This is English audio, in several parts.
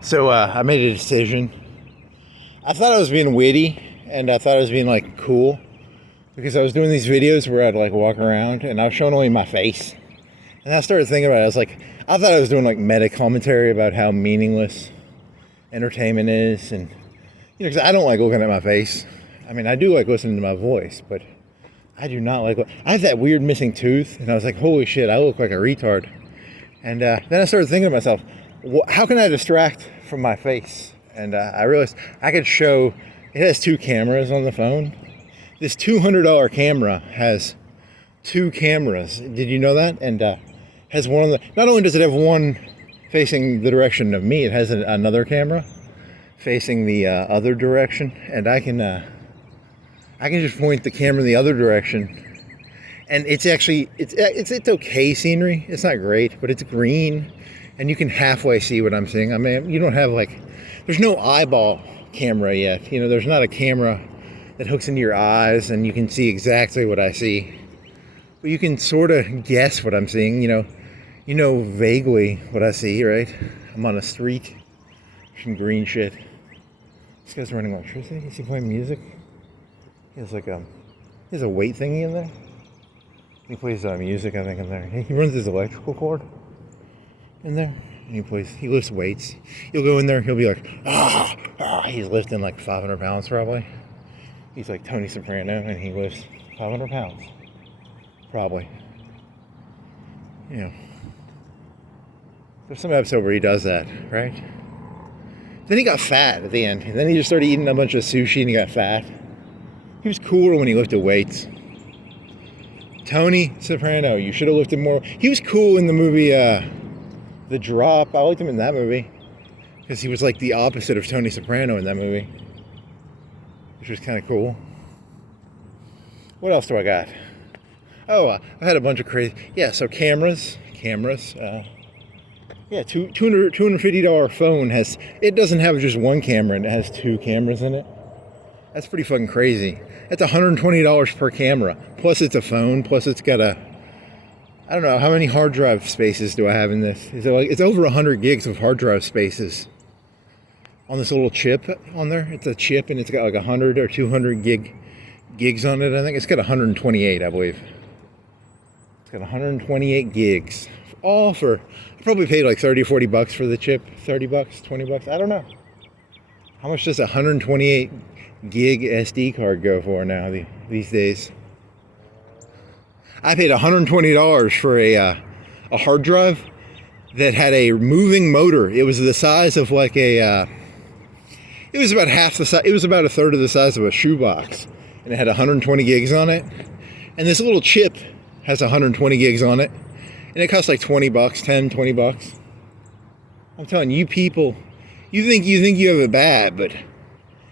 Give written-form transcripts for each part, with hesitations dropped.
So I made a decision. I thought I was being witty, and I thought I was being like cool, because I was doing these videos where I'd like walk around and I was showing only my face. And I started thinking about it. I thought I was doing like meta commentary about how meaningless entertainment is, and because I don't like looking at my face. I mean, I do like listening to my voice, but I do not like. I have that weird missing tooth, and I was like, holy shit, I look like a retard. And then I started thinking to myself, how can I distract from my face? And I realized I could show. It has 2 cameras on the phone. This $200 camera has 2 cameras. Did you know that? And has one on the. Not only does it have one facing the direction of me, it has another camera facing the other direction, and I can just point the camera in the other direction, and it's actually it's okay scenery. It's not great, but it's green, and you can halfway see what I'm seeing. I mean, you don't have there's no eyeball camera yet. There's not a camera that hooks into your eyes and you can see exactly what I see, but you can sort of guess what I'm seeing. You know vaguely what I see, right? I'm on a street, some green shit. This guy's running electricity. Is he playing music? He has he has a weight thingy in there. He plays music, I think, in there. He runs his electrical cord in there, and he lifts weights. He'll go in there, he'll be like, he's lifting like 500 pounds probably. He's like Tony Soprano, and he lifts 500 pounds. Probably. There's some episode where he does that, right? Then he got fat at the end. And then he just started eating a bunch of sushi and he got fat. He was cooler when he lifted weights. Tony Soprano, you should have lifted more. He was cool in the movie The Drop. I liked him in that movie because he was like the opposite of Tony Soprano in that movie, which was kind of cool. What else do I got? Oh, I had a bunch of crazy. Yeah, so cameras. Yeah, $250 phone it doesn't have just one camera, and it has 2 cameras in it. That's pretty fucking crazy. That's $120 per camera. Plus it's a phone, plus it's got I don't know, how many hard drive spaces do I have in this? It's over 100 gigs of hard drive spaces on this little chip on there. It's a chip, and it's got like 100 or 200 gigs on it. I think it's got 128, I believe. It's got 128 gigs. All for, I probably paid like 30 or 40 bucks for the chip. 30 bucks, 20 bucks, I don't know. How much does a 128 gig SD card go for now these days? I paid $120 for a hard drive that had a moving motor. It was the size of like it was about half the size, it was about a third of the size of a shoebox. And it had 120 gigs on it. And this little chip has 120 gigs on it. And it costs like 20 bucks, 10, 20 bucks. I'm telling you people, you think you have it bad, but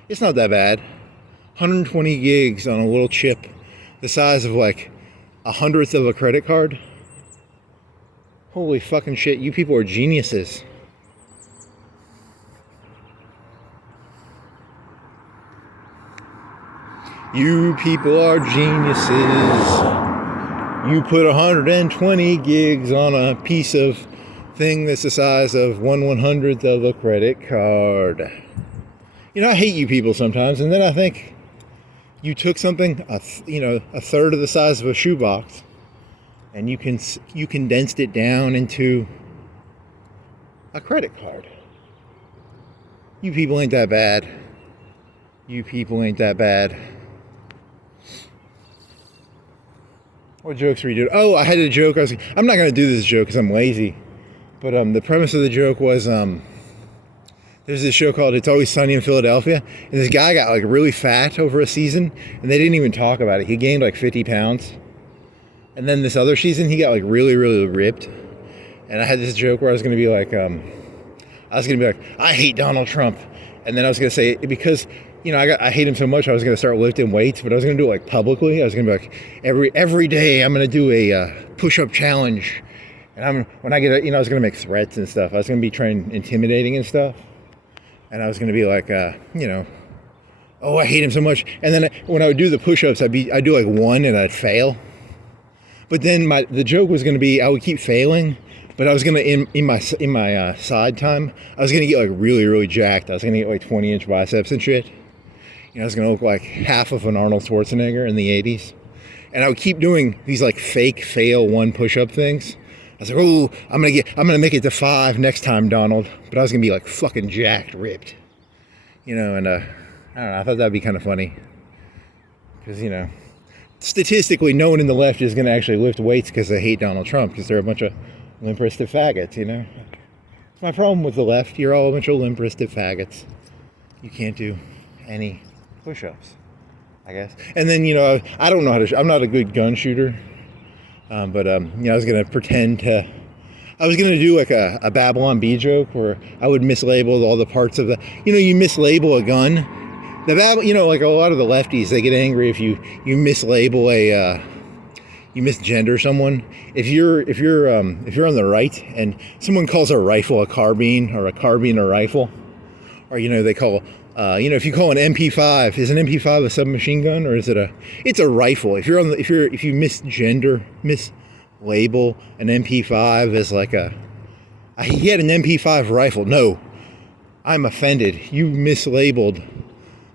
it's not that bad. 120 gigs on a little chip the size of like 1/100th of a credit card. Holy fucking shit, you people are geniuses. You people are geniuses. You put 120 gigs on a piece of thing that's the size of 1/100th of a credit card. I hate you people sometimes, and then I think you took something, a third of the size of a shoebox, and you condensed it down into a credit card. You people ain't that bad. You people ain't that bad. What jokes were you doing? Oh, I had a joke. I'm not going to do this joke because I'm lazy. But the premise of the joke was there's this show called It's Always Sunny in Philadelphia. And this guy got like really fat over a season. And they didn't even talk about it. He gained like 50 pounds. And then this other season, he got like really, really ripped. And I had this joke where I was going to be like, I hate Donald Trump. And then I was going to say, because I hate him so much, I was going to start lifting weights, but I was going to do it like publicly. I was going to be like, every day I'm going to do a push-up challenge. And when I get I was going to make threats and stuff. I was going to be trying intimidating and stuff. And I was going to be like, oh, I hate him so much. And then when I would do the push-ups, I'd do like one and I'd fail. But then the joke was going to be I would keep failing But I was gonna in my side time, I was gonna get like really jacked. I was gonna get like 20-inch biceps and shit. I was gonna look like half of an Arnold Schwarzenegger in the 80s. And I would keep doing these like fake fail 1 push-up things. I was like, oh, I'm gonna make it to 5 next time, Donald. But I was gonna be like fucking jacked, ripped. And I don't know, I thought that'd be kind of funny. Because, statistically, no one in the left is gonna actually lift weights because they hate Donald Trump, because they're a bunch of limp-wristed faggots, It's my problem with the left. You're all a bunch of limp-wristed faggots. You can't do any push-ups, I guess. And then, I don't know how to, I'm not a good gun shooter. But I was going to I was going to do like a Babylon Bee joke where I would mislabel all the parts of the, you mislabel a gun. Like a lot of the lefties, they get angry if you mislabel you misgender someone. If you're on the right and someone calls a rifle a carbine or a carbine a rifle, or, they call, if you call an MP5, is an MP5 a submachine gun, or is it's a rifle? If you mislabel an MP5 as like he had an MP5 rifle. No, I'm offended. You mislabeled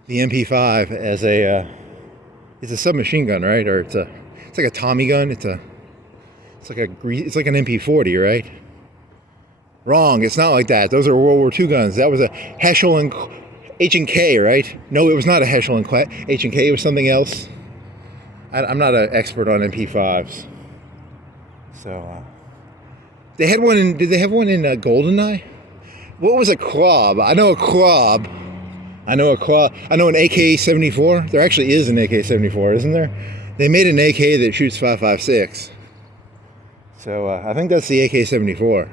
the MP5 as it's a submachine gun, right? Or it's like a Tommy gun. It's like an MP40, right? Wrong. It's not like that. Those are World War II guns. That was a Heschel and H&K, right? No, it was not a Heschel and H&K. It was something else. I'm not an expert on MP5s. So, they had one in. Did they have one in GoldenEye? What was a Klob? I know a Klob. I know an AK-74. There actually is an AK-74, isn't there? They made an AK that shoots 5.56. So I think that's the AK-74.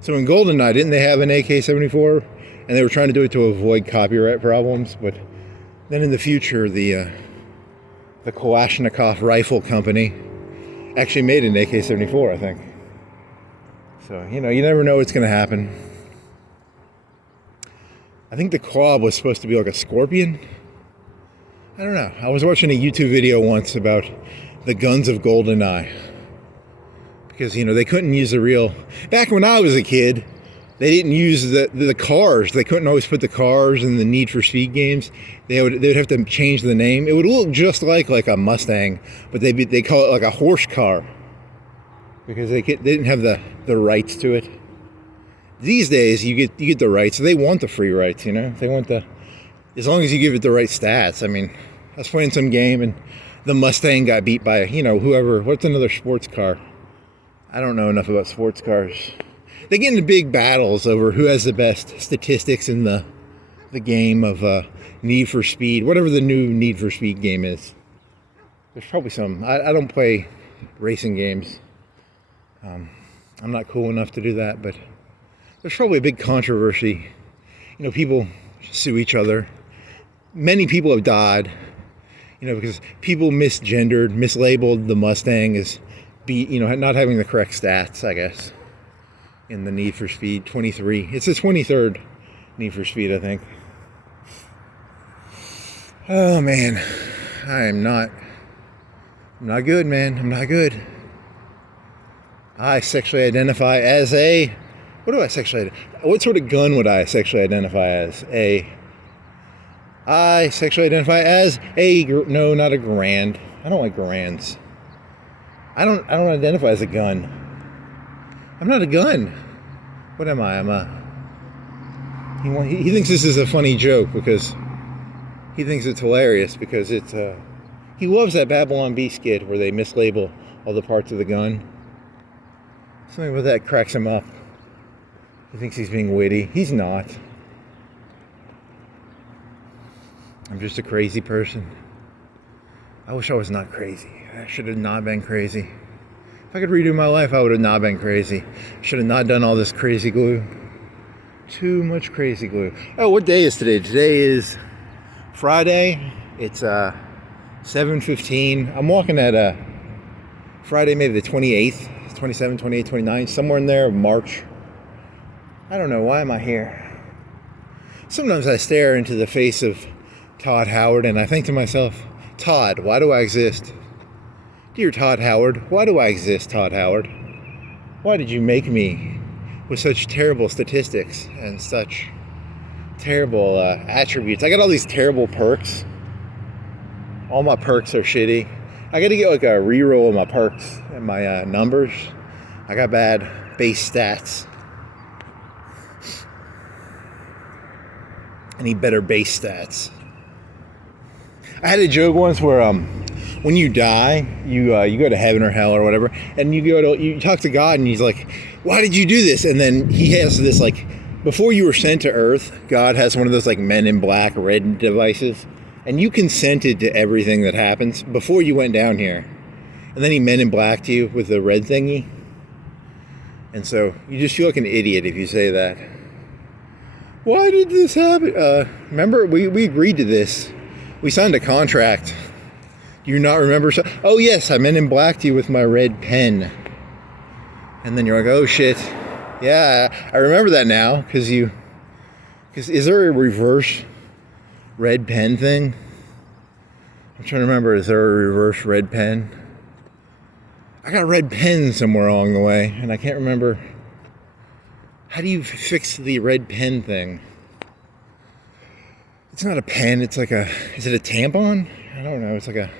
So in GoldenEye, didn't they have an AK-74? And they were trying to do it to avoid copyright problems. But then in the future, the Kalashnikov Rifle Company actually made an AK-74, I think. So, you never know what's going to happen. I think the Klob was supposed to be like a scorpion. I don't know. I was watching a YouTube video once about the guns of GoldenEye. Because, they couldn't use the real... Back when I was a kid, they didn't use the cars. They couldn't always put the cars in the Need for Speed games. They would have to change the name. It would look just like a Mustang, but they call it like a horse car. Because they didn't have the rights to it. These days, you get the rights. They want the free rights, They want as long as you give it the right stats. I mean, I was playing some game and the Mustang got beat by, whoever. What's another sports car? I don't know enough about sports cars. They get into big battles over who has the best statistics in the game of Need for Speed, whatever the new Need for Speed game is. There's probably some. I don't play racing games. I'm not cool enough to do that, but there's probably a big controversy. People sue each other. Many people have died, because people mislabeled the Mustang as not having the correct stats, I guess, in the Need for Speed 23. It's the 23rd Need for Speed, I think. Oh, man. I'm not good, man. I'm not good. I sexually identify as what sort of gun would I sexually identify as? I sexually identify as no, not a Garand. I don't like Garands. I don't identify as a gun. I'm not a gun. What am I? He thinks this is a funny joke because he thinks it's hilarious because it's he loves that Babylon Bee skit where they mislabel all the parts of the gun. Something about that cracks him up. He thinks he's being witty. He's not. I'm just a crazy person. I wish I was not crazy. I should have not been crazy. If I could redo my life, I would have not been crazy. Should have not done all this crazy glue. Too much crazy glue. Oh, what day is today? Today is Friday. It's 7:15. I'm walking at Friday, maybe the 28th, 27th, 28th, 29th, somewhere in there of March. I don't know. Why am I here? Sometimes I stare into the face of Todd Howard and I think to myself, Todd, why do I exist? Dear Todd Howard, why do I exist, Todd Howard? why did you make me with such terrible statistics and such terrible attributes? I got all these terrible perks. All my perks are shitty. I got to get like a reroll of my perks and my numbers. I got bad base stats. I need better base stats. I had a joke once where when you die, you go to heaven or hell or whatever, and you talk to God, and he's like, "Why did you do this?" And then he has this like, before you were sent to Earth, God has one of those like Men in Black red devices, and you consented to everything that happens before you went down here, and then he Men in Blacked you with the red thingy, and so you just feel like an idiot if you say that. Why did this happen? Remember, we agreed to this. We signed a contract. Do you not remember? Oh yes, I Men in Blacked you with my red pen. And then you're like, oh shit. Yeah, I remember that now. Because is there a reverse red pen thing? I'm trying to remember, is there a reverse red pen? I got red pen somewhere along the way, and I can't remember. How do you fix the red pen thing? It's not a pen, it's like is it a tampon? I don't know, it's like a...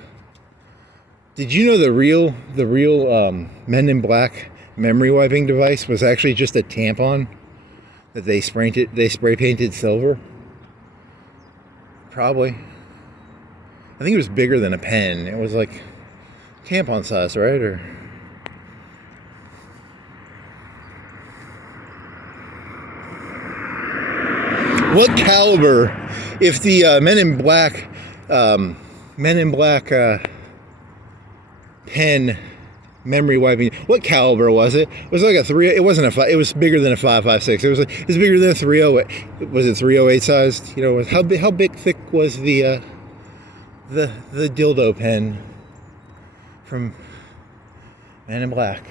Did you know the real Men in Black memory wiping device was actually just a tampon that they spray painted silver? Probably. I think it was bigger than a pen. It was like tampon size, right? Or what caliber? If the Men in Black pen memory wiping, what caliber was it? It was like a 3. It wasn't a 5. It was bigger than a 5.56. It was bigger than a 308. Was it 308 sized? You know, how big thick was the dildo pen from Men in Black?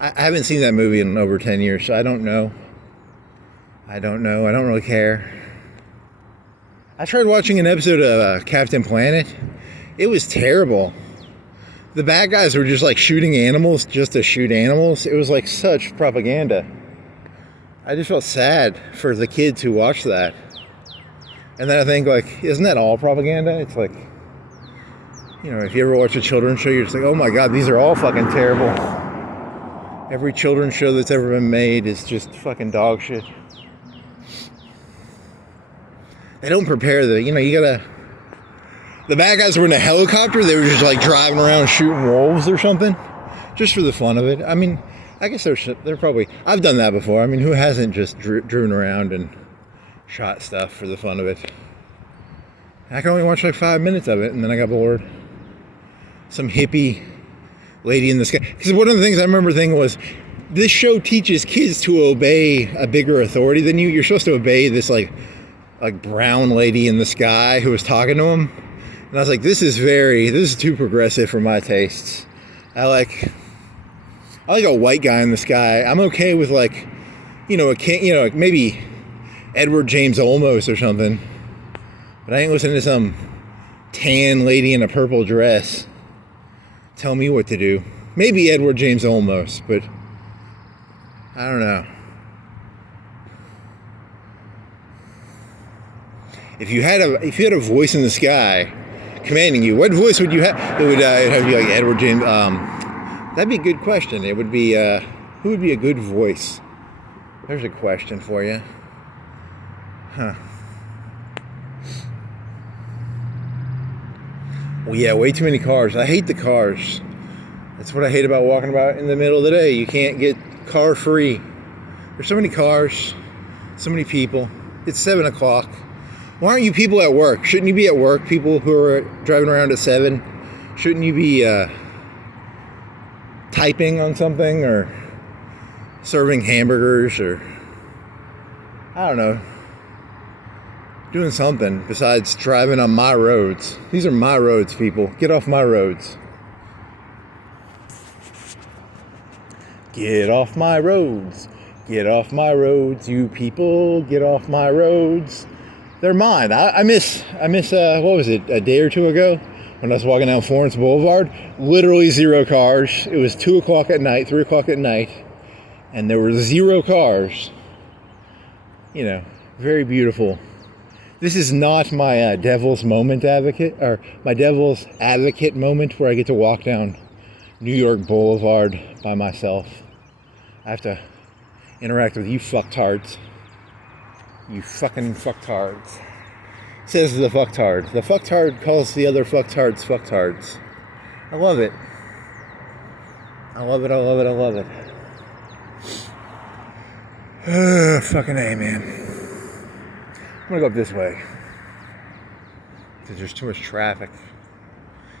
I haven't seen that movie in over 10 years, so I don't know. I don't really care. I tried watching an episode of Captain Planet. It was terrible. The bad guys were just like shooting animals just to shoot animals. It was like such propaganda. I just felt sad for the kids who watched that. And then I think, like, isn't that all propaganda? It's like, you know, if you ever watch a children's show, you're just like, oh my God, these are all fucking terrible. Every children's show that's ever been made is just fucking dog shit. They don't prepare the bad guys were in a helicopter. They were just like driving around shooting wolves or something, just for the fun of it. I mean, I guess they're probably, I've done that before. I mean, who hasn't just driven around and shot stuff for the fun of it? I can only watch like 5 minutes of it, and then I got bored. Some hippie lady in the sky. Because one of the things I remember thinking was, this show teaches kids to obey a bigger authority than you. You're supposed to obey this like brown lady in the sky who was talking to him. And I was like, this is too progressive for my tastes. I like a white guy in the sky. I'm okay with like, a king, like maybe Edward James Olmos or something. But I ain't listening to some tan lady in a purple dress tell me what to do. Maybe Edward James Olmos, but I don't know. If you had a voice in the sky commanding you, what voice would you have? It would have you like Edward James. That'd be a good question. It would be who would be a good voice? There's a question for you. Huh. Well, yeah, way too many cars. I hate the cars. That's what I hate about walking about in the middle of the day. You can't get car free. There's so many cars, so many people. It's 7 o'clock. Why aren't you people at work? Shouldn't you be at work, people who are driving around at 7? Shouldn't you be typing on something or serving hamburgers or, I don't know, doing something besides driving on my roads? These are my roads, people. Get off my roads. Get off my roads. Get off my roads, you people. Get off my roads. They're mine. I miss what was it, a day or two ago? when I was walking down Florence Boulevard, literally 0 cars. It was 2 o'clock at night, 3 o'clock at night, and there were 0 cars. You know, very beautiful. This is not my devil's moment advocate, or my devil's advocate moment where I get to walk down New York Boulevard by myself. I have to interact with you fucktards. You fucking fucktards. Says the fucktard. The fucktard calls the other fucktards fucktards. I love it. I love it, I love it, I love it. Fucking A, man. I'm gonna go up this way. Because there's too much traffic.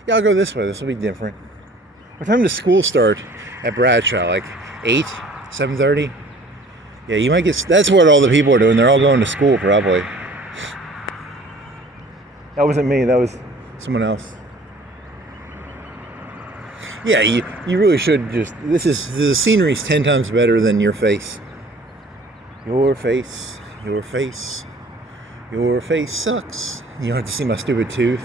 Yeah, I'll go this way. This will be different. What time does school start at Bradshaw? Like 8? 7:30? Yeah, you might get... That's what all the people are doing. They're all going to school, probably. That wasn't me. That was someone else. Yeah, you really should just... The scenery's 10 times better than your face. Your face. Your face. Your face sucks. You don't have to see my stupid tooth.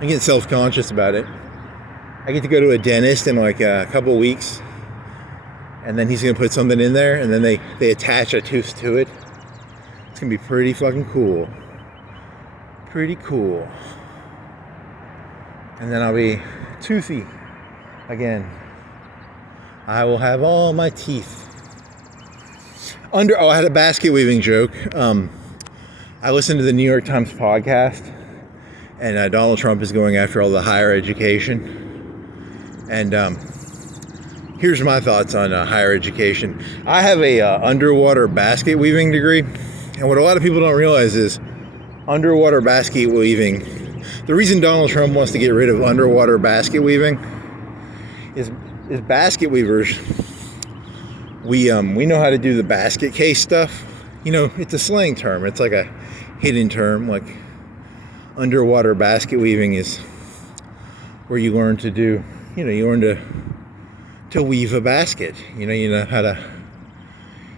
I get self-conscious about it. I get to go to a dentist in like a couple weeks, and then he's gonna put something in there, and then they attach a tooth to it. It's gonna be pretty fucking cool. Pretty cool. And then I'll be toothy again. I will have all my teeth. I had a basket weaving joke. I listened to the New York Times podcast, and Donald Trump is going after all the higher education. And here's my thoughts on higher education. I have a underwater basket weaving degree, and what a lot of people don't realize is underwater basket weaving. The reason Donald Trump wants to get rid of underwater basket weaving is basket weavers. We know how to do the basket case stuff. You know, it's a slang term. It's like a hidden term. Like underwater basket weaving is where you learn to do. You know, you learn to weave a basket. You know how to...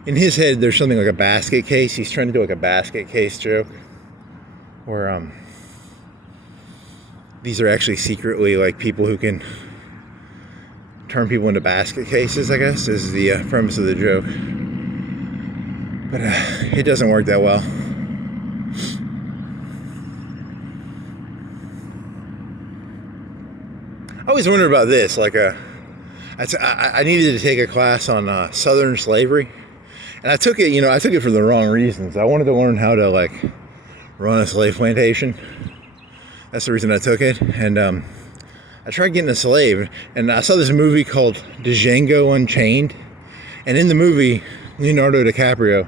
In his head, there's something like a basket case. He's trying to do like a basket case joke. Where these are actually secretly like people who can turn people into basket cases, I guess, is the premise of the joke. But it doesn't work that well. I always wondered about this, like I needed to take a class on Southern slavery, and I took it for the wrong reasons. I wanted to learn how to like run a slave plantation. That's the reason I took it, and I tried getting a slave, and I saw this movie called Django Unchained, and in the movie, Leonardo DiCaprio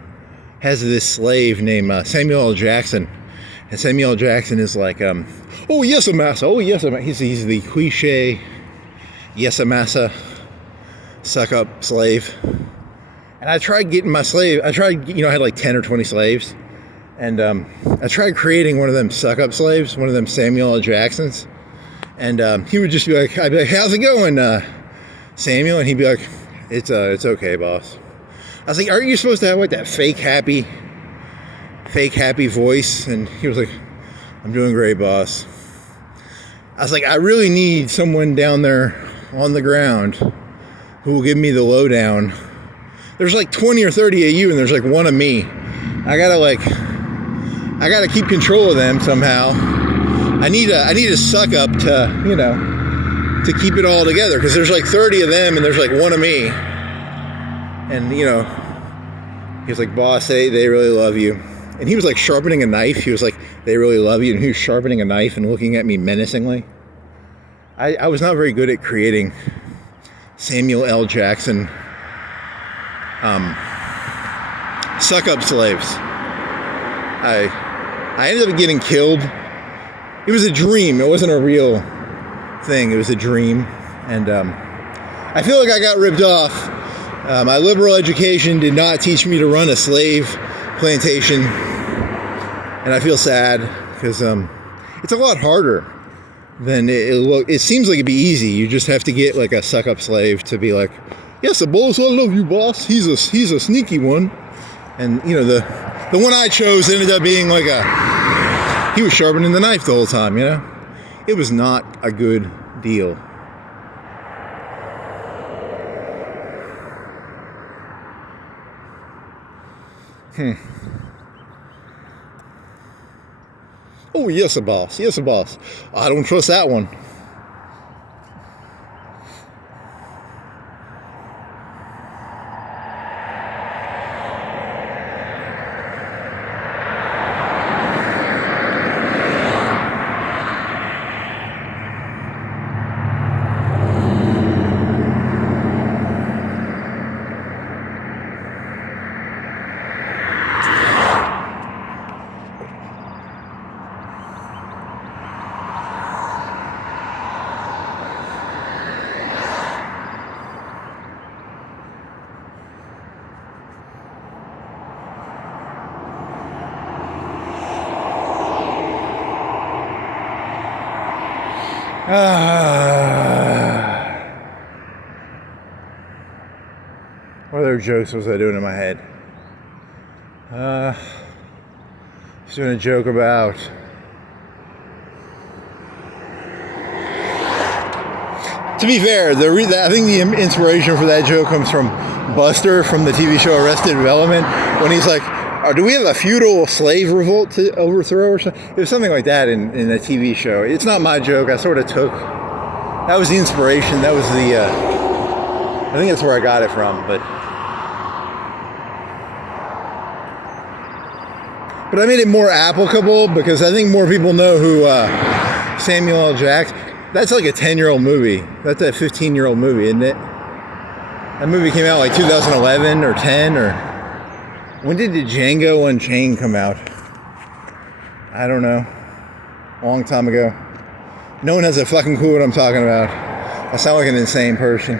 has this slave named Samuel L. Jackson, and Samuel L. Jackson is like, oh yes, massa, oh yes, he's the cliche, yes, massa, suck up slave. And I tried getting my slave. I had like 10 or 20 slaves, and I tried creating one of them suck up slaves, one of them Samuel L. Jacksons. And he would just be like, I'd be like, how's it going, Samuel? And he'd be like, it's okay, boss. I was like, aren't you supposed to have like that fake happy voice? And he was like, I'm doing great, boss. I was like, I really need someone down there on the ground who will give me the lowdown. There's like 20 or 30 of you, and there's like one of me. I gotta keep control of them somehow. I need a suck up to keep it all together, because there's like 30 of them and there's like one of me. And he was like, boss, they really love you. And he was like sharpening a knife. He was like, they really love you. And he was sharpening a knife and looking at me menacingly. I was not very good at creating Samuel L. Jackson suck up slaves. I ended up getting killed. It was a dream. It wasn't a real thing. It was a dream. And I feel like I got ripped off. My liberal education did not teach me to run a slave plantation. And I feel sad because it's a lot harder than it seems like it'd be easy. You just have to get like a suck-up slave to be like, yes, the boss, I love you, boss. He's a sneaky one. And the one I chose ended up being like he was sharpening the knife the whole time, you know? It was not a good deal. Oh, yes, a boss. Yes, a boss. I don't trust that one. What other jokes was I doing in my head? I was doing a joke about to be fair, I think the inspiration for that joke comes from Buster from the TV show Arrested Development, when he's like, do we have a feudal slave revolt to overthrow or something? It was something like that in the TV show. It's not my joke. I sort of took, that was the inspiration. That was the, I think that's where I got it from. But I made it more applicable because I think more people know who Samuel L. Jackson. That's like a 10-year-old movie. That's a 15-year-old movie, isn't it? That movie came out like 2011 or 10 or... When did the Django Unchained come out? I don't know. A long time ago. No one has a fucking clue what I'm talking about. I sound like an insane person.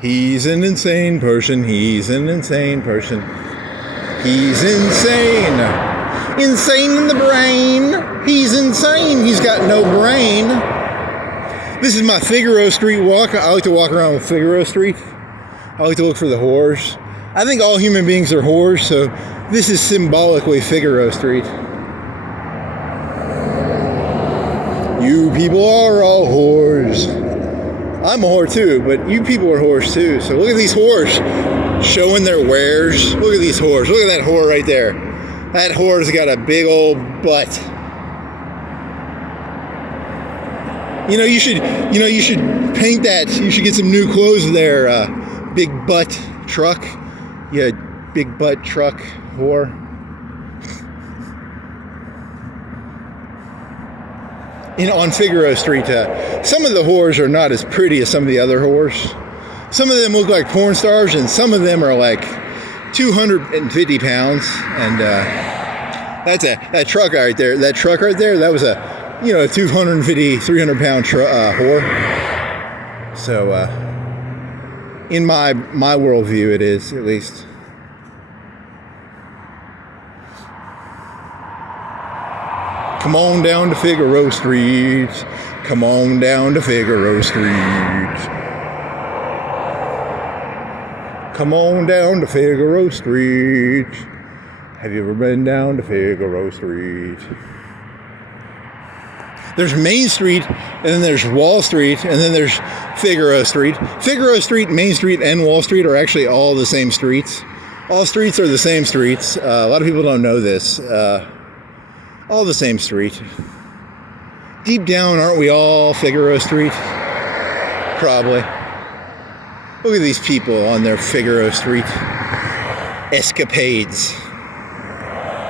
He's an insane person. He's an insane person. He's insane. Insane in the brain. He's insane. He's got no brain. This is my Figaro Street walk. I like to walk around with Figaro Street. I like to look for the whores. I think all human beings are whores, so this is symbolically Figaro Street. You people are all whores. I'm a whore too, but you people are whores too. So look at these whores showing their wares. Look at these whores. Look at that whore right there. That whore's got a big old butt. You should paint that. You should get some new clothes there. Big butt truck. Yeah, big butt truck whore. On Figaro Street, some of the whores are not as pretty as some of the other whores. Some of them look like porn stars, and some of them are like 250 pounds. And that truck right there. That truck right there. That was a 250, 300 pound whore. So, in my worldview, it is at least. Come on down to Figaro Street. Come on down to Figaro Street. Come on down to Figaro Street. Have you ever been down to Figaro Street? There's Main Street, and then there's Wall Street, and then there's Figaro Street. Figaro Street, Main Street, and Wall Street are actually all the same streets. All streets are the same streets. A lot of people don't know this. All the same street. Deep down, aren't we all Figaro Street? Probably. Look at these people on their Figaro Street escapades.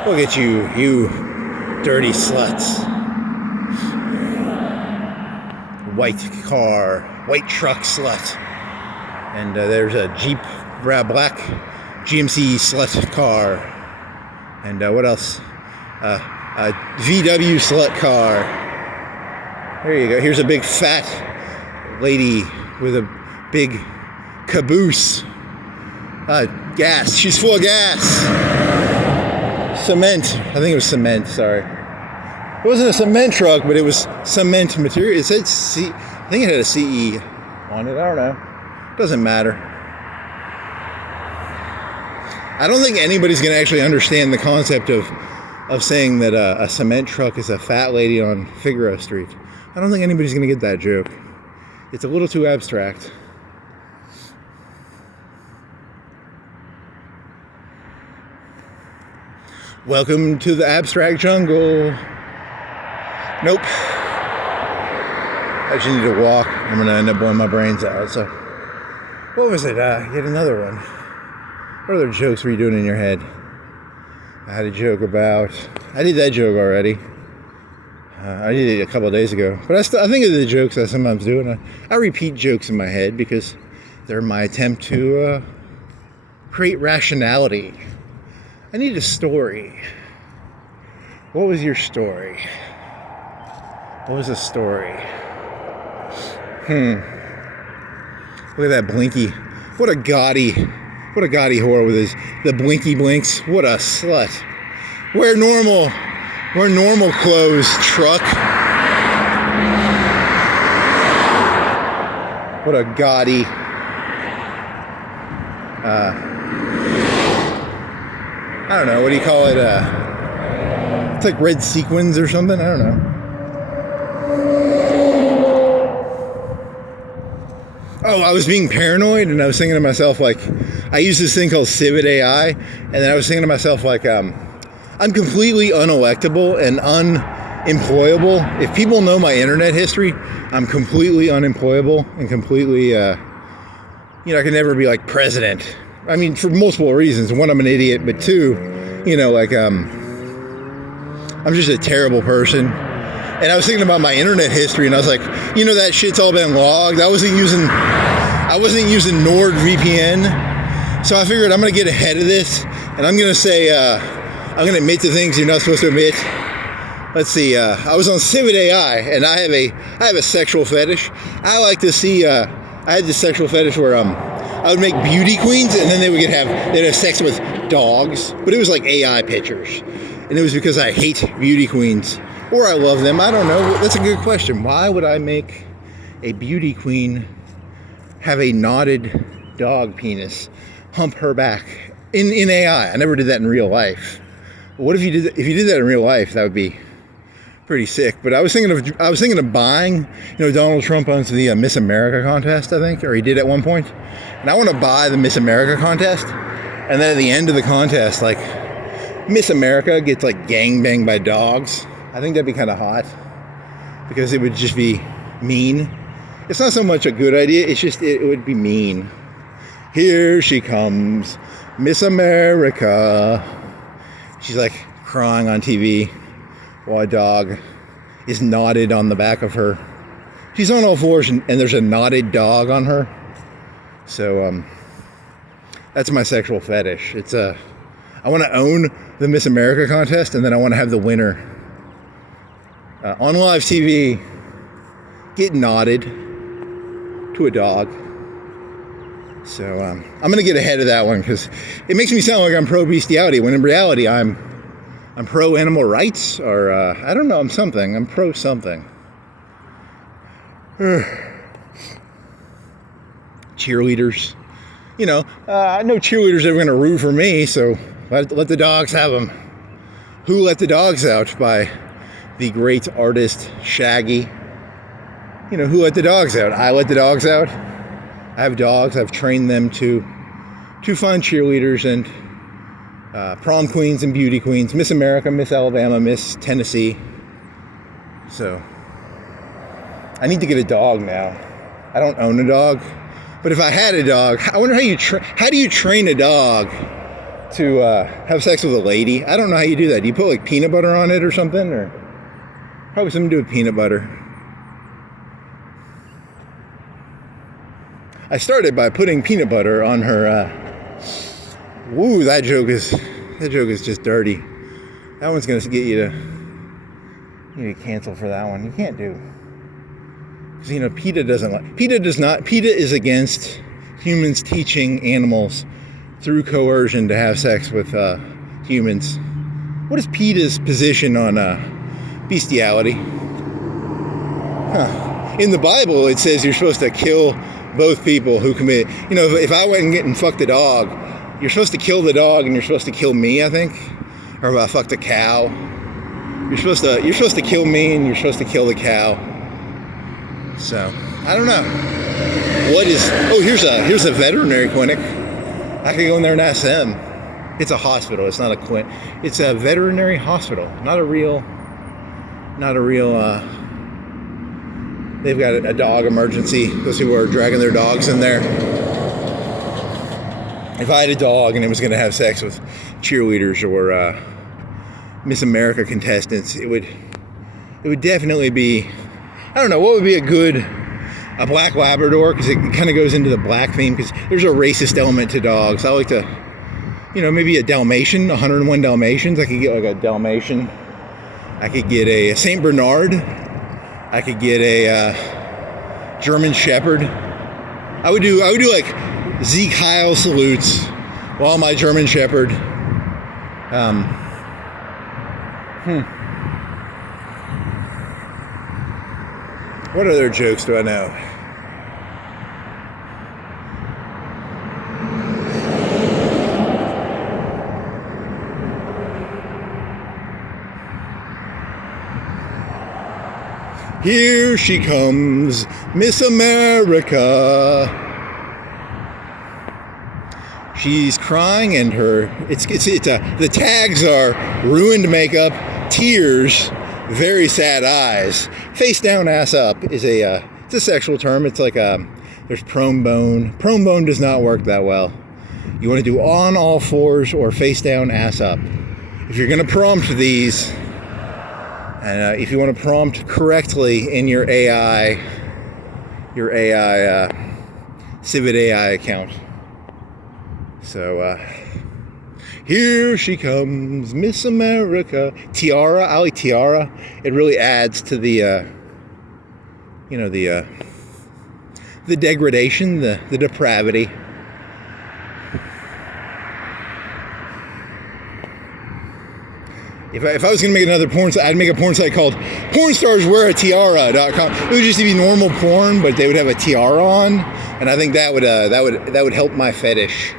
Look at you dirty sluts. White car, white truck slut. And there's a Jeep, black GMC slut car. And what else? A VW slut car. There you go. Here's a big fat lady with a big caboose. Gas. She's full of gas. Cement. I think it was cement. Sorry. It wasn't a cement truck, but it was cement material. It said I think it had a CE on it. I don't know. Doesn't matter. I don't think anybody's going to actually understand the concept of saying that a cement truck is a fat lady on Figaro Street. I don't think anybody's going to get that joke. It's a little too abstract. Welcome to the abstract jungle. Nope. I actually need to walk. I'm going to end up blowing my brains out. So, what was it? Yet another one. What other jokes were you doing in your head? I had a joke about... I did that joke already. I did it a couple of days ago. But I think of the jokes I sometimes do, and I repeat jokes in my head because they're my attempt to create rationality. I need a story. What was your story? What was the story? Look at that blinky. What a gaudy whore with the blinky blinks. What a slut. Wear normal clothes, truck. What a gaudy. I don't know, what do you call it? It's like red sequins or something. I don't know. Oh, I was being paranoid, and I was thinking to myself, like, I use this thing called Civet AI, and then I was thinking to myself, like, I'm completely unelectable and unemployable. If people know my internet history, I'm completely unemployable and completely, I can never be, like, president. I mean, for multiple reasons. One, I'm an idiot, but two, I'm just a terrible person. And I was thinking about my internet history, and I was like, that shit's all been logged. I wasn't using NordVPN, so I figured I'm gonna get ahead of this, and I'm gonna say, I'm gonna admit to things you're not supposed to admit. Let's see. I was on Civet AI, and I have a sexual fetish. I like to see. I had this sexual fetish where I would make beauty queens, and then they'd have sex with dogs, but it was like AI pictures, and it was because I hate beauty queens. Or I love them. I don't know. That's a good question. Why would I make a beauty queen have a knotted dog penis hump her back in AI? I never did that in real life. But what if you did that in real life? That would be pretty sick. But I was thinking of buying. Donald Trump owns the Miss America contest, I think, or he did at one point. And I want to buy the Miss America contest. And then at the end of the contest, like, Miss America gets like gangbanged by dogs. I think that'd be kind of hot because it would just be mean. It's not so much a good idea, it's just it would be mean. Here she comes, Miss America. She's like crying on TV while a dog is knotted on the back of her. She's on all fours and there's a knotted dog on her. So that's my sexual fetish. I want to own the Miss America contest, and then I want to have the winner on live TV get knotted to a dog. So I'm going to get ahead of that one because it makes me sound like I'm pro bestiality, when in reality I'm pro animal rights, or I don't know, I'm something. I'm pro something. Cheerleaders. I know cheerleaders are going to root for me, so let the dogs have them. Who Let the Dogs Out by the great artist Shaggy. Who let the dogs out? I let the dogs out. I have dogs. I've trained them to find cheerleaders and prom queens and beauty queens. Miss America, Miss Alabama, Miss Tennessee. So I need to get a dog now. I don't own a dog, but if I had a dog, I wonder how do you train a dog to have sex with a lady? I don't know how you do that. Do you put like peanut butter on it or something, or probably something to do with peanut butter? I started by putting peanut butter on her. Woo, that joke is just dirty. That one's gonna get you to cancel for that one. You can't do. Because PETA is against humans teaching animals through coercion to have sex with humans. What is PETA's position on bestiality? Huh. in the Bible, it says you're supposed to kill both people who commit. You know, if I went and fucked a dog, you're supposed to kill the dog and you're supposed to kill me, I think. Or if I fucked a cow, you're supposed to kill me and you're supposed to kill the cow. So I don't know. Here's a veterinary clinic. I could go in there and ask them. It's a hospital. It's not a clinic. It's a veterinary hospital. Not a real. They've got a dog emergency. Those people are dragging their dogs in there. If I had a dog and it was going to have sex with cheerleaders or Miss America contestants, it would definitely be. I don't know what would be a black Labrador, because it kind of goes into the black theme, because there's a racist element to dogs. I like to, maybe a Dalmatian, 101 Dalmatians. I could get like a Dalmatian. I could get a Saint Bernard. I could get a German Shepherd. I would do like Zeke Heil salutes while my German Shepherd. What other jokes do I know? Here she comes, Miss America. She's crying, and the tags are ruined makeup, tears, very sad eyes. Face down, ass up is it's a sexual term. It's like there's prone bone. Prone bone does not work that well. You want to do on all fours or face down, ass up. If you're going to prompt these, and if you want to prompt correctly in your AI Civet AI account. So, here she comes, Miss America. Tiara, I like tiara. It really adds to the degradation, the depravity. If I was going to make another porn site, I'd make a porn site called pornstarswearatiara.com. It would just be normal porn, but they would have a tiara on, and I think that would help my fetish.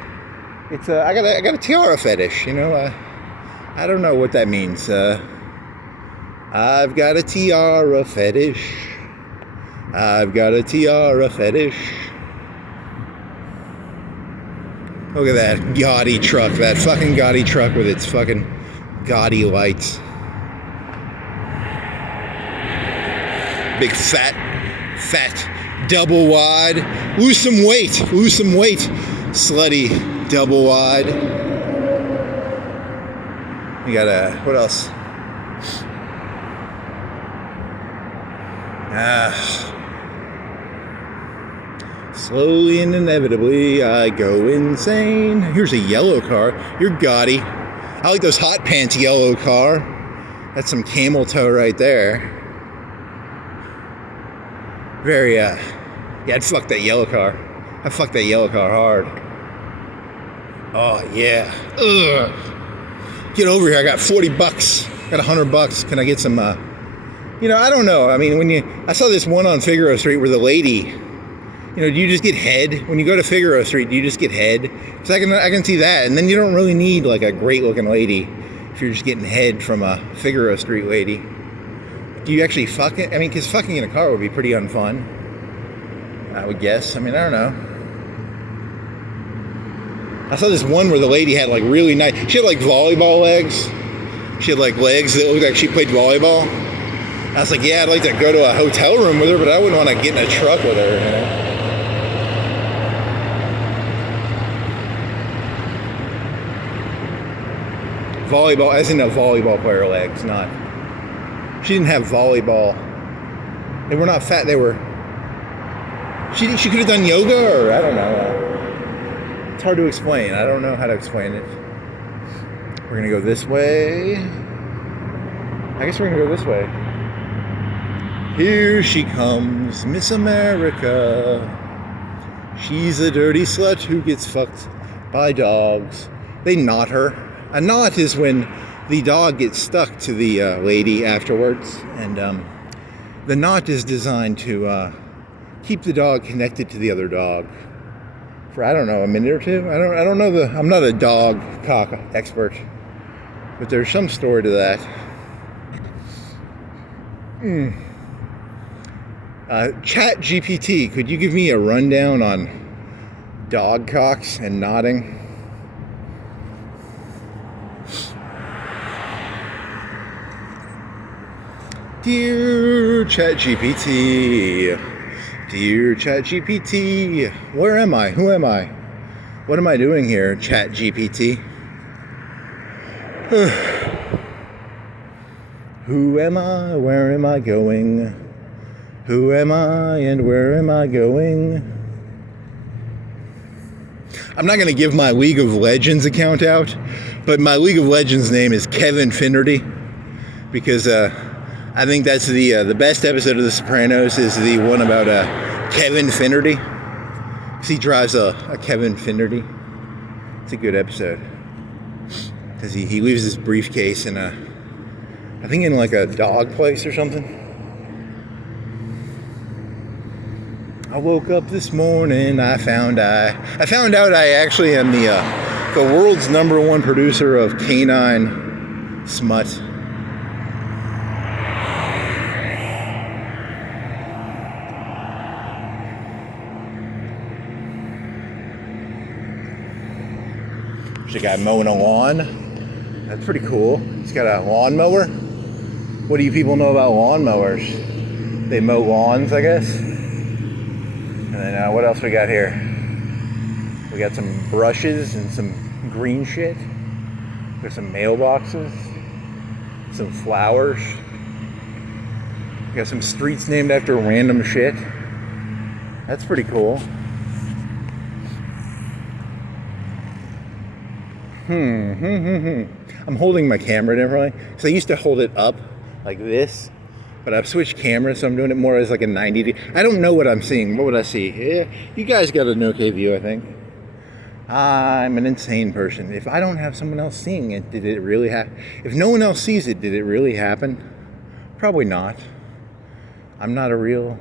It's I got a tiara fetish, I don't know what that means. I've got a tiara fetish. I've got a tiara fetish. Look at that gaudy truck, that fucking gaudy truck with its fucking gaudy lights. Big fat, double wide. Lose some weight, slutty double wide. We got what else? Slowly and inevitably I go insane. Here's a yellow car. You're gaudy. I like those hot pants yellow car. That's some camel toe right there. Very, yeah, I'd fuck that yellow car. I fucked that yellow car hard. Oh, yeah. Ugh. Get over here. I got $40. Got $100. Can I get some, I don't know. I mean, I saw this one on Figaro Street where the lady, do you just get head? When you go to Figaro Street, do you just get head? So I can see that. And then you don't really need like a great looking lady if you're just getting head from a Figaro Street lady. Do you actually fuck it? I mean, because fucking in a car would be pretty unfun, I would guess. I mean, I don't know. I saw this one where the lady had like really nice, she had like volleyball legs. She had like legs that looked like she played volleyball. I was like, yeah, I'd like to go to a hotel room with her, but I wouldn't want to get in a truck with her, Volleyball, as in a volleyball player legs, not. She didn't have volleyball. They were not fat, they were. She could have done yoga, or I don't know. It's hard to explain. I don't know how to explain it. We're gonna go this way. I guess we're gonna go this way. Here she comes, Miss America. She's a dirty slut who gets fucked by dogs. They knot her. A knot is when the dog gets stuck to the lady afterwards, and The knot is designed to keep the dog connected to the other dog for, I don't know, a minute or two. I don't know I'm not a dog cock expert, but there's some story to that. Chat GPT, could you give me a rundown on dog cocks and nodding? Dear ChatGPT, dear ChatGPT, where am I? Who am I? What am I doing here, ChatGPT? Who am I? Where am I going? Who am I and where am I going? I'm not going to give my League of Legends account out, but my League of Legends name is Kevin Finnerty, because I think that's the best episode of The Sopranos is the one about Kevin Finnerty. Because he drives a Kevin Finnerty. It's a good episode. Because he leaves his briefcase in I think in like a dog place or something. I woke up this morning, I found out I actually am the world's #1 producer of canine smut. There's a guy mowing a lawn. That's pretty cool. He's got a lawnmower. What do you people know about lawnmowers? They mow lawns, I guess. And then what else we got here? We got some brushes and some green shit. There's some mailboxes. Some flowers. We got some streets named after random shit. That's pretty cool. I'm holding my camera differently. So I used to hold it up like this, but I've switched cameras, so I'm doing it more as like a 90. I don't know what I'm seeing. What would I see? Yeah, you guys got an okay view, I think. I'm an insane person. If I don't have someone else seeing it, did it really happen? If no one else sees it, did it really happen? Probably not. I'm not a real...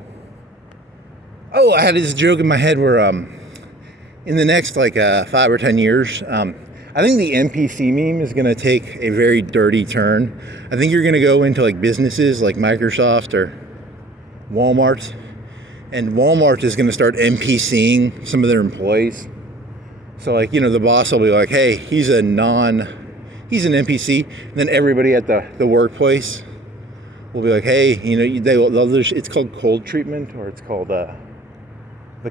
Oh, I had this joke in my head where in the next like 5 or 10 years, I think the NPC meme is going to take a very dirty turn. I think you're going to go into like businesses like Microsoft or Walmart, and Walmart is going to start NPCing some of their employees. So like, you know, the boss will be like, hey, he's an NPC. And then everybody at the workplace will be like, hey, you know, it's called cold treatment, or it's called the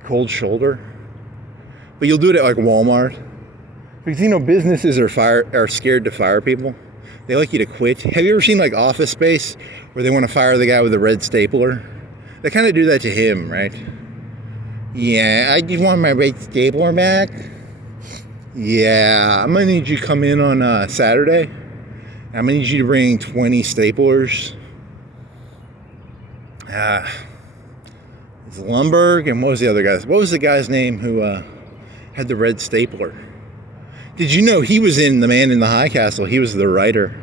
cold shoulder. But you'll do it at like Walmart. Because, you know, businesses are scared to fire people. They like you to quit. Have you ever seen like Office Space where they want to fire the guy with the red stapler? They kind of do that to him, right? Yeah, I just want my red stapler back. Yeah, I'm going to need you to come in on Saturday. I'm going to need you to bring 20 staplers. It's Lumberg, and what was the other guy's? What was the guy's name who had the red stapler? Did you know he was in The Man in the High Castle? He was the writer.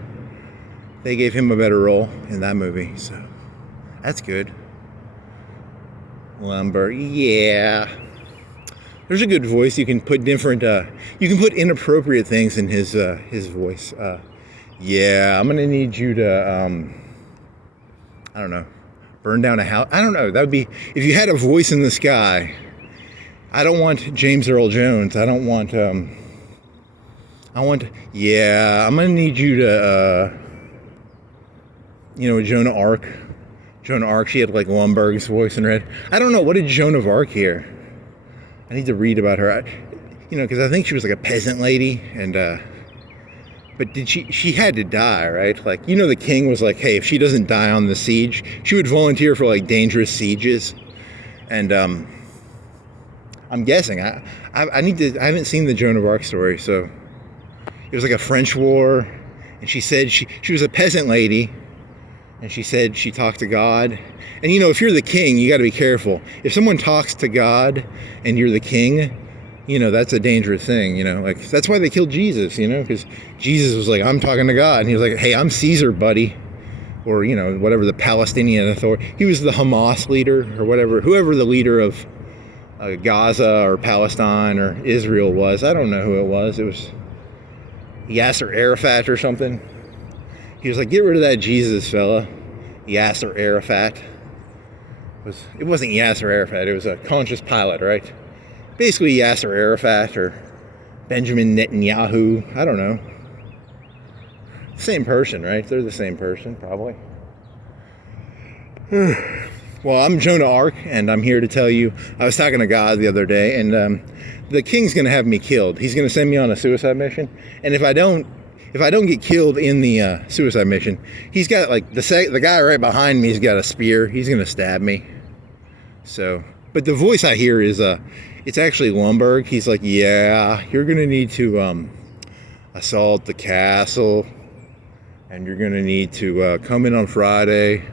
They gave him a better role in that movie, so that's good. Lumber, yeah. There's a good voice. You can put different. You can put inappropriate things in his voice. Yeah, I'm gonna need you to. I don't know. Burn down a house. I don't know. That would be if you had a voice in the sky. I don't want James Earl Jones. I don't want. Yeah, I'm gonna need you to, you know, Joan of Arc. Joan of Arc, she had like Lumberg's voice in her head. I don't know, what did Joan of Arc hear? I need to read about her. You know, because I think she was like a peasant lady, and, but she had to die, right? Like, you know, the king was like, hey, if she doesn't die on the siege, she would volunteer for like dangerous sieges. And, I'm guessing, I haven't seen the Joan of Arc story, so. It was like a French war, and she said she was a peasant lady, and she said she talked to God. And you know, if you're the king, you got to be careful. If someone talks to God and you're the king, you know, that's a dangerous thing, you know. Like, that's why they killed Jesus, you know, because Jesus was like, I'm talking to God. And he was like, hey, I'm Caesar, buddy. or, you know, whatever the Palestinian Authority. He was the Hamas leader or whatever, whoever the leader of Gaza or Palestine or Israel was. I don't know who it was. It was Yasser Arafat or something. He was like, get rid of that Jesus fella. Yasser Arafat. It wasn't Yasser Arafat. It was a Pontius Pilate, right? Basically Yasser Arafat or Benjamin Netanyahu. I don't know. Same person, right? They're the same person, probably. Well, I'm Jonah Ark, and I'm here to tell you, I was talking to God the other day, and the king's going to have me killed. He's going to send me on a suicide mission, and if I don't get killed in the suicide mission, he's got, like, the guy right behind me's got a spear. He's going to stab me. So, but the voice I hear is, it's actually Lumberg. He's like, yeah, you're going to need to assault the castle, and you're going to need to come in on Friday,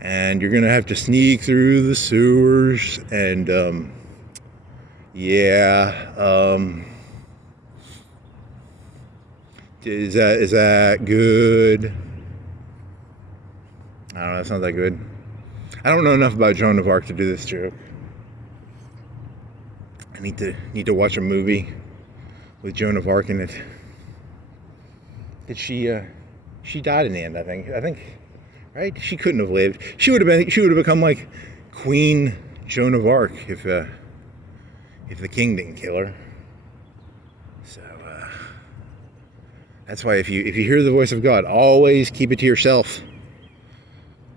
and you're going to have to sneak through the sewers, and, is that good? I don't know, that's not that good. I don't know enough about Joan of Arc to do this joke. I need to watch a movie with Joan of Arc in it. She died in the end, I think, right? She couldn't have lived. She would have become like Queen Joan of Arc if the king didn't kill her. So that's why if you hear the voice of God, always keep it to yourself.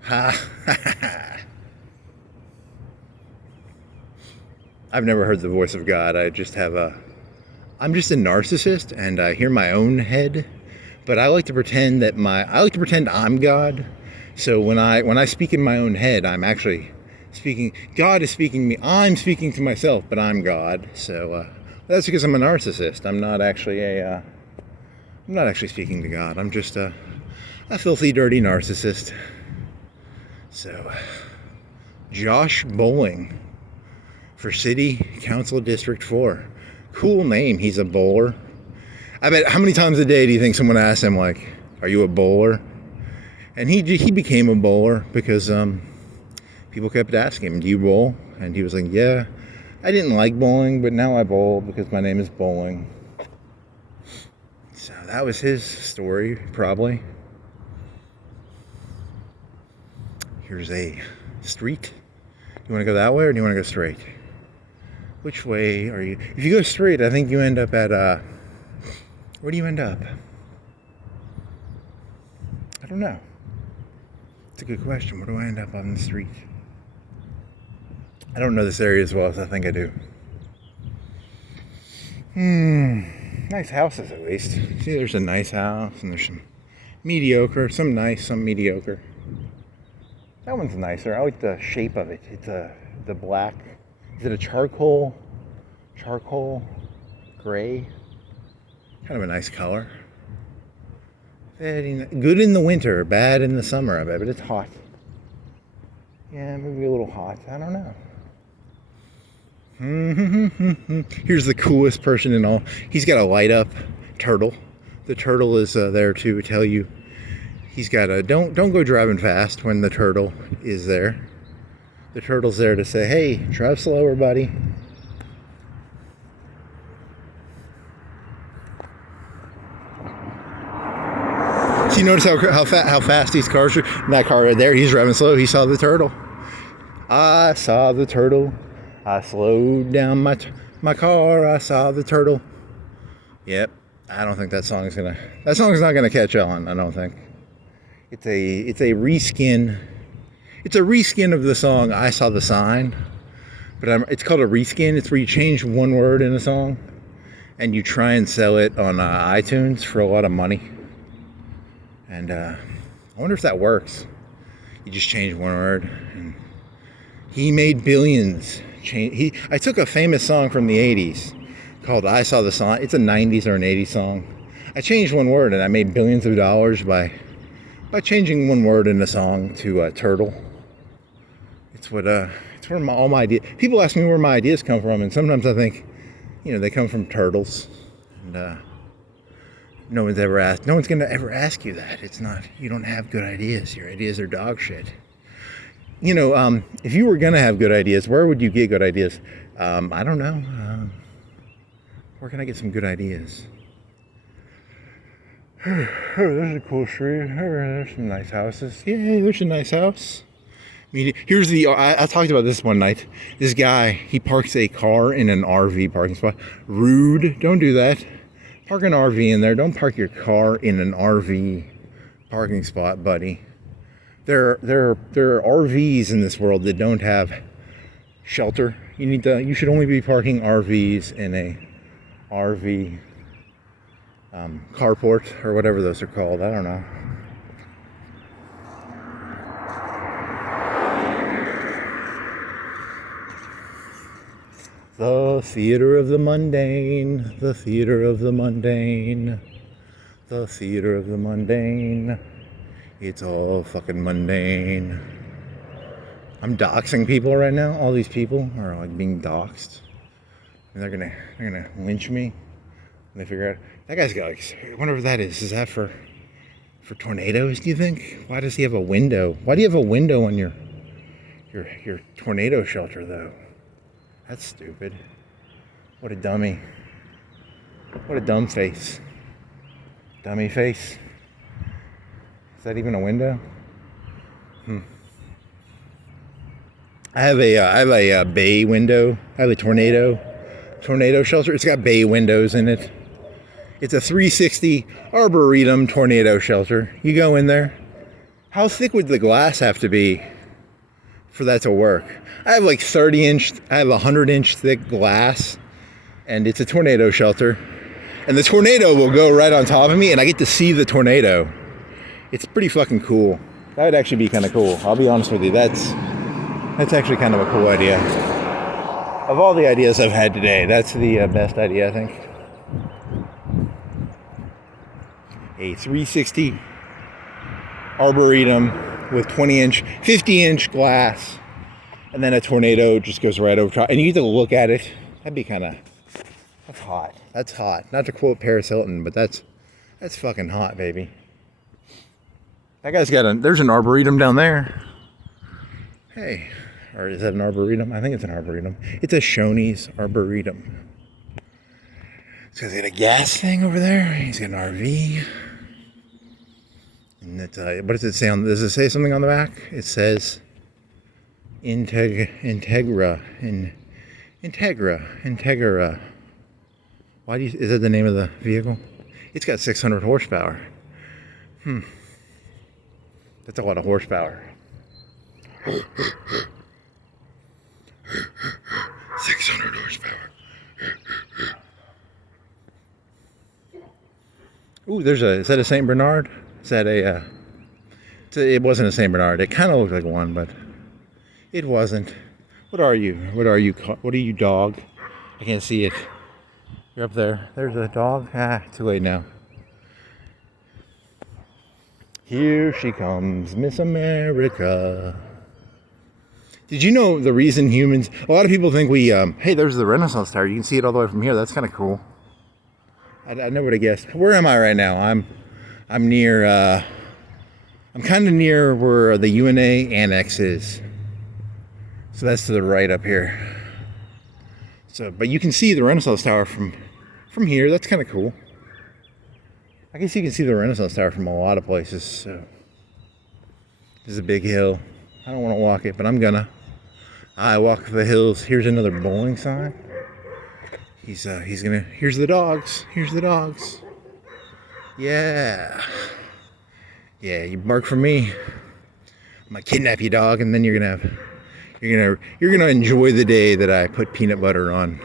Ha ha ha. I've never heard the voice of God. I'm just a narcissist, and I hear my own head. But I like to pretend I'm God. So when I speak in my own head, I'm actually speaking. God is speaking to me. I'm speaking to myself, but I'm God. So that's because I'm a narcissist. I'm not actually speaking to God. I'm just a filthy, dirty narcissist. So, Josh Bowling for City Council District 4. Cool name. He's a bowler. I bet, how many times a day do you think someone asks him, like, are you a bowler? And he became a bowler because people kept asking him, do you bowl? And he was like, yeah, I didn't like bowling, but now I bowl because my name is Bowling. So that was his story, probably. Here's a street. You want to go that way or do you want to go straight? Which way are you? If you go straight, I think you end up at, where do you end up? I don't know. It's a good question. Where do I end up on the street? I don't know this area as well as I think I do. Nice houses at least. See, there's a nice house and there's some mediocre, some nice, some mediocre. That one's nicer. I like the shape of it. It's the black. Is it a charcoal gray? Kind of a nice color. Good in the winter, bad in the summer, I bet, but it's hot. Yeah, maybe a little hot. I don't know. Here's the coolest person in all. He's got a light up turtle. The turtle is there to tell you. He's got a don't go driving fast when the turtle is there. The turtle's there to say, hey, drive slower, buddy. So you notice how fast these cars are? And that car right there, he's driving slow. He saw the turtle. I saw the turtle. I slowed down my car. I saw the turtle. Yep. I don't think that song's not gonna catch on. I don't think. It's a reskin. It's a reskin of the song I Saw the Sign, but it's called a reskin. It's where you change one word in a song, and you try and sell it on iTunes for a lot of money. And I wonder if that works. You just change one word, and he made billions. I took a famous song from the 80s called I Saw the Sign. It's a 90s or an 80s song. I changed one word, and I made billions of dollars by changing one word in a song to turtle. It's where all my ideas. People ask me where my ideas come from, and sometimes I think, they come from turtles. And No one's going to ever ask you that. It's not, you don't have good ideas. Your ideas are dog shit. You know, if you were going to have good ideas, where would you get good ideas? I don't know. Where can I get some good ideas? Oh, there's a cool street. There's some nice houses. Yeah, there's a nice house. I mean, here's the, I talked about this one night. This guy, he parks a car in an RV parking spot. Rude. Don't do that. Park an RV in there. Don't park your car in an RV parking spot, buddy. There are RVs in this world that don't have shelter. You should only be parking RVs in a RV carport or whatever those are called. I don't know. The theater of the mundane, the theater of the mundane, the theater of the mundane. It's all fucking mundane. I'm doxing people right now. All these people are like being doxed. And they're gonna lynch me. And they figure out that guy's got like, I wonder what that is. Is that for tornadoes, do you think? Why does he have a window? Why do you have a window on your tornado shelter though? That's stupid. What a dummy. What a dumb face. Dummy face. Is that even a window? I have a bay window. I have a tornado shelter. It's got bay windows in it. It's a 360 Arboretum tornado shelter. You go in there. How thick would the glass have to be for that to work? I have like 100-inch thick glass, and it's a tornado shelter. And the tornado will go right on top of me, and I get to see the tornado. It's pretty fucking cool. That would actually be kind of cool. I'll be honest with you. That's actually kind of a cool idea. Of all the ideas I've had today, that's the best idea, I think. A 360 Arboretum with 50-inch glass, and then a tornado just goes right over top, and you get to look at it. That'd be kind of, that's hot. That's hot. Not to quote Paris Hilton, but that's fucking hot, baby. That guy's there's an Arboretum down there. Hey, or is that an Arboretum? I think it's an Arboretum. It's a Shoney's Arboretum. So he's got a gas thing over there. He's got an RV. And what does it say does it say something on the back? It says Integra. Is that the name of the vehicle? It's got 600 horsepower. That's a lot of horsepower. 600 horsepower. Ooh, is that a St. Bernard? Is that it wasn't a St. Bernard. It kind of looked like one, but it wasn't. What are you? What are you, dog? I can't see it. You're up there. There's a dog. Too late now. Here she comes, Miss America. Did you know the reason humans... A lot of people think hey, there's the Renaissance Tower. You can see it all the way from here. That's kind of cool. I never would have guessed. Where am I right now? I'm near... I'm kind of near where the UNA annex is. So that's to the right up here. But you can see the Renaissance Tower from here. That's kind of cool. I guess you can see the Renaissance Tower from a lot of places. So this is a big hill. I don't want to walk it, but I'm gonna. I walk the hills. Here's another bowling sign. He's gonna. Here's the dogs. Here's the dogs. Yeah. Yeah. You bark for me, I'm gonna kidnap you, dog, and then you're gonna enjoy the day that I put peanut butter on.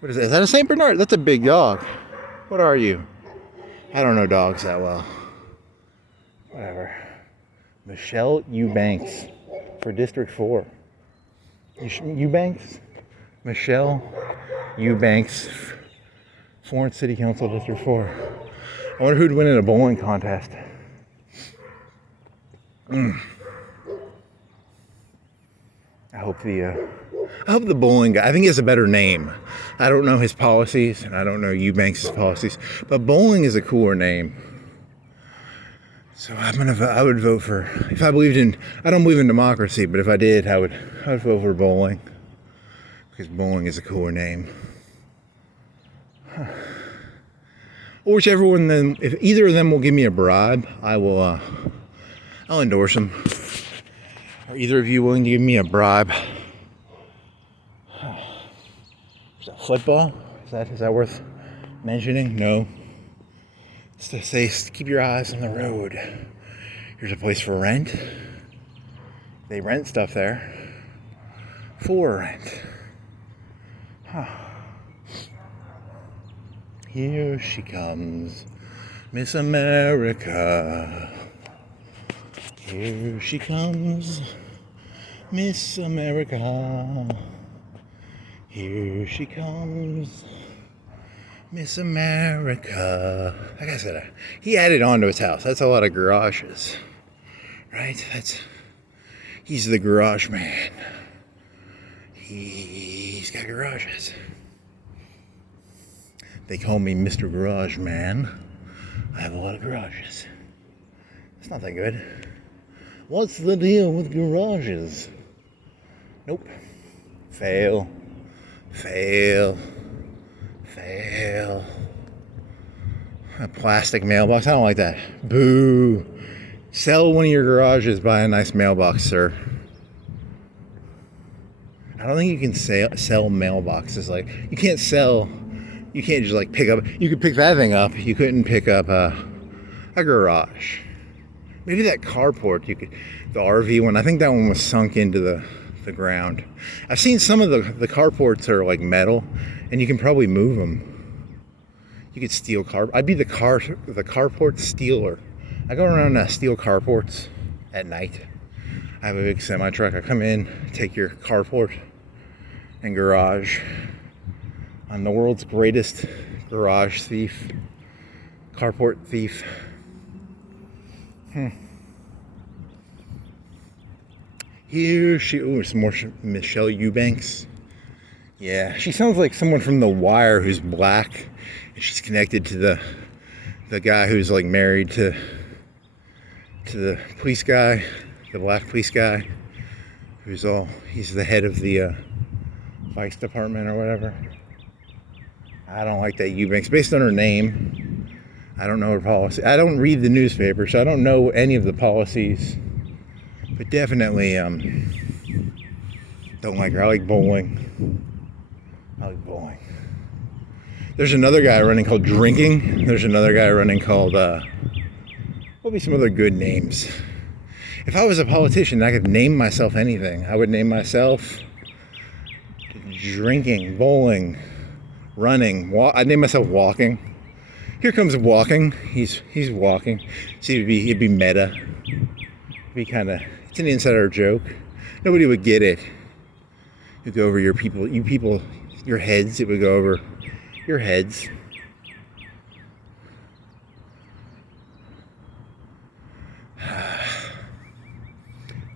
What is that? Is that a St. Bernard? That's a big dog. What are you? I don't know dogs that well. Whatever. Michelle Eubanks for District 4. Eubanks? Michelle Eubanks, Florence City Council District 4. I wonder who'd win in a bowling contest. I hope the bowling guy, I think he has a better name. I don't know his policies, and I don't know Eubanks' policies, but bowling is a cooler name. So I would vote for, if I believed in, I don't believe in democracy, but if I did, I would vote for bowling, because bowling is a cooler name. Or whichever one, then, if either of them will give me a bribe, I'll endorse them. Are either of you willing to give me a bribe? Is that football? Is that worth mentioning? No. It's to say, keep your eyes on the road. Here's a place for rent. They rent stuff there. For rent. Here she comes, Miss America. Here she comes, Miss America. Here she comes, Miss America. Like I said, he added on to his house. That's a lot of garages, right? He's the garage man. He's got garages. They call me Mr. Garage Man. I have a lot of garages. It's not that good. What's the deal with garages? Nope. Fail. A plastic mailbox. I don't like that. Boo. Sell one of your garages, buy a nice mailbox, sir. I don't think you can sell mailboxes. Like, you can't just like pick up, you could pick that thing up. You couldn't pick up a garage. Maybe that carport, the RV one, I think that one was sunk into the ground. I've seen some of the carports are like metal, and you can probably move them. You could steal I'd be the carport stealer. I go around steal carports at night. I have a big semi truck. I come in, take your carport and garage. I'm the world's greatest garage thief, carport thief. Here some more Michelle Eubanks. Yeah, she sounds like someone from The Wire who's black, and she's connected to the guy who's like married to the police guy, the black police guy, he's the head of the vice department or whatever. I don't like that Eubanks. Based on her name, I don't know her policy. I don't read the newspaper, so I don't know any of the policies. But definitely don't like her. I like bowling. There's another guy running called Drinking. There's another guy running called, what would be some other good names? If I was a politician, I could name myself anything. I would name myself Drinking, Bowling, Running. I'd name myself Walking. Here comes Walking. He's walking. See, it'd be meta. It'd be kind of, it's an insider joke. Nobody would get it. It'd go over your heads. It would go over your heads.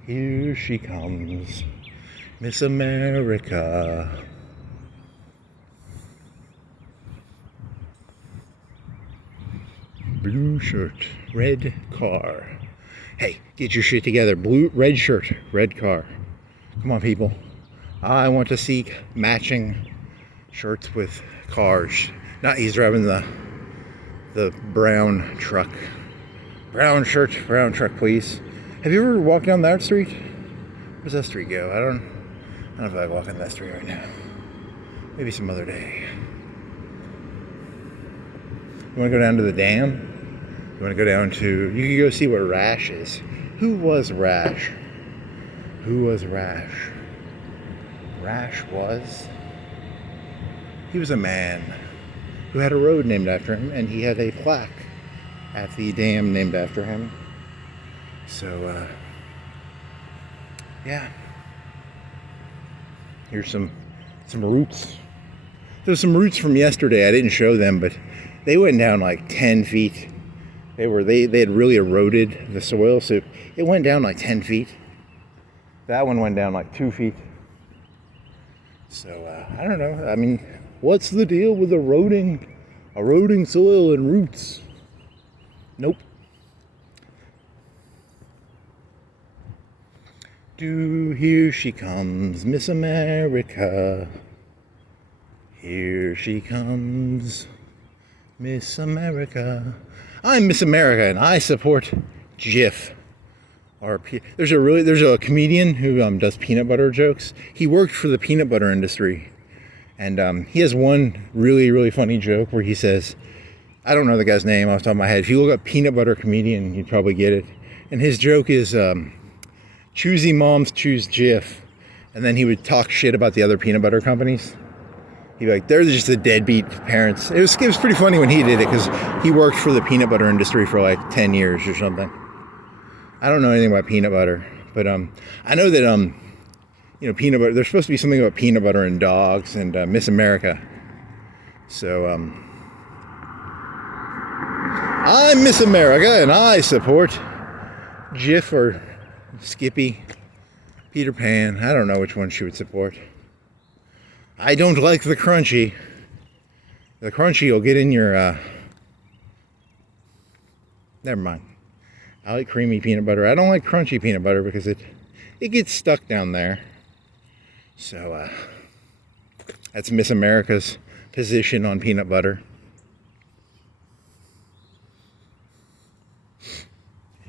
Here she comes, Miss America. Blue shirt, red car. Hey, get your shit together. Red shirt, red car. Come on, people. I want to see matching shirts with cars. Not he's driving the brown truck. Brown shirt, brown truck, please. Have you ever walked down that street? Where's that street go? I don't know if I walk on that street right now. Maybe some other day. You want to go down to the dam? You want to go down to... You can go see what Rash is. Who was Rash? Rash was... He was a man who had a road named after him, and he had a plaque at the dam named after him. So, yeah. Here's some roots. There's some roots from yesterday. I didn't show them, but they went down like 10 feet. They had really eroded the soil, so it went down like 10 feet. That one went down like 2 feet. So, I don't know. I mean, what's the deal with eroding soil and roots? Nope. Here she comes, Miss America. Here she comes, Miss America. I'm Miss America, and I support Jif. There's a comedian who does peanut butter jokes. He worked for the peanut butter industry, and he has one really, really funny joke where he says, I don't know the guy's name off the top of my head. If you look up peanut butter comedian, you'd probably get it. And his joke is, choosy moms choose Jif. And then he would talk shit about the other peanut butter companies. He'd be like, they're just the deadbeat parents. It was pretty funny when he did it, because he worked for the peanut butter industry for like 10 years or something. I don't know anything about peanut butter, but I know that peanut butter. There's supposed to be something about peanut butter and dogs and Miss America. So I'm Miss America, and I support Jif or Skippy, Peter Pan. I don't know which one she would support. I don't like the crunchy. The crunchy will get in your. Never mind. I like creamy peanut butter. I don't like crunchy peanut butter because it gets stuck down there. So that's Miss America's position on peanut butter.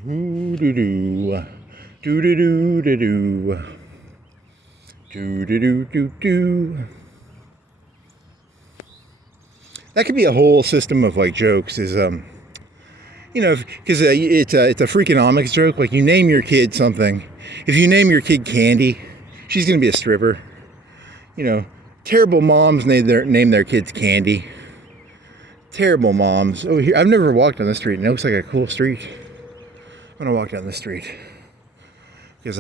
Ooh doo doo, doo doo doo doo doo, doo doo doo doo doo. That could be a whole system of like jokes. Is because it's a Freakonomics joke. Like, you name your kid something. If you name your kid Candy, she's gonna be a stripper. Terrible moms name their kids Candy. Terrible moms. Oh, here, I've never walked on the street, and it looks like a cool street. I'm gonna walk down the street because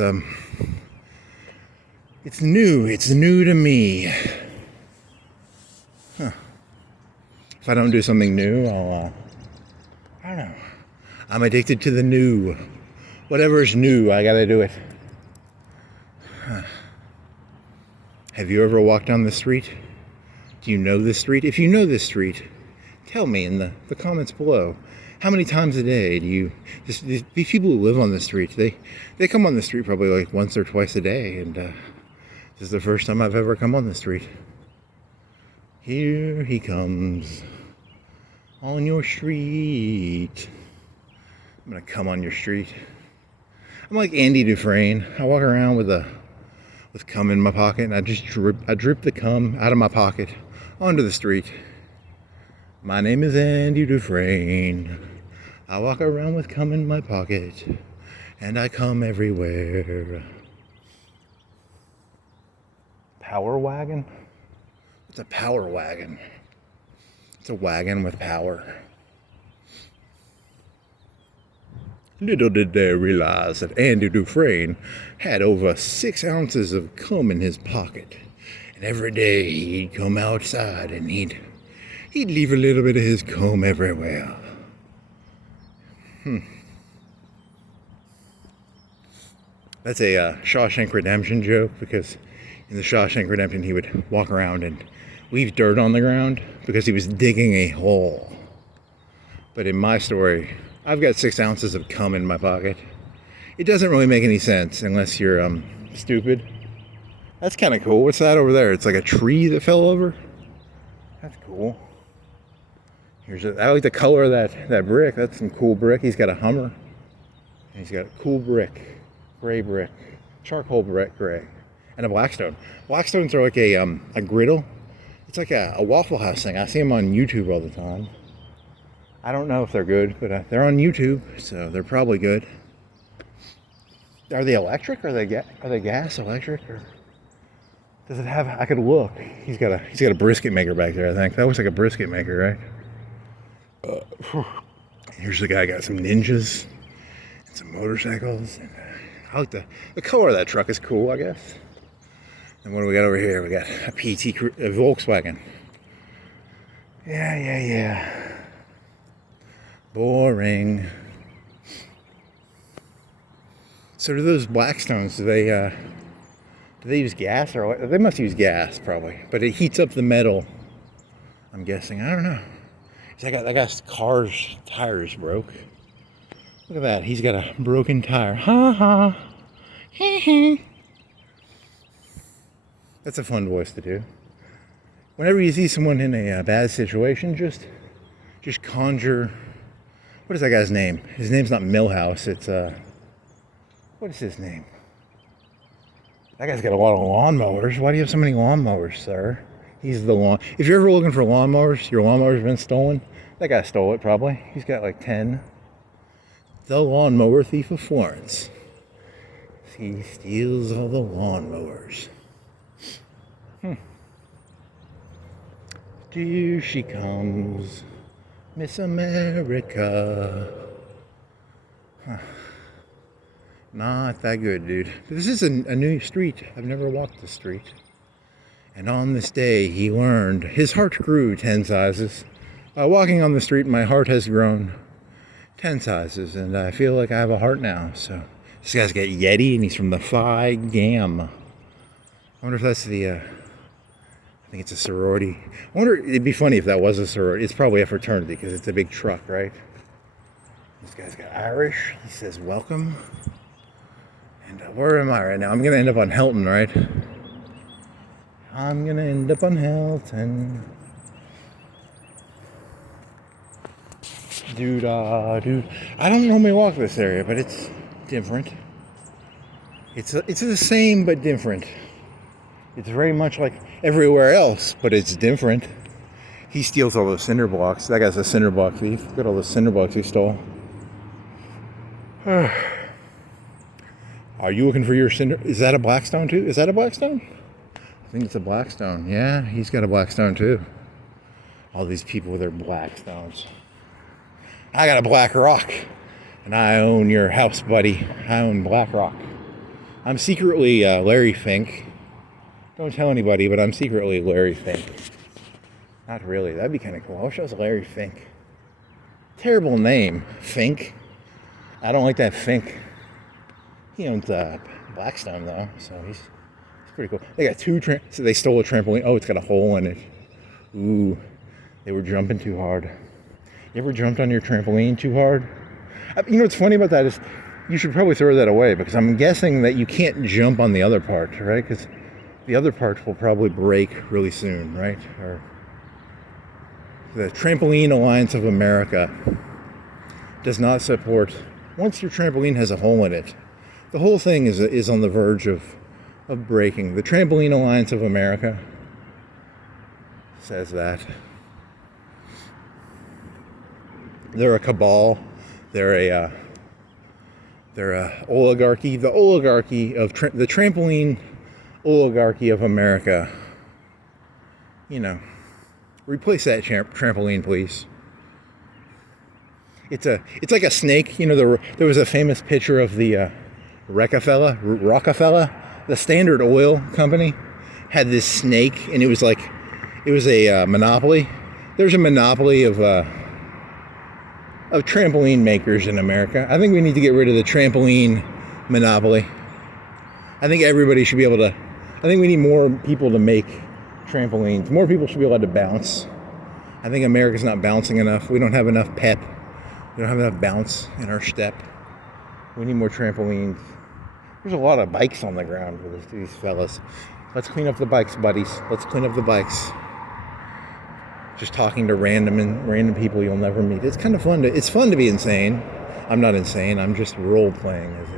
it's new. It's new to me. Huh. If I don't do something new, I don't know. I'm addicted to the new. Whatever's new, I gotta do it. Huh. Have you ever walked down the street? Do you know this street? If you know this street, tell me in the comments below. How many times a day do you... These people who live on the street, they come on the street probably like once or twice a day, and this is the first time I've ever come on the street. Here he comes. On your street. I'm gonna come on your street. I'm like Andy Dufresne. I walk around with cum in my pocket, and I drip the cum out of my pocket onto the street. My name is Andy Dufresne. I walk around with cum in my pocket, and I come everywhere. Power wagon? What's a power wagon? It's a wagon with power. Little did they realize that Andy Dufresne had over 6 ounces of cum in his pocket. And every day he'd come outside and he'd leave a little bit of his cum everywhere. That's a Shawshank Redemption joke, because in the Shawshank Redemption he would walk around and leave dirt on the ground because he was digging a hole. But in my story, I've got 6 ounces of cum in my pocket. It doesn't really make any sense unless you're stupid. That's kind of cool. What's that over there? It's like a tree that fell over. That's cool. I like the color of that brick. That's some cool brick. He's got a Hummer. And he's got a cool brick. Gray brick. Charcoal brick, gray. And a Blackstone. Blackstones are like a griddle. It's like a Waffle House thing. I see them on YouTube all the time. I don't know if they're good, but they're on YouTube, so they're probably good. Are they electric? Are they gas, electric, or does it have? I could look. He's got a brisket maker back there. I think that looks like a brisket maker, right? Here's the guy got some ninjas and some motorcycles. And, I like the color of that truck is cool, I guess. And what do we got over here? We got a Volkswagen. Yeah. Boring. So do those Blackstones, do Do they use gas or they must use gas probably? But it heats up the metal. I'm guessing. I don't know. That guy's car's tires broke. Look at that. He's got a broken tire. Ha ha. Hee hee. That's a fun voice to do. Whenever you see someone in a bad situation, just conjure. What is that guy's name? His name's not Millhouse. It's what is his name? That guy's got a lot of lawnmowers. Why do you have so many lawnmowers, sir? He's the lawn. If you're ever looking for lawnmowers, your lawnmower's been stolen. That guy stole it probably. He's got like 10. The lawnmower thief of Florence. He steals all the lawnmowers. Here she comes, Miss America. Not that good, dude. This is a new street. I've never walked the street. And on this day, he learned. His heart grew 10 sizes. Walking on the street, my heart has grown 10 sizes. And I feel like I have a heart now. So this guy's got Yeti, and he's from the Phi Gamma. I wonder if that's the... I think it's a sorority. I wonder, it'd be funny if that was a sorority. It's probably a fraternity because it's a big truck, right? This guy's got Irish. He says, welcome. And where am I right now? I'm going to end up on Helton, right? I'm going to end up on Helton. Dude. I don't normally walk this area, but it's different. It's the same, but different. It's very much like everywhere else, but it's different. He steals all those cinder blocks. That guy's a cinder block thief. Look at all those cinder blocks he stole. Are you looking for your cinder? Is that a blackstone too? Is that a blackstone? I think it's a blackstone. Yeah, he's got a blackstone too. All these people with their blackstones. I got a black rock, and I own your house, buddy. I own Black Rock. I'm secretly Larry Fink. Don't tell anybody, but I'm secretly Larry Fink. Not really. That'd be kind of cool. I wish I was Larry Fink. Terrible name, Fink. I don't like that Fink. He owns Blackstone though, so he's pretty cool. They got so they stole a trampoline. Oh, it's got a hole in it. Ooh, they were jumping too hard. You ever jumped on your trampoline too hard? You know what's funny about that is you should probably throw that away because I'm guessing that you can't jump on the other part, right? Because the other part will probably break really soon, right? Or the Trampoline Alliance of America does not support. Once your trampoline has a hole in it, the whole thing is on the verge of breaking. The Trampoline Alliance of America says that. They're a cabal. They're a oligarchy. The oligarchy of the trampoline oligarchy of America. You know, replace that trampoline, please. It's like a snake. You know, there was a famous picture of the Rockefeller, the Standard Oil Company, had this snake, and it was a monopoly. There's a monopoly of trampoline makers in America. I think we need to get rid of the trampoline monopoly. I think everybody should be able to. I think we need more people to make trampolines. More people should be allowed to bounce. I think America's not bouncing enough. We don't have enough pep. We don't have enough bounce in our step. We need more trampolines. There's a lot of bikes on the ground with these fellas. Let's clean up the bikes, buddies. Let's clean up the bikes. Just talking to random people you'll never meet. It's kind of fun it's fun to be insane. I'm not insane. I'm just role playing as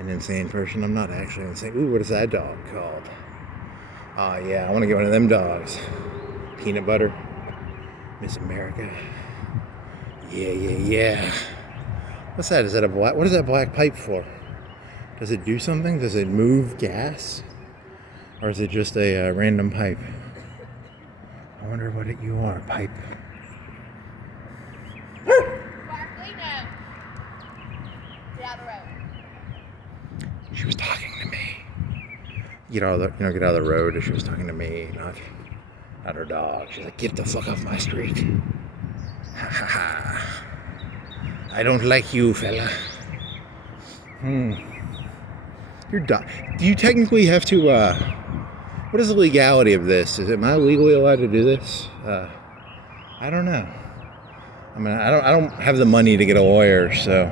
an insane person. I'm not actually insane. Ooh, what is that dog called? Oh yeah, I want to get one of them dogs. Peanut butter. Miss America. Yeah. What's that? Is that what is that black pipe for? Does it do something? Does it move gas? Or is it just a random pipe? I wonder what you are, pipe. She was talking to me. Get out of the road. She was talking to me, not her dog. She's like, get the fuck off my street. Ha ha ha. I don't like you, fella. Do you technically have to, what is the legality of this? Am I legally allowed to do this? I don't know. I mean, I don't have the money to get a lawyer, so.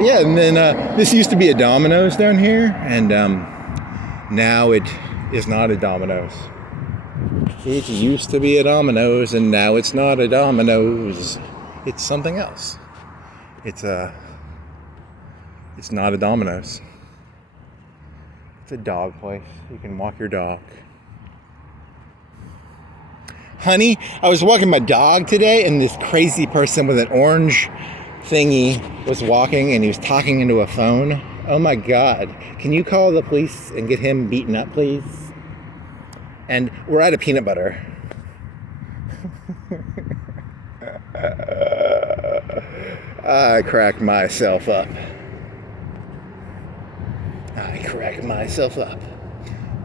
Yeah, and then this used to be a Domino's down here, and now it is not a Domino's. It used to be a Domino's, and now it's not a Domino's. It's something else. It's not a Domino's. It's a dog place. You can walk your dog. Honey, I was walking my dog today, and this crazy person with an orange thingy was walking, and he was talking into a phone. Oh my God. Can you call the police and get him beaten up, please? And we're out of peanut butter. I cracked myself up.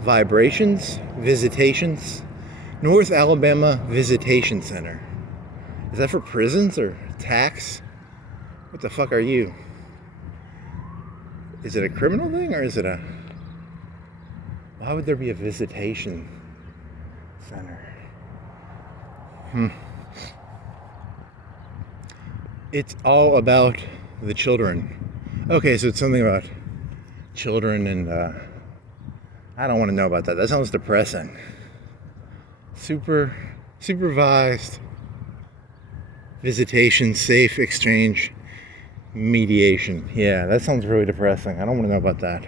Vibrations, visitations, North Alabama Visitation Center. Is that for prisons or tax? What the fuck are you? Is it a criminal thing or is it a... Why would there be a visitation center? It's all about the children. Okay, so it's something about children and I don't want to know about that. That sounds depressing. Supervised visitation, safe exchange, mediation. Yeah, that sounds really depressing. I don't want to know about that.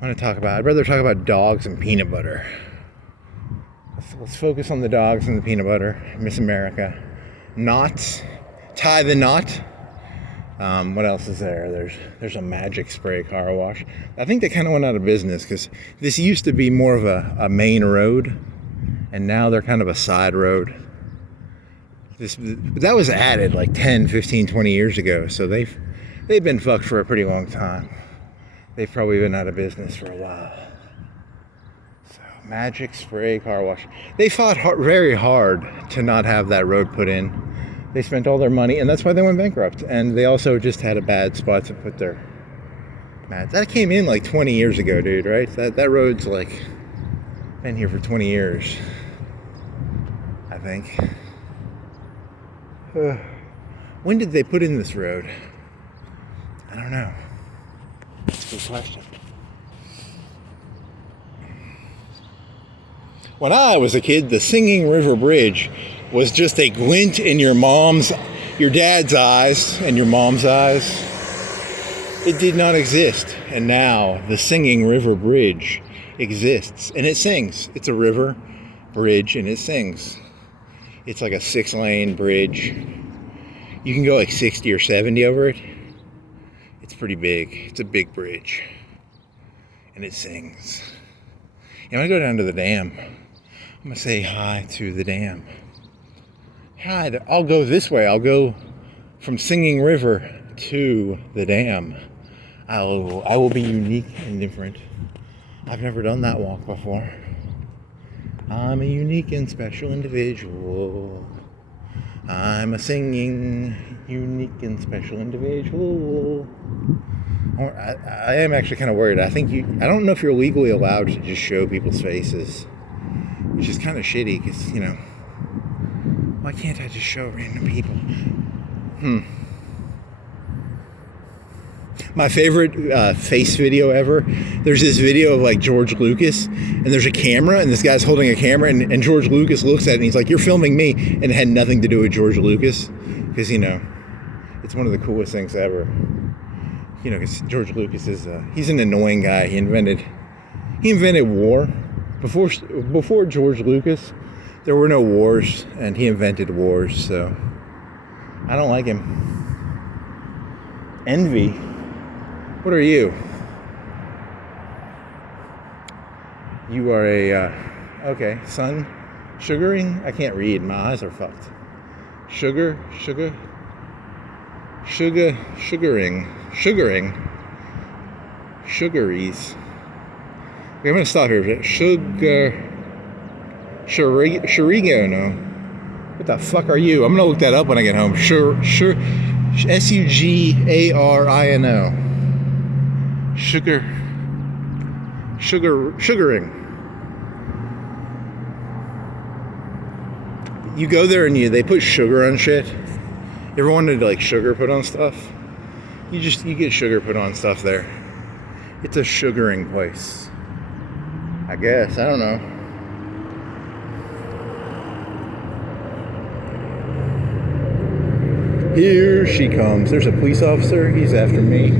I'd rather talk about dogs and peanut butter. Let's focus on the dogs and the peanut butter. Miss America. Knots. Tie the knot. What else is there? There's a magic spray car wash. I think they kind of went out of business because this used to be more of a main road, and now they're kind of a side road. That was added like 10, 15, 20 years ago, so they've been fucked for a pretty long time. They've probably been out of business for a while. So, magic spray car wash. They fought very hard to not have that road put in. They spent all their money, and that's why they went bankrupt. And they also just had a bad spot to put their mat. That came in like 20 years ago, dude, right? That road's like been here for 20 years, I think. When did they put in this road? I don't know. That's a good question. When I was a kid, the Singing River Bridge was just a glint in your dad's eyes and your mom's eyes. It did not exist. And now the Singing River Bridge exists. And it sings. It's a river bridge and it sings. It's like a 6-lane bridge. You can go like 60 or 70 over it. It's pretty big. It's a big bridge. And it sings. And when I go down to the dam, I'm going to say hi to the dam. Hi, I'll go this way. I'll go from Singing River to the dam. I will be unique and different. I've never done that walk before. I'm a unique and special individual. I'm a singing, unique and special individual. I am actually kind of worried. I don't know if you're legally allowed to just show people's faces. Which is kind of shitty because, why can't I just show random people? My favorite face video ever, there's this video of like George Lucas, and there's a camera, and this guy's holding a camera, and George Lucas looks at it, and he's like, "You're filming me," and it had nothing to do with George Lucas, because, it's one of the coolest things ever. Because George Lucas he's an annoying guy. He invented war. Before George Lucas, there were no wars, and he invented wars, so I don't like him. Envy. What are you? You are a, sun. Sugaring? I can't read. My eyes are fucked. Sugaring. Sugaries. Okay, I'm going to stop here. Shurigo, no. What the fuck are you? I'm going to look that up when I get home. Sugarino. Sugaring. You go there and they put sugar on shit. You ever wanted like sugar put on stuff? You get sugar put on stuff there. It's a sugaring place. I guess, I don't know. Here she comes. There's a police officer. He's after me.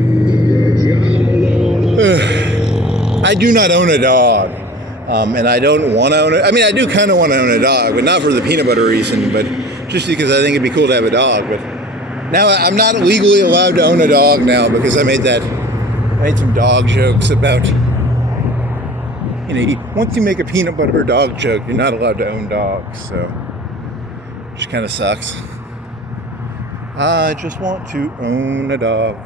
I do not own a dog. And I don't want to own it. I mean, I do kind of want to own a dog, but not for the peanut butter reason, but just because I think it'd be cool to have a dog. But now I'm not legally allowed to own a dog now because I made some dog jokes about, once you make a peanut butter dog joke, you're not allowed to own dogs, so, which kind of sucks. I just want to own a dog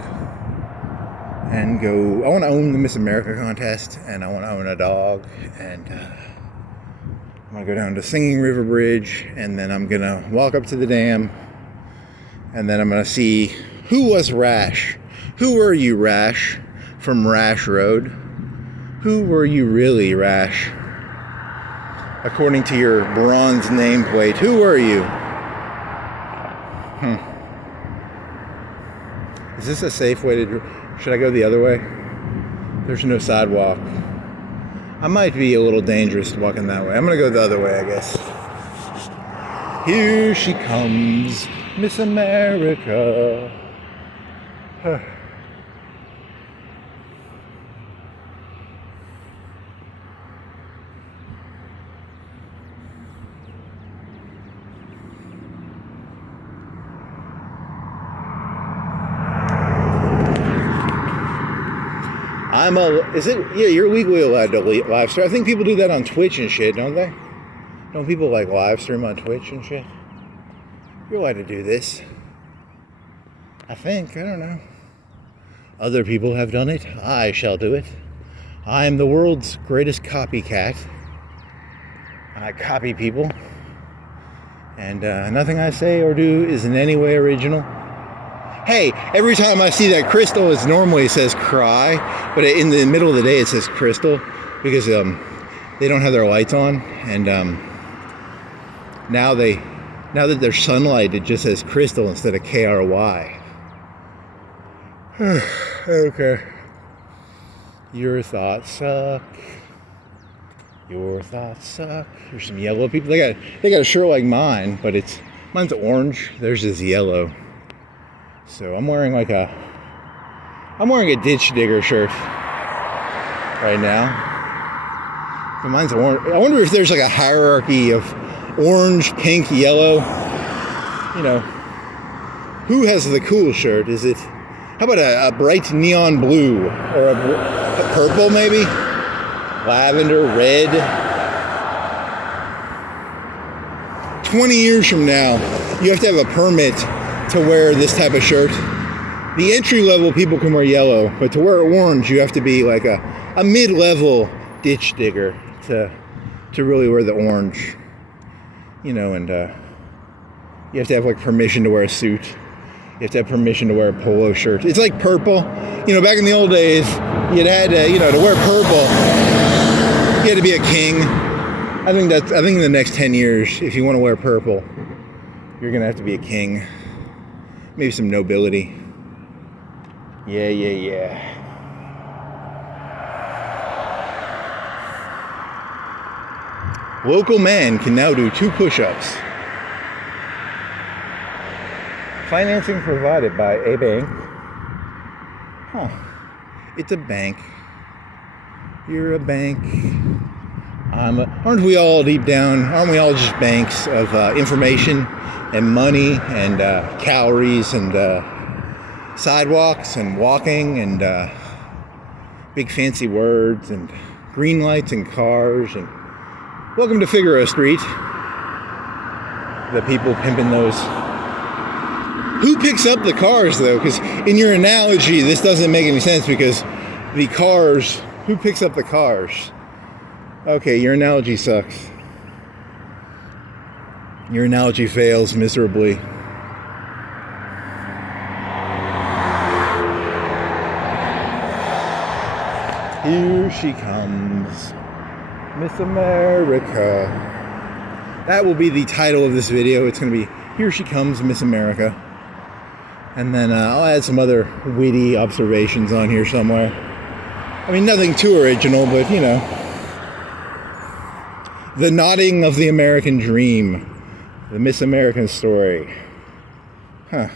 and I want to own the Miss America contest, and I want to own a dog, and I'm going to go down to Singing River Bridge, and then I'm going to walk up to the dam, and then I'm going to see who was Rash. Who were you, Rash, from Rash Road? Who were you really, Rash? According to your bronze nameplate, who were you? Is this a safe way to... Should I go the other way? There's no sidewalk. I might be a little dangerous walking that way. I'm going to go the other way, I guess. Here she comes, Miss America. You're legally allowed to live stream. I think people do that on Twitch and shit, don't they? Don't people like live stream on Twitch and shit? You're allowed to do this. I think, I don't know. Other people have done it. I shall do it. I am the world's greatest copycat. I copy people. And nothing I say or do is in any way original. Hey, every time I see that crystal, it normally says cry, but in the middle of the day it says crystal because they don't have their lights on, and now that there's sunlight, it just says crystal instead of KRY. Okay. Your thoughts suck. Your thoughts suck. Here's some yellow people. They got a shirt like mine, but mine's orange. Theirs is yellow. So I'm wearing a ditch digger shirt right now. But mine's orange. I wonder if there's like a hierarchy of orange, pink, yellow. Who has the cool shirt? How about a bright neon blue or a purple maybe? Lavender, red. 20 years from now, you have to have a permit to wear this type of shirt. The entry level people can wear yellow, but to wear orange, you have to be like a mid-level ditch digger to really wear the orange. And you have to have like permission to wear a suit. You have to have permission to wear a polo shirt. It's like purple. Back in the old days, you'd had to, to wear purple, you had to be a king. I think in the next 10 years, if you want to wear purple, you're gonna have to be a king. Maybe some nobility. Yeah. Local man can now do 2 push-ups. Financing provided by a bank. Huh. It's a bank. You're a bank. Aren't we all deep down? Aren't we all just banks of information and money and calories and sidewalks and walking and big fancy words and green lights and cars? And welcome to Figaro Street. The people pimping those. Who picks up the cars though? Because in your analogy, this doesn't make any sense because the cars. Who picks up the cars? Okay, your analogy sucks. Your analogy fails miserably. Here she comes, Miss America. That will be the title of this video. It's going to be Here She Comes, Miss America. And then I'll add some other witty observations on here somewhere. I mean, nothing too original, but you know. The nodding of the American dream. The Miss American story. Huh.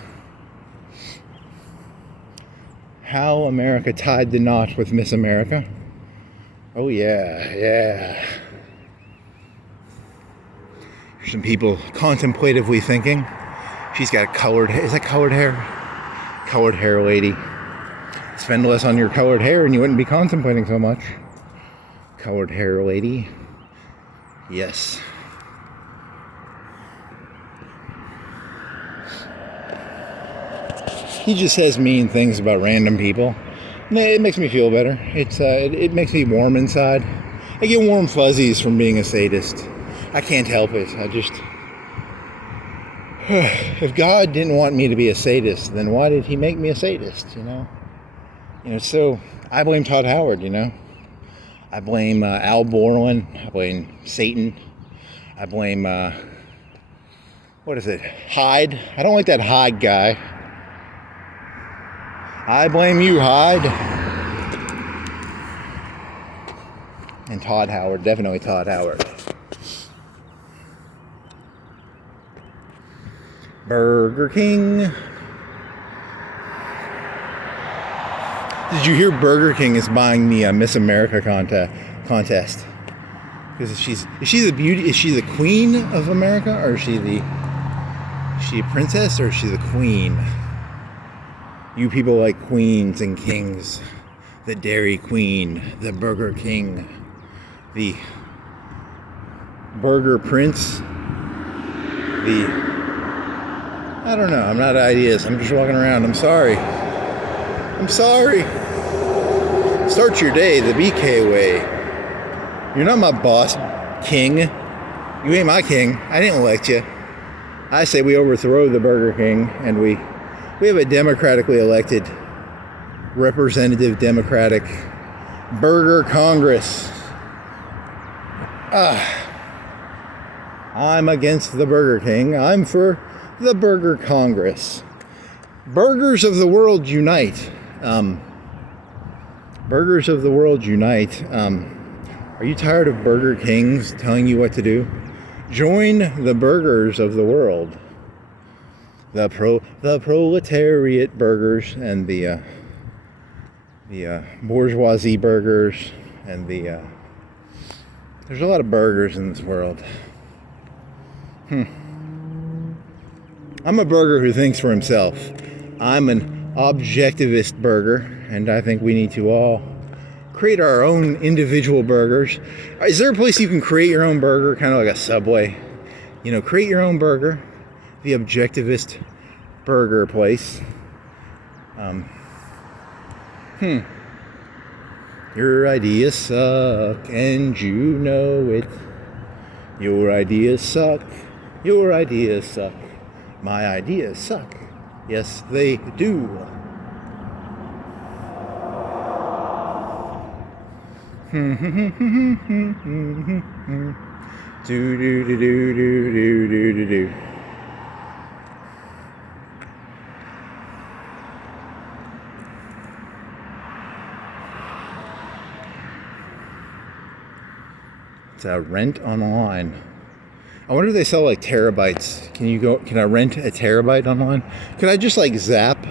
How America tied the knot with Miss America. Oh yeah, yeah. Here's some people contemplatively thinking. She's got colored hair. Is that colored hair? Colored hair lady. Spend less on your colored hair and you wouldn't be contemplating so much. Colored hair lady. Yes. He just says mean things about random people. It makes me feel better. It makes me warm inside. I get warm fuzzies from being a sadist. I can't help it. If God didn't want me to be a sadist, then why did he make me a sadist, you know? So I blame Todd Howard, you know? I blame Al Borland. I blame Satan. I blame, Hyde. I don't like that Hyde guy. I blame you, Hyde. And Todd Howard, definitely Todd Howard. Burger King. Did you hear Burger King is buying the Miss America contest? Because is she the beauty? Is she the queen of America, or is she a princess, or is she the queen? You people like queens and kings. The Dairy Queen, the Burger King, the Burger Prince, I don't know, I'm not ideas. I'm just walking around. I'm sorry. Start your day the BK way. You're not my boss, king. You ain't my king. I didn't elect you. I say we overthrow the Burger King and we have a democratically elected, representative democratic Burger Congress. I'm against the Burger King. I'm for the Burger Congress. Burgers of the world unite. Burgers of the world unite. Are you tired of Burger Kings telling you what to do? Join the burgers of the world. The proletariat burgers and the bourgeoisie burgers and there's a lot of burgers in this world. I'm a burger who thinks for himself. I'm an objectivist burger, and I think we need to all create our own individual burgers. Is there a place you can create your own burger, kind of like a Subway? Create your own burger. The objectivist burger place. Your ideas suck, and you know it. Your ideas suck. Your ideas suck. My ideas suck. Yes, they do. Do do do do do do do do do. It's a rent online. I wonder if they sell like terabytes. Can I rent a terabyte online? Could I just like zap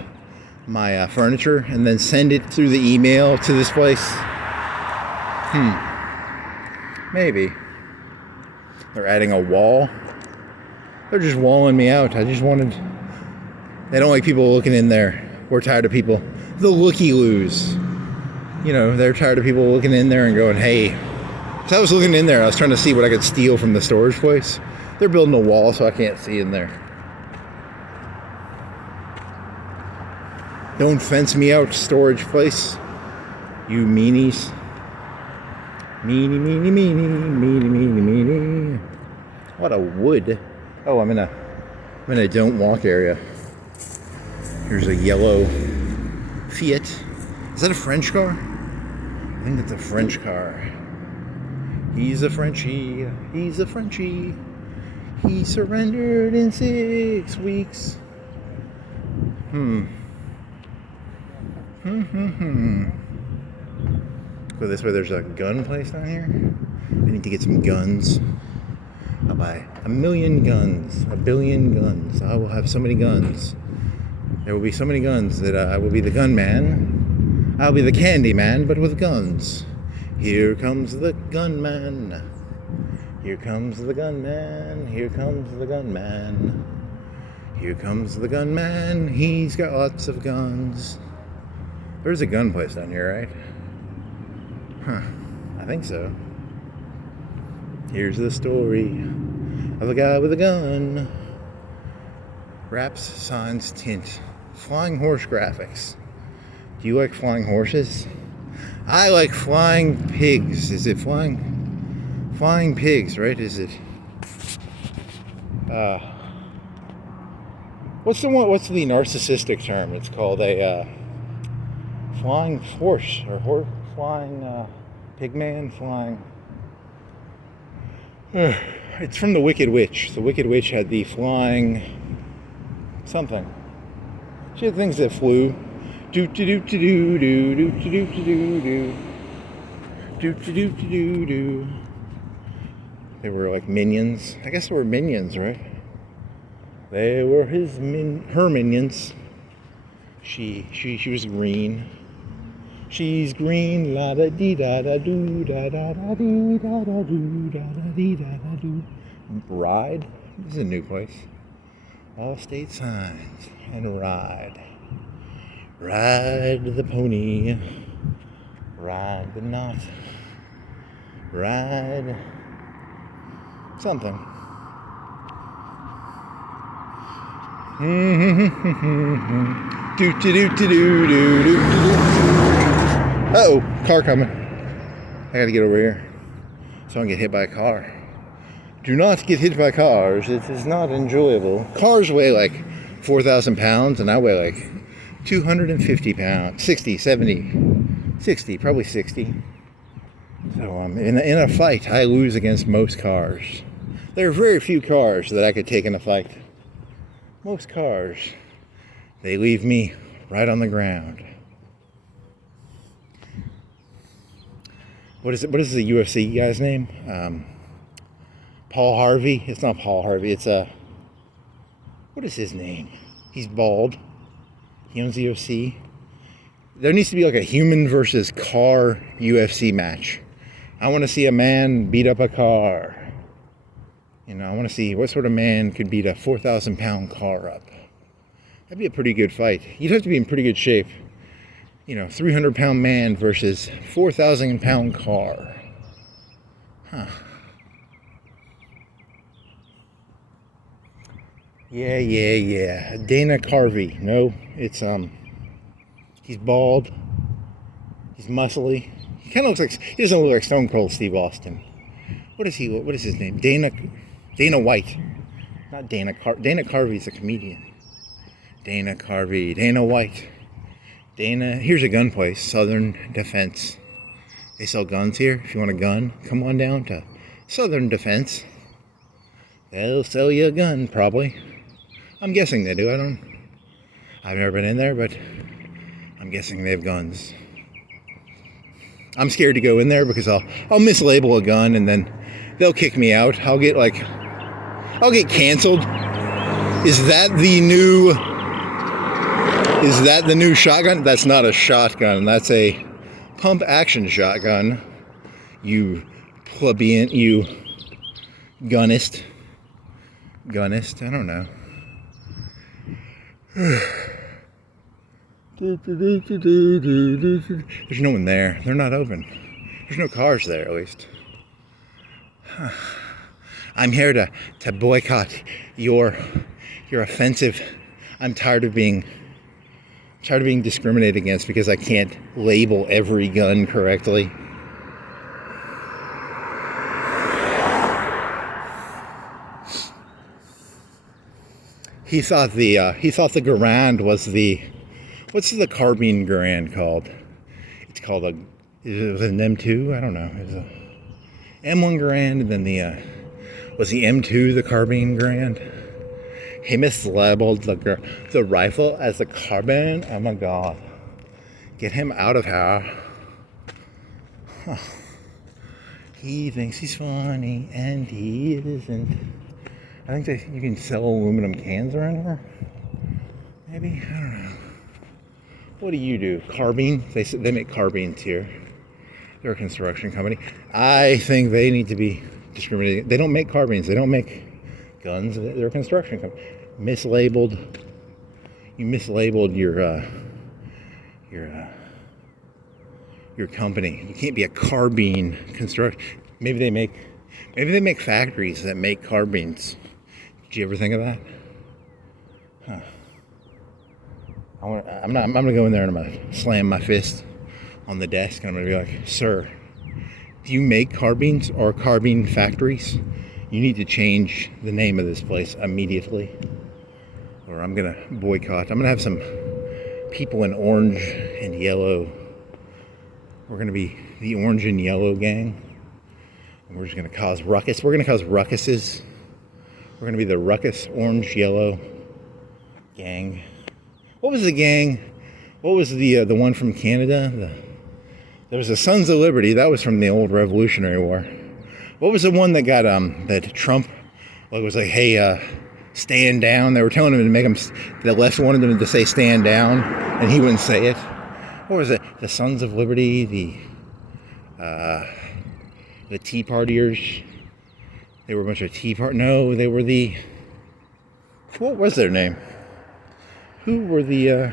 my furniture and then send it through the email to this place? Maybe. They're adding a wall. They're just walling me out. They don't like people looking in there. We're tired of people. The looky-loos. They're tired of people looking in there and going, hey. So I was looking in there. I was trying to see what I could steal from the storage place. They're building a wall so I can't see in there. Don't fence me out, storage place. You meanies. Meanie, meanie, meanie, meanie, meanie, meanie. What a wood. Oh, I'm in a don't walk area. Here's a yellow Fiat. Is that a French car? I think it's a French car. He's a Frenchie. He's a Frenchie. He surrendered in 6 weeks. Go this way. There's a gun place down here. I need to get some guns. I'll buy 1,000,000 guns, 1,000,000,000 guns. I will have so many guns. There will be so many guns that I will be the gun man. I'll be the candy man, but with guns. Here comes the gunman. Here comes the gunman. Here comes the gunman. Here comes the gunman. He's got lots of guns. There's a gun place down here, right? I think so. Here's the story of a guy with a gun. Wraps, signs, tint. Flying horse graphics. Do you like flying horses? I like flying pigs. Is it flying pigs, right? Is it what's the narcissistic term? It's called a flying horse or flying pigman, flying. It's from the Wicked Witch. The Wicked Witch had the flying something. She had things that flew. Do do do do do do do do do do do do do do. They were like minions. I guess they were minions, right? They were her minions. She was green. She's green, la da dee da da doo da da da dee da da doo da da dee da da doo. Ride? This is a new place. All state signs and ride. Ride the pony. Ride but not. Ride something. Do do do do do do do. Uh-oh, car coming. I gotta get over here so I don't get hit by a car. Do not get hit by cars. It is not enjoyable. Cars weigh like 4,000 pounds and I weigh like 250 pounds. 60, 70, 60, probably 60. So in a fight, I lose against most cars. There are very few cars that I could take in a fight. Most cars, they leave me right on the ground. What is the UFC guy's name? Paul Harvey. It's not Paul Harvey. It's what is his name? He's bald. He owns the UFC. There needs to be like a human versus car UFC match. I want to see a man beat up a car. You know, I want to see what sort of man could beat a 4,000 pound car up. That'd be a pretty good fight. You'd have to be in pretty good shape. You know, 300 pound man versus 4,000 pound car. Huh. Yeah. Dana Carvey. No, it's he's bald. He's muscly. He kind of looks like, he doesn't look like Stone Cold Steve Austin. What is his name? Dana White. Not Dana Carvey's a comedian. Dana Carvey, Dana White. Here's a gun place, Southern Defense. They sell guns here. If you want a gun, come on down to Southern Defense. They'll sell you a gun, probably. I'm guessing they do. I've never been in there, but I'm guessing they have guns. I'm scared to go in there because I'll mislabel a gun and then they'll kick me out. I'll get canceled. Is that the new shotgun? That's not a shotgun. That's a pump action shotgun. You plebeian, you gunnist. I don't know. There's no one there. They're not open. There's no cars there, at least. I'm here to boycott your offensive. I'm tired of being discriminated against because I can't label every gun correctly. He thought the Garand was the, what's the carbine Garand called? Was it an M2? I don't know. It was a M1 Grand, and then was the M2 the carbine Grand? He mislabeled the rifle as a carbine. Oh my god. Get him out of here. Huh. He thinks he's funny, and he isn't. I think you can sell aluminum cans around here. Maybe? I don't know. What do you do? Carbine? They make carbines here. They're a construction company. I think they need to be discriminated. They don't make carbines. They don't make guns. They're a construction company. Mislabeled. You mislabeled your company. You can't be a carbine construction. Maybe they make factories that make carbines. Did you ever think of that? Huh. I'm gonna go in there and I'm gonna slam my fist on the desk and I'm gonna be like, sir, do you make carbines or carbine factories? You need to change the name of this place immediately, or I'm gonna boycott. I'm gonna have some people in orange and yellow. We're gonna be the orange and yellow gang. And we're just gonna cause ruckus. We're gonna cause ruckuses. We're gonna be the ruckus orange yellow gang. What was the gang? What was the one from Canada? There was the Sons of Liberty. That was from the old Revolutionary War. What was the one that got that Trump was like, hey, stand down? They were telling him to make him. The left wanted him to say stand down, and he wouldn't say it. What was it? The Sons of Liberty, the Tea Partiers. They were a bunch of Tea Part. No, they were the. What was their name? Who were the?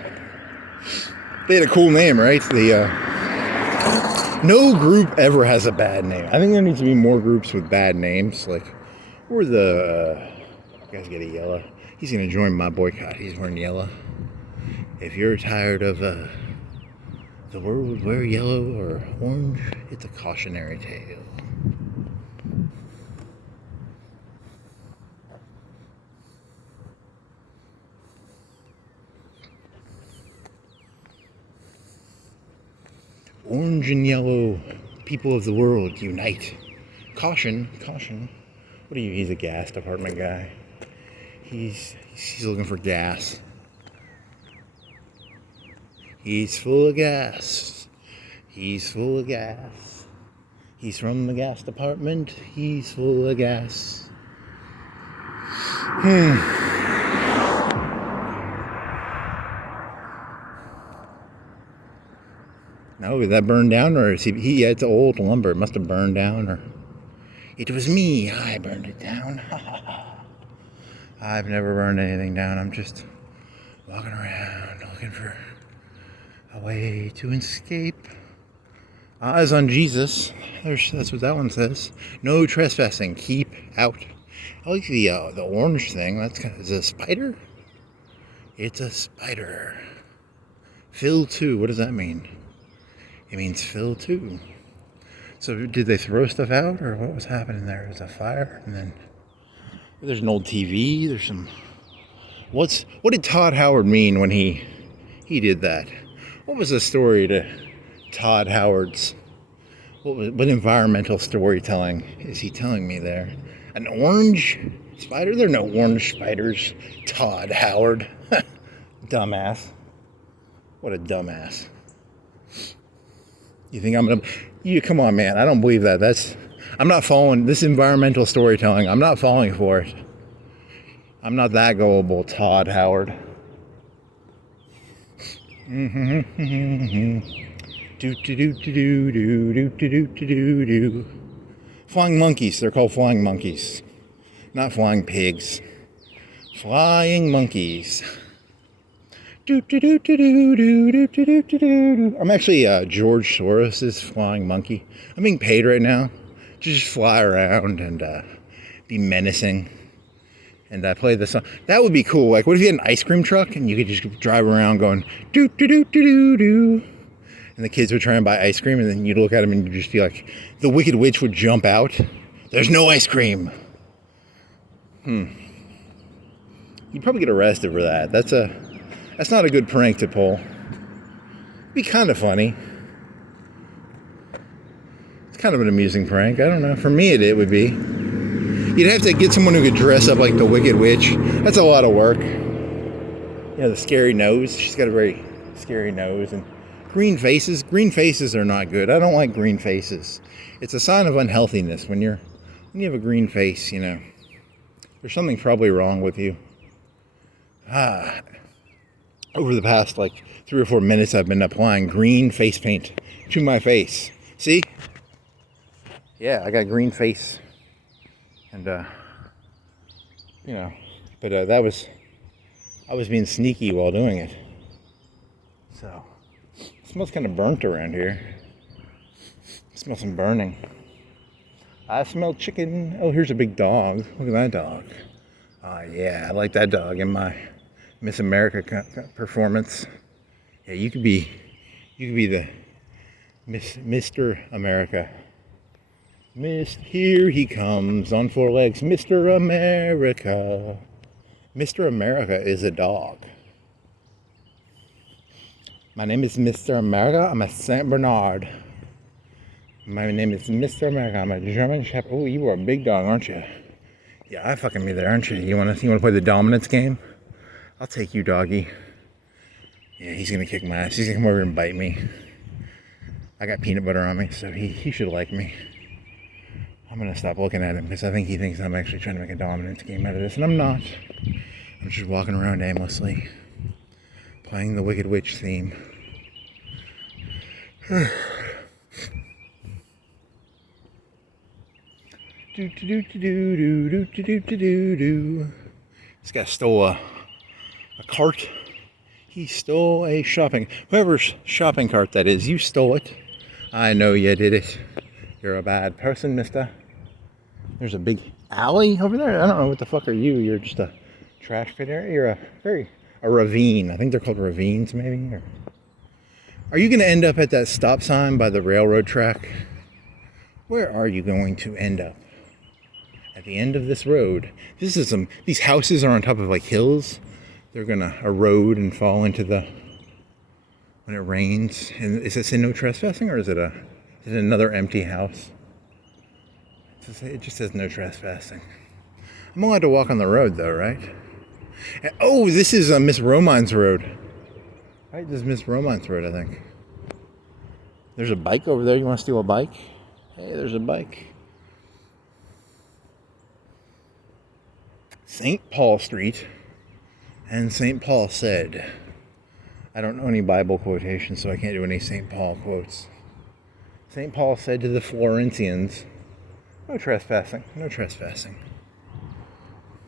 They had a cool name, right? No group ever has a bad name. I think there needs to be more groups with bad names. Like, we're the. You guys get a yellow. He's gonna join my boycott. He's wearing yellow. If you're tired of the world wear yellow or orange, it's a cautionary tale. Orange and yellow, people of the world, unite. Caution. What are you? He's a gas department guy. He's looking for gas. He's full of gas. He's full of gas. He's from the gas department. He's full of gas. No, did that burn down, or is he? Yeah, it's old lumber. It must have burned down, or it was me. I burned it down. I've never burned anything down. I'm just walking around looking for a way to escape. Eyes on Jesus. That's what that one says. No trespassing. Keep out. I like the orange thing. Is it a spider? It's a spider. Fill 2. What does that mean? It means fill 2. So did they throw stuff out, or what was happening there? It was a fire, and then there's an old TV. There's some. What did Todd Howard mean when he did that? What was the story to Todd Howard's? What environmental storytelling is he telling me there? An orange spider? There are no orange spiders. Todd Howard, dumbass. What a dumbass. You think I'm gonna? You come on, man. I don't believe that. I'm not following this environmental storytelling. I'm not falling for it. I'm not that gullible, Todd Howard. Flying monkeys. They're called flying monkeys, not flying pigs. Flying monkeys. I'm actually George Soros's flying monkey. I'm being paid right now to just fly around and be menacing. And I play the song. That would be cool. Like, what if you had an ice cream truck and you could just drive around going doo doo doo doo doo doo, and the kids would try and buy ice cream, and then you'd look at them and you'd just be like, the Wicked Witch would jump out. There's no ice cream. You'd probably get arrested for that. That's not a good prank to pull. It'd be kind of funny. It's kind of an amusing prank. I don't know. For me, it would be. You'd have to get someone who could dress up like the Wicked Witch. That's a lot of work. You know, the scary nose. She's got a very scary nose. And green faces. Green faces are not good. I don't like green faces. It's a sign of unhealthiness when you have a green face, you know. There's something probably wrong with you. Over the past, 3 or 4 minutes, I've been applying green face paint to my face. See? Yeah, I got green face. And, you know, but I was being sneaky while doing it. So, it smells kind of burnt around here. It smells some burning. I smell chicken. Oh, here's a big dog. Look at that dog. Yeah, I like that dog in my Miss America performance. Yeah, you could be the Mr. America. Here he comes on 4 legs, Mr. America. Mr. America is a dog. My name is Mr. America. I'm a Saint Bernard. My name is Mr. America. I'm a German Shepherd. Oh, you are a big dog, aren't you? Yeah, I fucking be there, aren't you? You wanna play the dominance game? I'll take you, doggy. Yeah, he's gonna kick my ass. He's gonna come over and bite me. I got peanut butter on me, so he should like me. I'm gonna stop looking at him because I think he thinks I'm actually trying to make a dominance game out of this, and I'm not. I'm just walking around aimlessly, playing the Wicked Witch theme. This guy stole a cart. He stole a whoever's shopping cart that is, you stole it. I know you did it. You're a bad person, mister. There's a big alley over there. I don't know what the fuck are you. You're just a trash pit area. You're a ravine. I think they're called ravines, maybe. Or are you going to end up at that stop sign by the railroad track? Where are you going to end up? At the end of this road. These houses are on top of hills. They're gonna erode and fall into when it rains. And is it say no trespassing, or is it another empty house? It just says no trespassing. I'm allowed to walk on the road though, right? Oh, this is Miss Romine's road. Right, this is Miss Romine's road, I think. There's a bike over there. You want to steal a bike? Hey, there's a bike. St. Paul Street. And St. Paul said, I don't know any Bible quotations, so I can't do any St. Paul quotes. St. Paul said to the Florentians, no trespassing, no trespassing.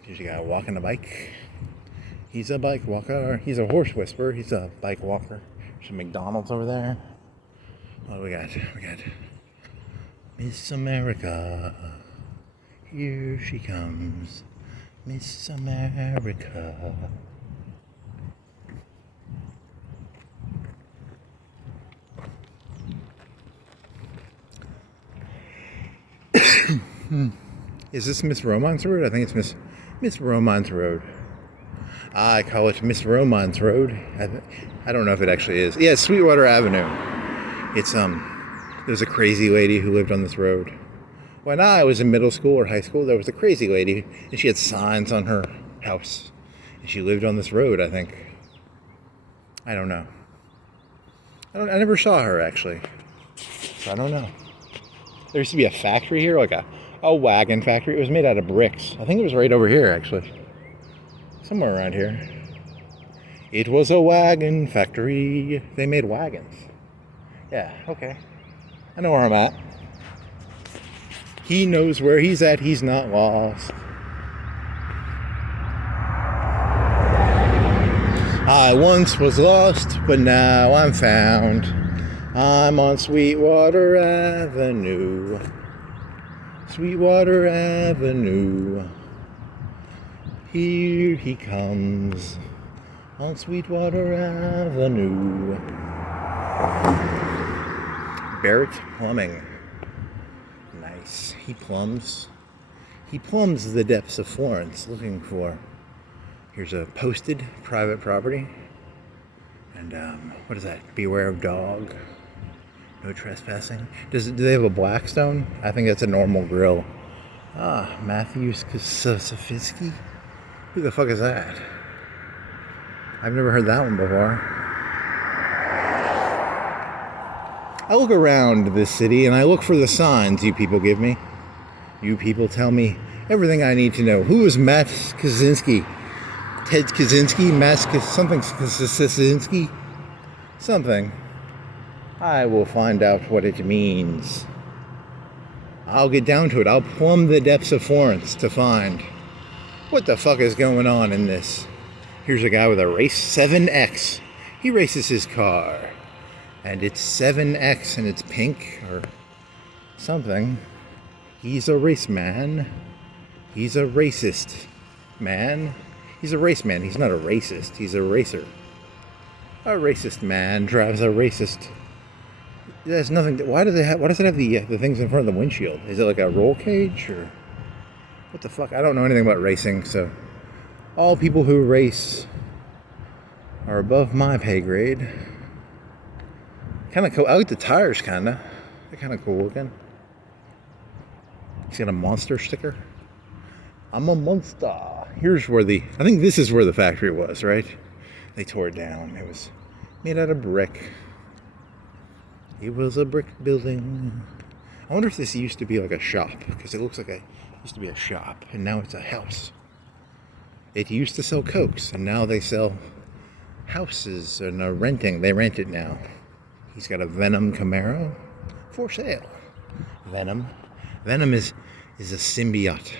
Here's a guy walking a bike. He's a bike walker. He's a horse whisperer. He's a bike walker. There's some McDonald's over there. What do we got? We got Miss America. Here she comes. Miss America. Is this Miss Romine's road? I think it's Miss Romine's road. I call it Miss Romine's road. I don't know if it actually is. Yeah, it's Sweetwater Avenue. It's there's a crazy lady who lived on this road. When I was in middle school or high school, there was a crazy lady, and she had signs on her house. And she lived on this road, I think. I don't know. I never saw her, actually. So I don't know. There used to be a factory here, like a wagon factory. It was made out of bricks. I think it was right over here, actually. Somewhere around here. It was a wagon factory. They made wagons. Yeah, okay. I know where I'm at. He knows where he's at. He's not lost. I once was lost, but now I'm found. I'm on Sweetwater Avenue. Sweetwater Avenue. Here he comes on Sweetwater Avenue. Barrett Plumbing. Nice. He plumbs the depths of Florence looking for. Here's a posted private property. And what is that? Beware of dog. No trespassing. Do they have a Blackstone? I think that's a normal grill. Matthew Kaczynski? Who the fuck is that? I've never heard that one before. I look around this city and I look for the signs you people give me. You people tell me everything I need to know. Who is Matt Kaczynski? Ted Kaczynski? Something Kaczynski? Something. I will find out what it means. I'll get down to it. I'll plumb the depths of Florence to find what the fuck is going on in this. Here's a guy with a race 7X. He races his car. And it's 7X and it's pink or something. He's a race man. He's a racist man. He's a race man. He's not a racist. He's a racer. A racist man drives a racist. There's nothing. Why does it have the things in front of the windshield? Is it like a roll cage or what the fuck? I don't know anything about racing, so all people who race are above my pay grade. Kind of cool. I like the tires, kinda. They're kind of cool looking. He's got a monster sticker. I'm a monster. Here's where I think this is where the factory was, right? They tore it down. It was made out of brick. It was a brick building. I wonder if this used to be like a shop, because it looks like it used to be a shop, and now it's a house. It used to sell Cokes, and now they sell houses and renting. They rent it now. He's got a Venom Camaro for sale. Venom is a symbiote.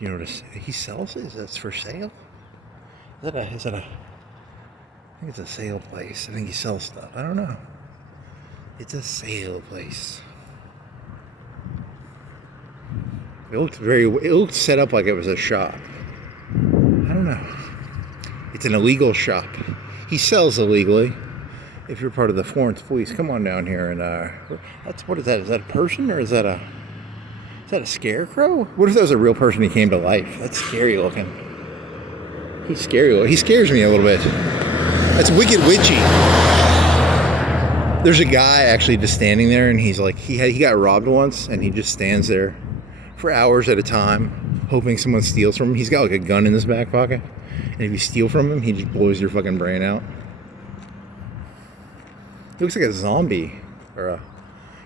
You notice he sells it? Is that for sale? Is that a? I think it's a sale place. I think he sells stuff. I don't know. It's a sale place. It looked set up like it was a shop. I don't know. It's an illegal shop. He sells illegally. If you're part of the Florence police, come on down here and what is that? Is that a person or is that a scarecrow? What if that was a real person who came to life? That's scary looking. He's scary looking. He scares me a little bit. That's wicked witchy. There's a guy actually just standing there, and he's like, he got robbed once, and he just stands there for hours at a time, hoping someone steals from him. He's got like a gun in his back pocket, and if you steal from him, he just blows your fucking brain out. He looks like a zombie,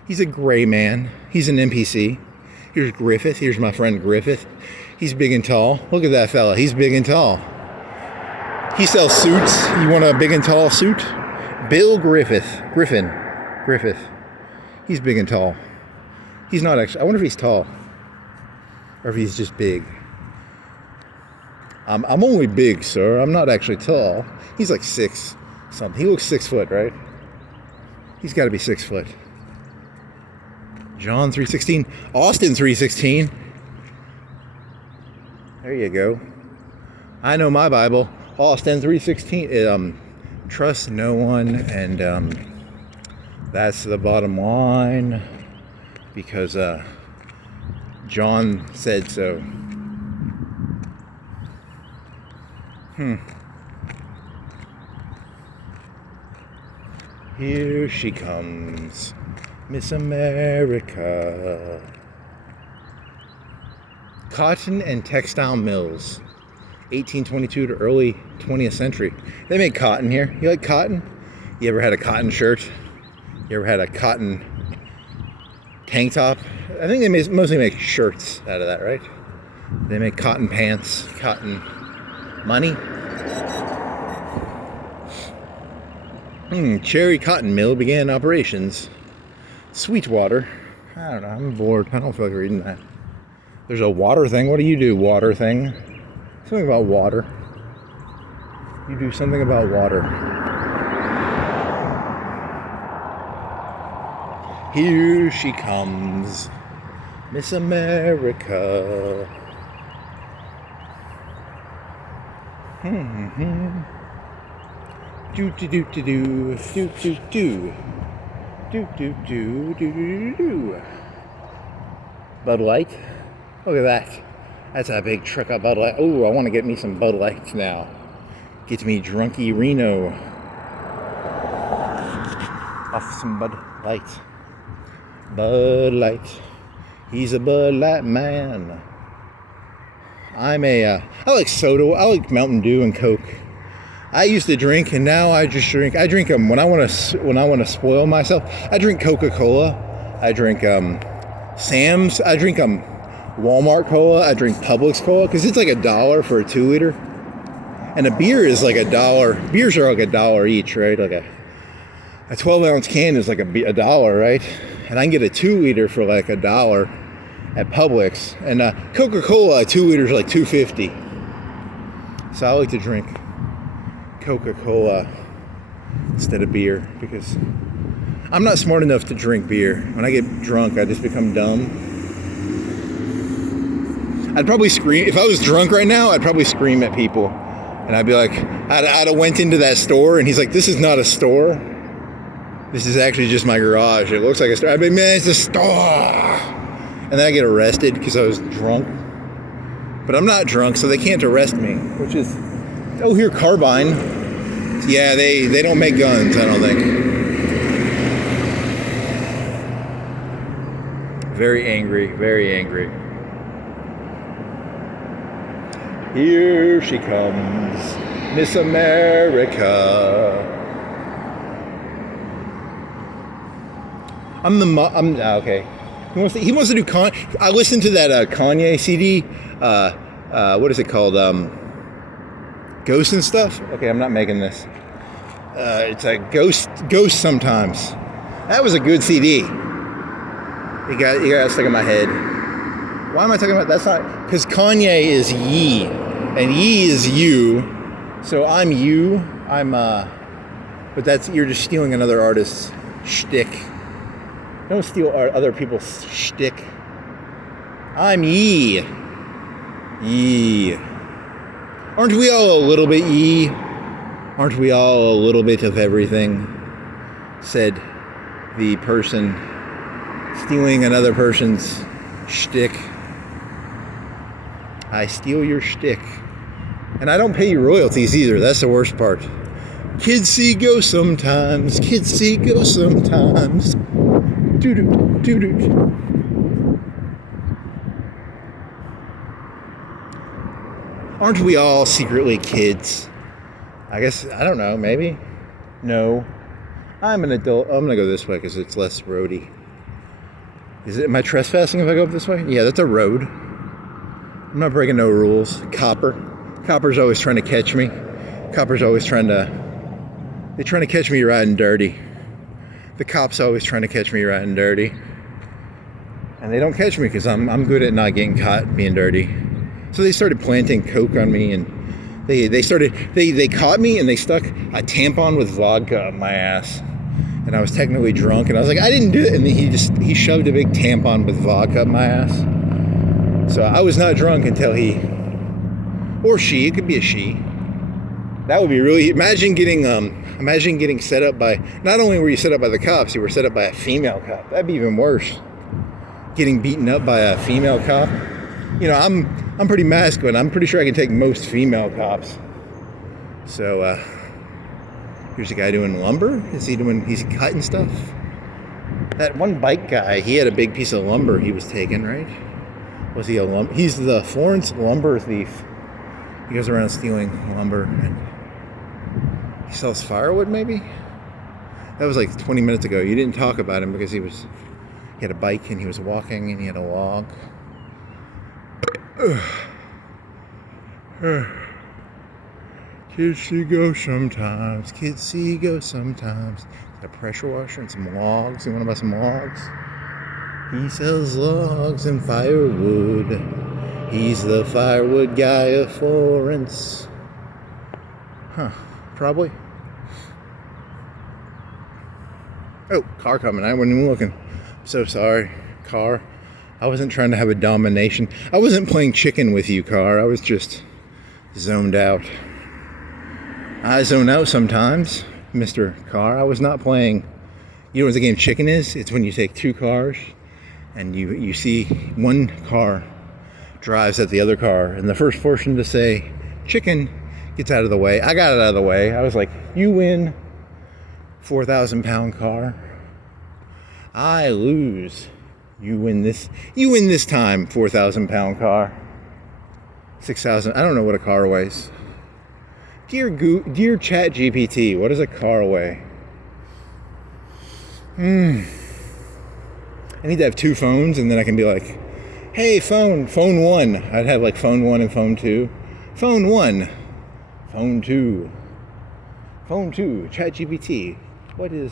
he's a gray man. He's an NPC. Here's Griffith. Here's my friend Griffith. He's big and tall. Look at that fella. He's big and tall. He sells suits. You want a big and tall suit? Bill Griffith. He's big and tall. He's not actually. I wonder if he's tall. Or if he's just big. I'm only big, sir. I'm not actually tall. He's like 6 something. He looks 6 foot, right? He's got to be 6 foot. John 3:16. Austin 3:16. There you go. I know my Bible. Austin 3:16. Trust no one, and that's the bottom line, because John said so. Here she comes, Miss America. Cotton and textile mills, 1822 to early 20th century. They make cotton here. You like cotton? You ever had a cotton shirt? You ever had a cotton tank top? I think they mostly make shirts out of that, right? They make cotton pants, cotton money. Cherry Cotton Mill began operations. Sweetwater. I don't know. I'm bored. I don't feel like reading that. There's a water thing. What do you do? Water thing. Something about water. You do something about water. Here she comes, Miss America. Do do do do do do do do do do do do do. Bud Light. Look at that. That's a big truck of Bud Light. Oh, I want to get me some Bud Lights now. Get me drunky Reno. off some Bud Light. Bud Light. He's a Bud Light man. I like soda. I like Mountain Dew and Coke. I used to drink, and now I just drink. I drink them when I want to spoil myself. I drink Coca-Cola. I drink Sam's. I drink Walmart Cola. I drink Publix Cola because it's like $1 for a 2-liter, and a beer is like $1. Beers are like $1 each, right? Like a 12-ounce can is like $1, right? And I can get a 2-liter for like $1 at Publix, and Coca-Cola, a 2-liter is like $2.50. So I like to drink Coca-Cola instead of beer because I'm not smart enough to drink beer. When I get drunk, I just become dumb. I'd probably scream if I was drunk right now. I'd probably scream at people, and I'd be like, I'd have went into that store, and he's like, "This is not a store. This is actually just my garage. It looks like a store." I'd be, "Man, it's a store." And then I get arrested because I was drunk. But I'm not drunk, so they can't arrest me, which is, oh, here, Carbine. Yeah, they don't make guns, I don't think. Very angry, very angry. Here she comes, Miss America. Okay. He wants to do I listened to that Kanye CD. What is it called? Ghosts and Stuff. Okay, I'm not making this. It's a ghost sometimes. That was a good CD. You got stuck in my head. Why am I talking about? That's not because Kanye is ye, and ye is you. So I'm you. But you're just stealing another artist's shtick. Don't steal other people's shtick. I'm ye. Ye. Aren't we all a little bit ye? Aren't we all a little bit of everything? Said the person stealing another person's shtick. I steal your shtick. And I don't pay you royalties either. That's the worst part. Kids see ghosts sometimes. Kids see ghosts sometimes. Doo-doo. Aren't we all secretly kids? I guess, I don't know, maybe? No. I'm an adult. I'm going to go this way because it's less roady. Am I trespassing if I go up this way? Yeah, that's a road. I'm not breaking no rules. Copper's always trying to catch me. They're trying to catch me riding dirty. The cops always trying to catch me riding dirty. And they don't catch me because I'm good at not getting caught being dirty. So they started planting coke on me, and they caught me and they stuck a tampon with vodka up my ass. And I was technically drunk, and I was like, I didn't do it. And then he shoved a big tampon with vodka up my ass. So I was not drunk until he, or she, it could be a she. That would be really, imagine getting set up by, not only were you set up by the cops, you were set up by a female cop. That'd be even worse. Getting beaten up by a female cop. You know, I'm pretty masculine. I'm pretty sure I can take most female cops. So, here's a guy doing lumber. He's cutting stuff? That one bike guy, he had a big piece of lumber he was taking, right? Was he he's the Florence lumber thief. He goes around stealing lumber, and he sells firewood, maybe? That was like 20 minutes ago. You didn't talk about him because he had a bike and he was walking and he had a log. Kids see ghosts sometimes. Kids see ghosts sometimes. Got a pressure washer and some logs. You want to buy some logs? He sells logs and firewood. He's the firewood guy of Florence. Huh. Probably. Oh, car coming. I wasn't even looking. I'm so sorry, car. I wasn't trying to have a domination. I wasn't playing chicken with you, car. I was just zoned out. I zone out sometimes, Mr. Car. I was not playing. You know what the game chicken is? It's when you take two cars and you see one car drives at the other car, and the first person to say chicken gets out of the way. I got it out of the way. I was like, you win, 4,000-pound car. I lose. You win this. You win this time. 4,000-pound car. 6,000. I don't know what a car weighs. Dear Chat GPT, what does a car weigh? I need to have two phones, and then I can be like, hey, phone 1. I'd have like phone 1 and phone 2. Phone 1, phone 2, phone 2, Chat GPT. What is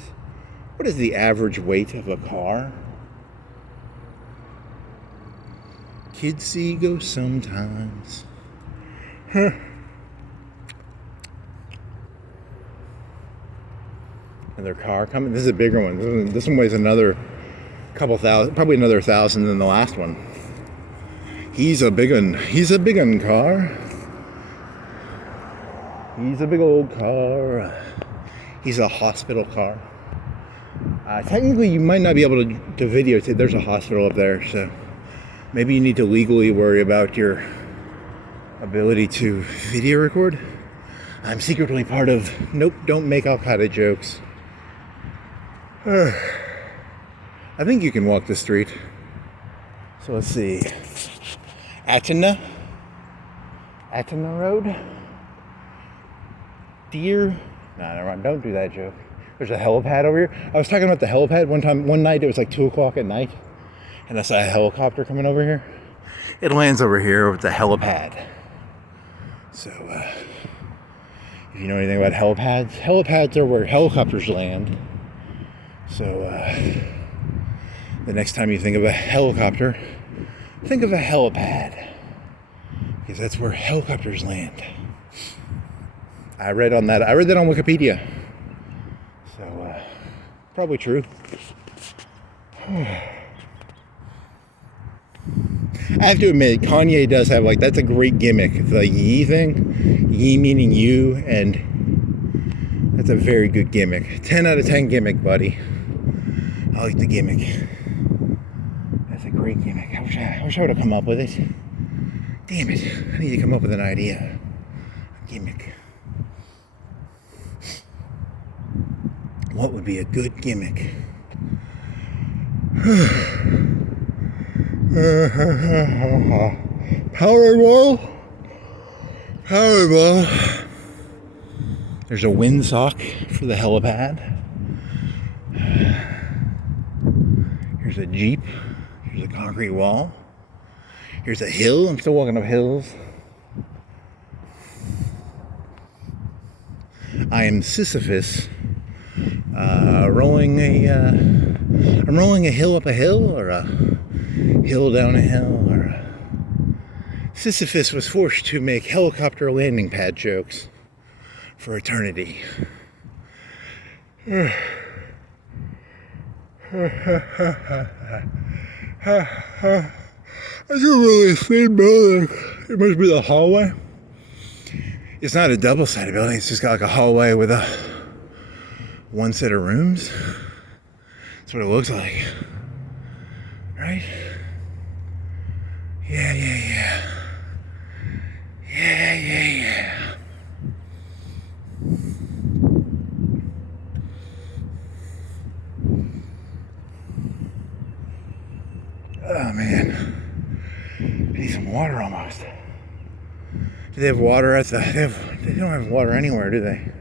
the average weight of a car? Kids see ghosts sometimes. Huh. Another car coming. This is a bigger one. This one weighs another couple thousand, probably another 1,000 than the last one. He's a big one. He's a big one car. He's a big old car. He's a hospital car. Technically, you might not be able to videotape. There's a hospital up there, so maybe you need to legally worry about your ability to video record. I'm secretly part of... Nope, don't make Al-Qaeda jokes. I think you can walk the street. So let's see. Atana Road. Deer. No, never mind. Don't do that joke. There's a helipad over here. I was talking about the helipad one night. It was like 2 o'clock at night, and I saw a helicopter coming over here. It lands over here with the helipad. So, if you know anything about helipads are where helicopters land. So, the next time you think of a helicopter, think of a helipad, because that's where helicopters land. I read that on Wikipedia. So, probably true. I have to admit, Kanye does have, like, that's a great gimmick. The ye thing, ye meaning you, and that's a very good gimmick. 10 out of 10 gimmick, buddy. I like the gimmick. That's a great gimmick. I wish I would have come up with it. Damn it. I need to come up with an idea. A gimmick. What would be a good gimmick? Powerball. There's a windsock for the helipad. Here's a Jeep. Here's a concrete wall. Here's a hill. I'm still walking up hills. I am Sisyphus. I'm rolling a hill up a hill, or a hill down a hill, or Sisyphus was forced to make helicopter landing pad jokes for eternity. I do really thin building. It must be the hallway. It's not a double-sided building. It's just got like a hallway with one set of rooms. That's what it looks like, right? Yeah. Oh man, I need some water almost. Do they have water at they don't have water anywhere, do they?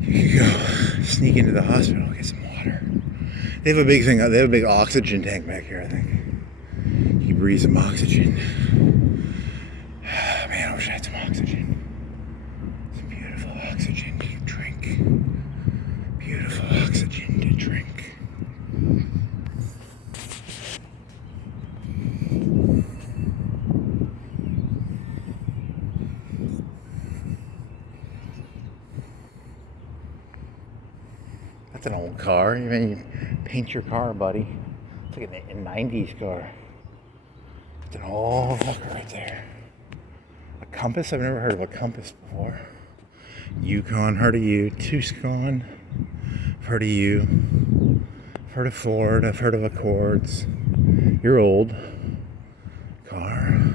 You could go sneak into the hospital and get some water. They have a big thing. They have a big oxygen tank back here, I think. You can breathe some oxygen. Man, I wish I had some oxygen. Some beautiful oxygen to drink. Beautiful oxygen to drink. That's an old car. You paint your car, buddy. It's like a 90s car. It's an old fucker right there. A compass? I've never heard of a compass before. Yukon, heard of you. Tucson, I've heard of you. I've heard of Ford. I've heard of Accords. You're old. Car.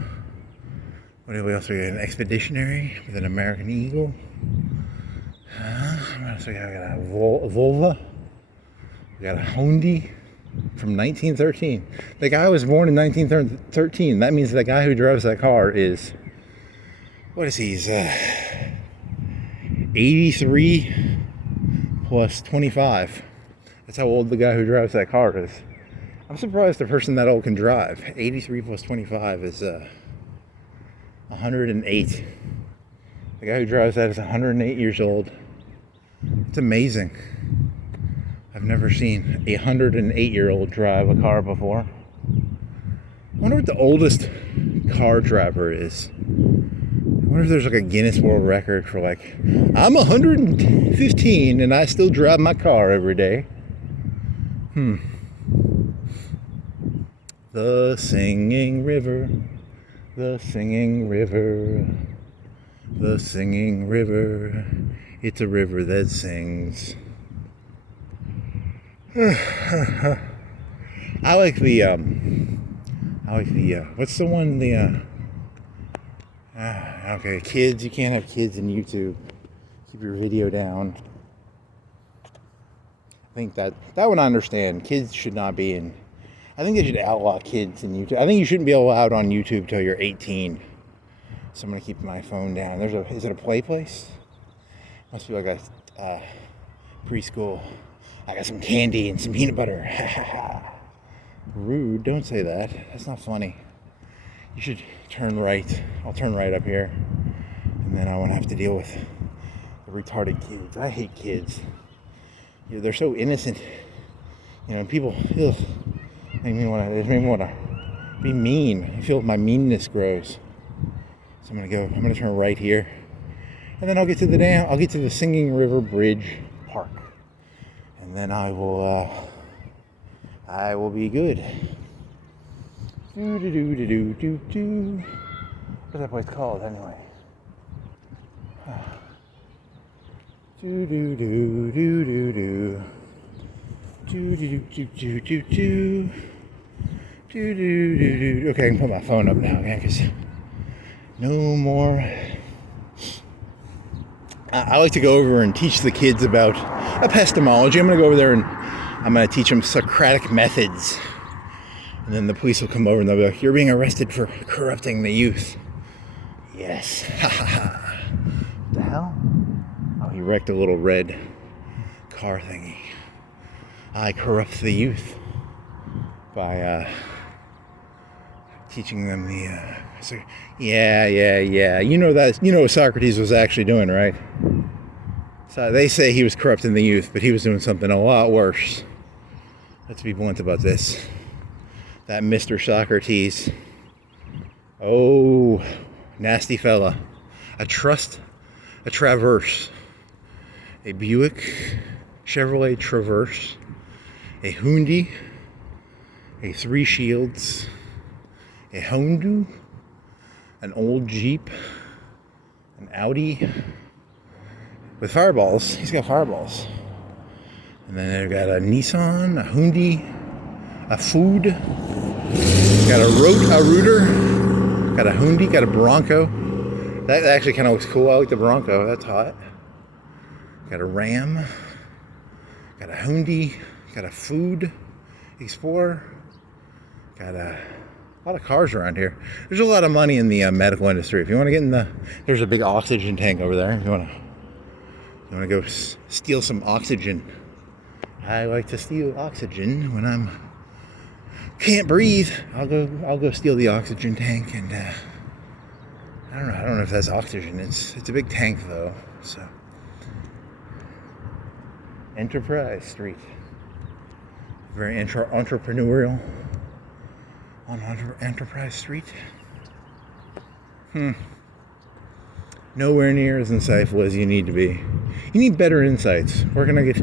What else? We got an Expeditionary with an American Eagle. What else we got? We got a Volvo. We got a Hyundai from 1913. The guy was born in 1913. That means the guy who drives that car is, what is he? He's 83 plus 25. That's how old the guy who drives that car is. I'm surprised a person that old can drive. 83 plus 25 is 108. The guy who drives that is 108 years old. It's amazing. I've never seen a 108-year-old drive a car before. I wonder what the oldest car driver is. I wonder if there's like a Guinness World Record for like, I'm 115 and I still drive my car every day. The singing river, the singing river, the singing river. It's a river that sings. I like the what's the one, okay, kids, you can't have kids in YouTube. Keep your video down. I think that one I understand. Kids should not be in, I think they should outlaw kids in YouTube. I think you shouldn't be allowed on YouTube till you're 18. So I'm gonna keep my phone down. Is it a play place? Must be like a preschool. I got some candy and some peanut butter. Rude, don't say that. That's not funny. You should turn right. I'll turn right up here. And then I won't have to deal with the retarded kids. I hate kids. They're so innocent. You know, people, ugh, make me want to be mean. I feel my meanness grows. So I'm gonna turn right here. And then I'll get to the Singing River Bridge Park. And then I will be good. What's that place called anyway? Okay, I can put my phone up now, again, because no more. I like to go over and teach the kids about epistemology. I'm going to go over there and I'm going to teach them Socratic methods. And then the police will come over and they'll be like, you're being arrested for corrupting the youth. Yes. What the hell? Oh, he wrecked a little red car thingy. I corrupt the youth by teaching them the... Yeah. You know what Socrates was actually doing, right? So they say he was corrupting the youth, but he was doing something a lot worse. Let's be blunt about this. That Mr. Socrates, oh, nasty fella. A Traverse, a Buick Chevrolet Traverse, a Hyundai, a Three Shields, a Honda, an old Jeep, an Audi with fireballs. He's got fireballs. And then they've got a Nissan, a Hyundai, a Food, got a Rooter, got a Hyundai, got a Bronco. That actually kind of looks cool. I like the Bronco. That's hot. Got a Ram, got a Hyundai, got a Food Explorer, got a lot of cars around here. There's a lot of money in the medical industry. If you want to get in there's a big oxygen tank over there. If you want to go steal some oxygen. I like to steal oxygen when can't breathe. I'll go steal the oxygen tank, and I don't know if that's oxygen. It's a big tank though. So Enterprise Street, very entrepreneurial on Enterprise Street. Nowhere near as insightful as you need to be. You need better insights. Where can I get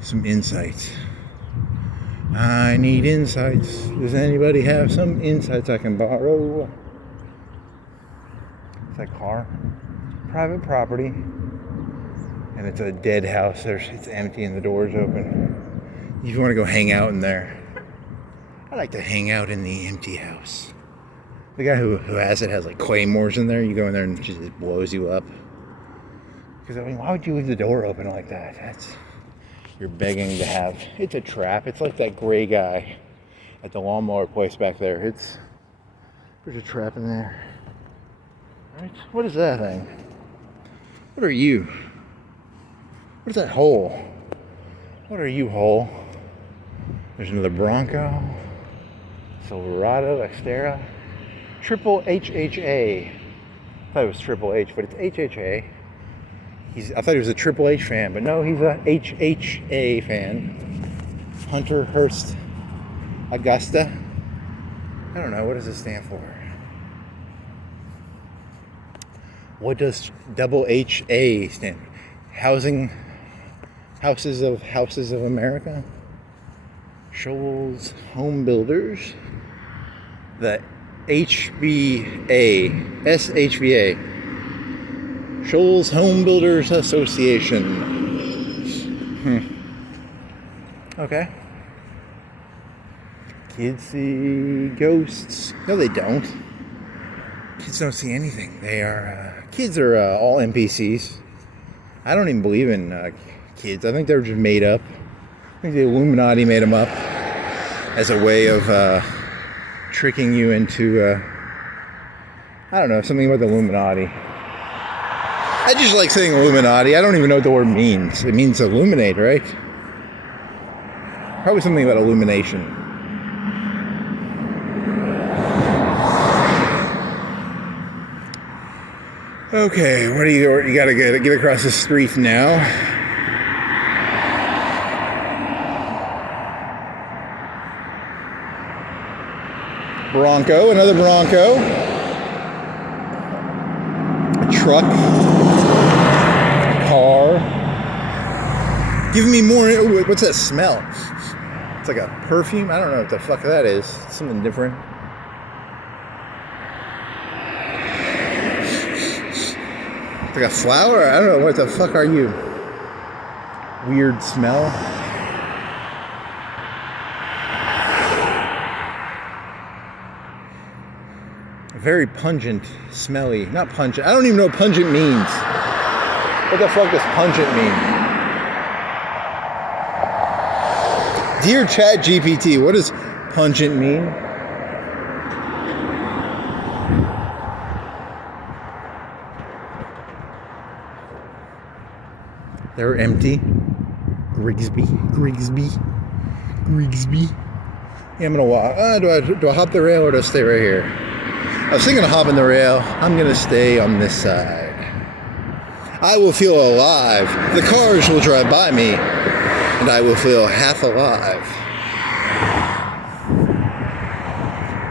some insights? I need insights. Does anybody have some insights I can borrow? It's that car. Private property. And it's a dead house. It's empty and the door's open. If you want to go hang out in there. I like to hang out in the empty house. The guy who has it has like claymores in there. You go in there and it just blows you up. Because I mean, why would you leave the door open like that? you're begging to have. It's a trap. It's like that gray guy at the lawnmower place back there. There's a trap in there. Right? What is that thing? What are you? What is that hole? What are you, hole? There's another Bronco. Silverado, Xterra. Triple HHA. I thought it was Triple H, but it's HHA. I thought he was a Triple H fan, but no, he's a HHA fan. Hunter Hearst Augusta. I don't know, what does it stand for? What does double HA stand for? Houses of America? Shoals Home Builders. The SHVA. Shoals Home Builders Association. Okay. Kids see ghosts. No, they don't. Kids don't see anything. Kids are all NPCs. I don't even believe in kids. I think they're just made up. I think the Illuminati made them up as a way of tricking you into, I don't know, something about the Illuminati. I just like saying Illuminati. I don't even know what the word means. It means illuminate, right? Probably something about illumination. Okay, what do you gotta get across the street now? Bronco, another Bronco. A truck. Car. Give me more. What's that smell? It's like a perfume. I don't know what the fuck that is. It's something different. It's like a flower. I don't know. What the fuck are you? Weird smell. Very pungent, smelly. Not pungent. I don't even know what pungent means. What the fuck does pungent mean? Dear ChatGPT, what does pungent mean? They're empty. Grigsby. Yeah, I'm gonna walk. Do I hop the rail or do I stay right here? I was thinking of hopping the rail. I'm gonna stay on this side. I will feel alive. The cars will drive by me, and I will feel half alive.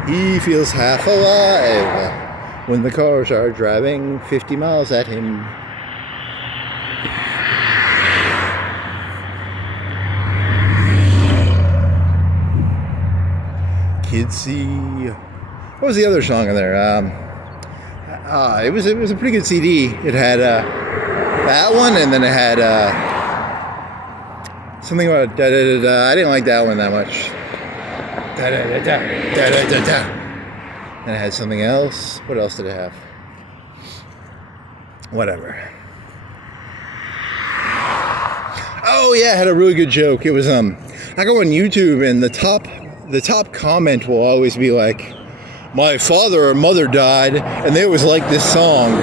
He feels half alive when the cars are driving 50 miles at him. Kids see. What was the other song in there? It was a pretty good CD. It had that one, and then it had something about da da da da. I didn't like that one that much. Da da da da da da da da. And it had something else. What else did it have? Whatever. Oh yeah, it had a really good joke. It was I go on YouTube, and the top comment will always be like, my father or mother died, and they always like this song.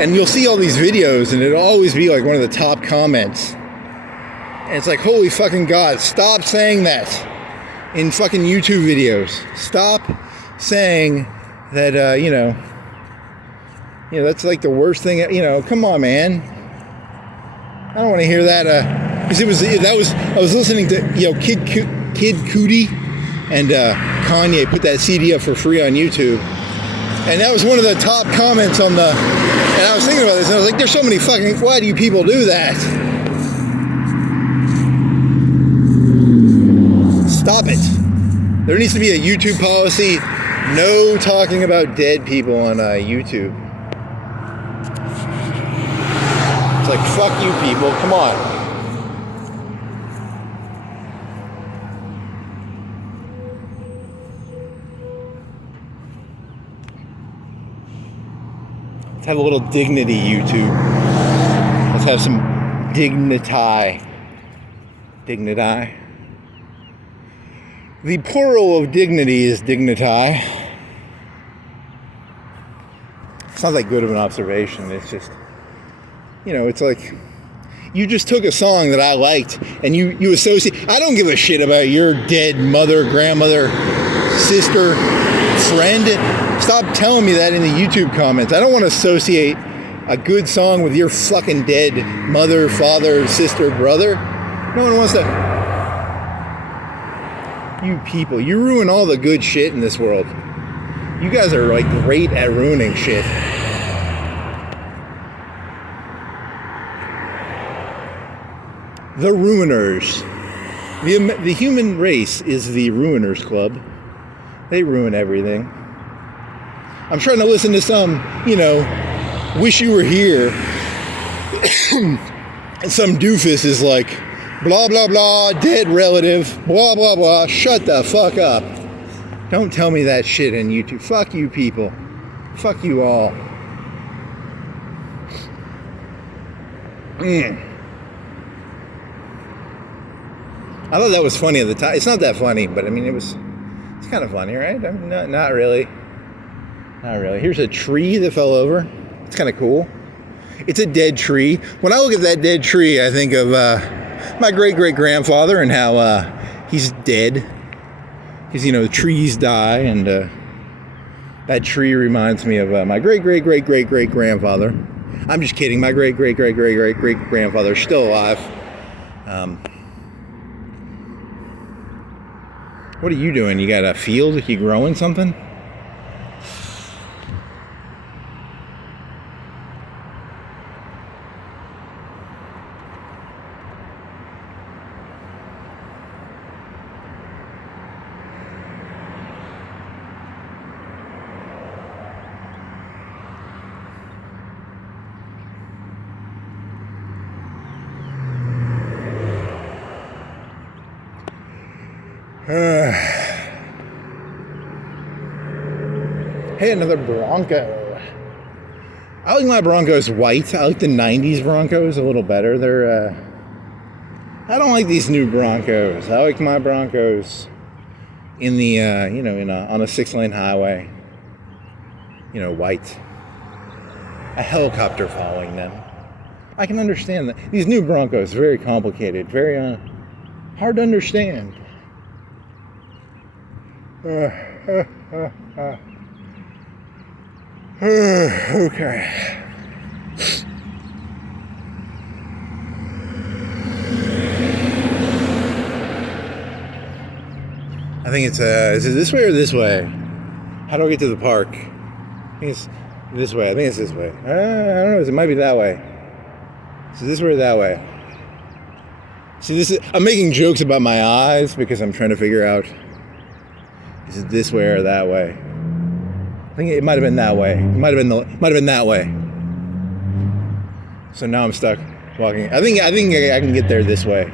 And you'll see all these videos, and it'll always be like one of the top comments. And it's like, holy fucking God, stop saying that in fucking YouTube videos. Stop saying that, that's like the worst thing, come on, man. I don't want to hear that, because I was listening to, Kid Cudi and Kanye put that CD up for free on YouTube. And that was one of the top comments on the, and I was thinking about this, and I was like, there's so many fucking, why do you people do that? Stop it. There needs to be a YouTube policy, no talking about dead people on YouTube. It's like, fuck you people, come on. Let's have a little dignity, YouTube. Let's have some dignity. Dignity. The plural of dignity is dignity. It's not that good of an observation. It's just, it's like you just took a song that I liked and you associate. I don't give a shit about your dead mother, grandmother, sister, friend. Stop telling me that in the YouTube comments. I don't want to associate a good song with your fucking dead mother, father, sister, brother. No one wants that. You people, you ruin all the good shit in this world. You guys are like great at ruining shit. The Ruiners. The human race is the Ruiners Club. They ruin everything. I'm trying to listen to some, Wish You Were Here. And some doofus is like, blah, blah, blah, dead relative, blah, blah, blah, shut the fuck up. Don't tell me that shit on YouTube. Fuck you people. Fuck you all. I thought that was funny at the time. It's not that funny, but I mean, it's kind of funny, right? I mean, not really. Not really. Here's a tree that fell over. It's kind of cool. It's a dead tree. When I look at that dead tree, I think of my great-great-grandfather and how he's dead. Because, trees die, and that tree reminds me of my great-great-great-great-great-grandfather. I'm just kidding. My great-great-great-great-great-great-grandfather is still alive. What are you doing? You got a field? You growing something? Hey, another Bronco. I like my Broncos white. I like the 90s Broncos a little better. I don't like these new Broncos. I like my Broncos in the, on a 6-lane highway. White. A helicopter following them. I can understand that. These new Broncos, very complicated, very hard to understand. Okay. I think it's is it this way or this way? How do I get to the park? I think it's this way. I think it's this way. I don't know. It might be that way. So this way or that way? See, I'm making jokes about my eyes because I'm trying to figure out, is it this way or that way? I think it might have been that way. It might have been that way. So now I'm stuck walking. I think I can get there this way.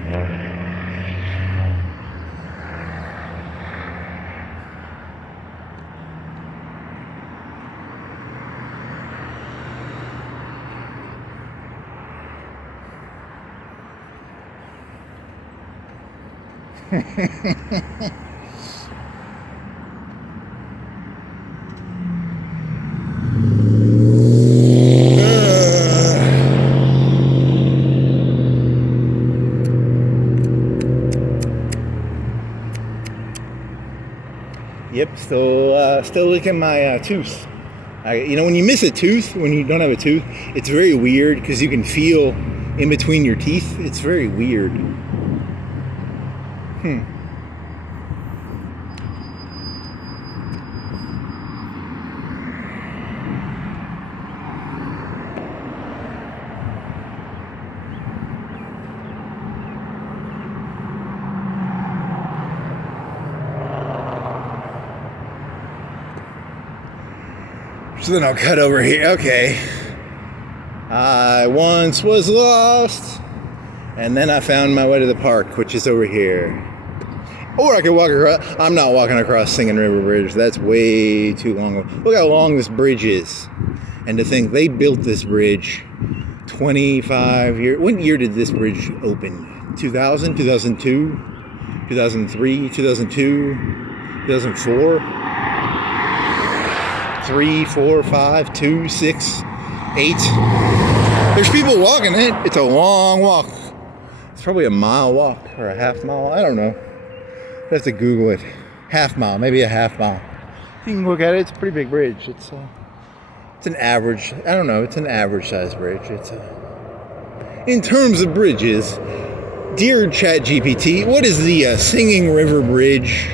Yep, still licking my tooth. When you miss a tooth, when you don't have a tooth, it's very weird because you can feel in between your teeth. It's very weird. So then I'll cut over here. Okay. I once was lost, and then I found my way to the park, which is over here. Or I could walk across. I'm not walking across Singing River Bridge. That's way too long. Look how long this bridge is. And to think they built this bridge 25 years. What year did this bridge open? 2000, 2002, 2003, 2002, 2004, 3, 4, 5, 2, 6, 8. There's people walking it. It's a long walk. It's probably a mile walk or a half mile. I don't know. I have to Google it. Half mile, maybe a half mile. You can look at it. It's a pretty big bridge. It's an average. I don't know. It's an average size bridge. In terms of bridges, dear ChatGPT, what is the Singing River Bridge?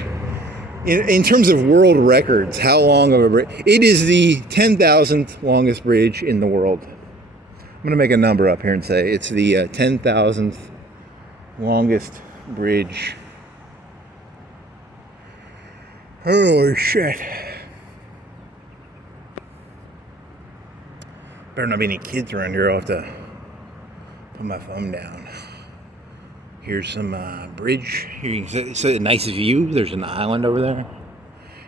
In terms of world records, how long of a bridge? It is the 10,000th longest bridge in the world. I'm going to make a number up here and say it's the 10,000th longest bridge. Holy shit. Better not be any kids around here. I'll have to put my phone down. Here's some bridge. Here you can see a nice view. There's an island over there.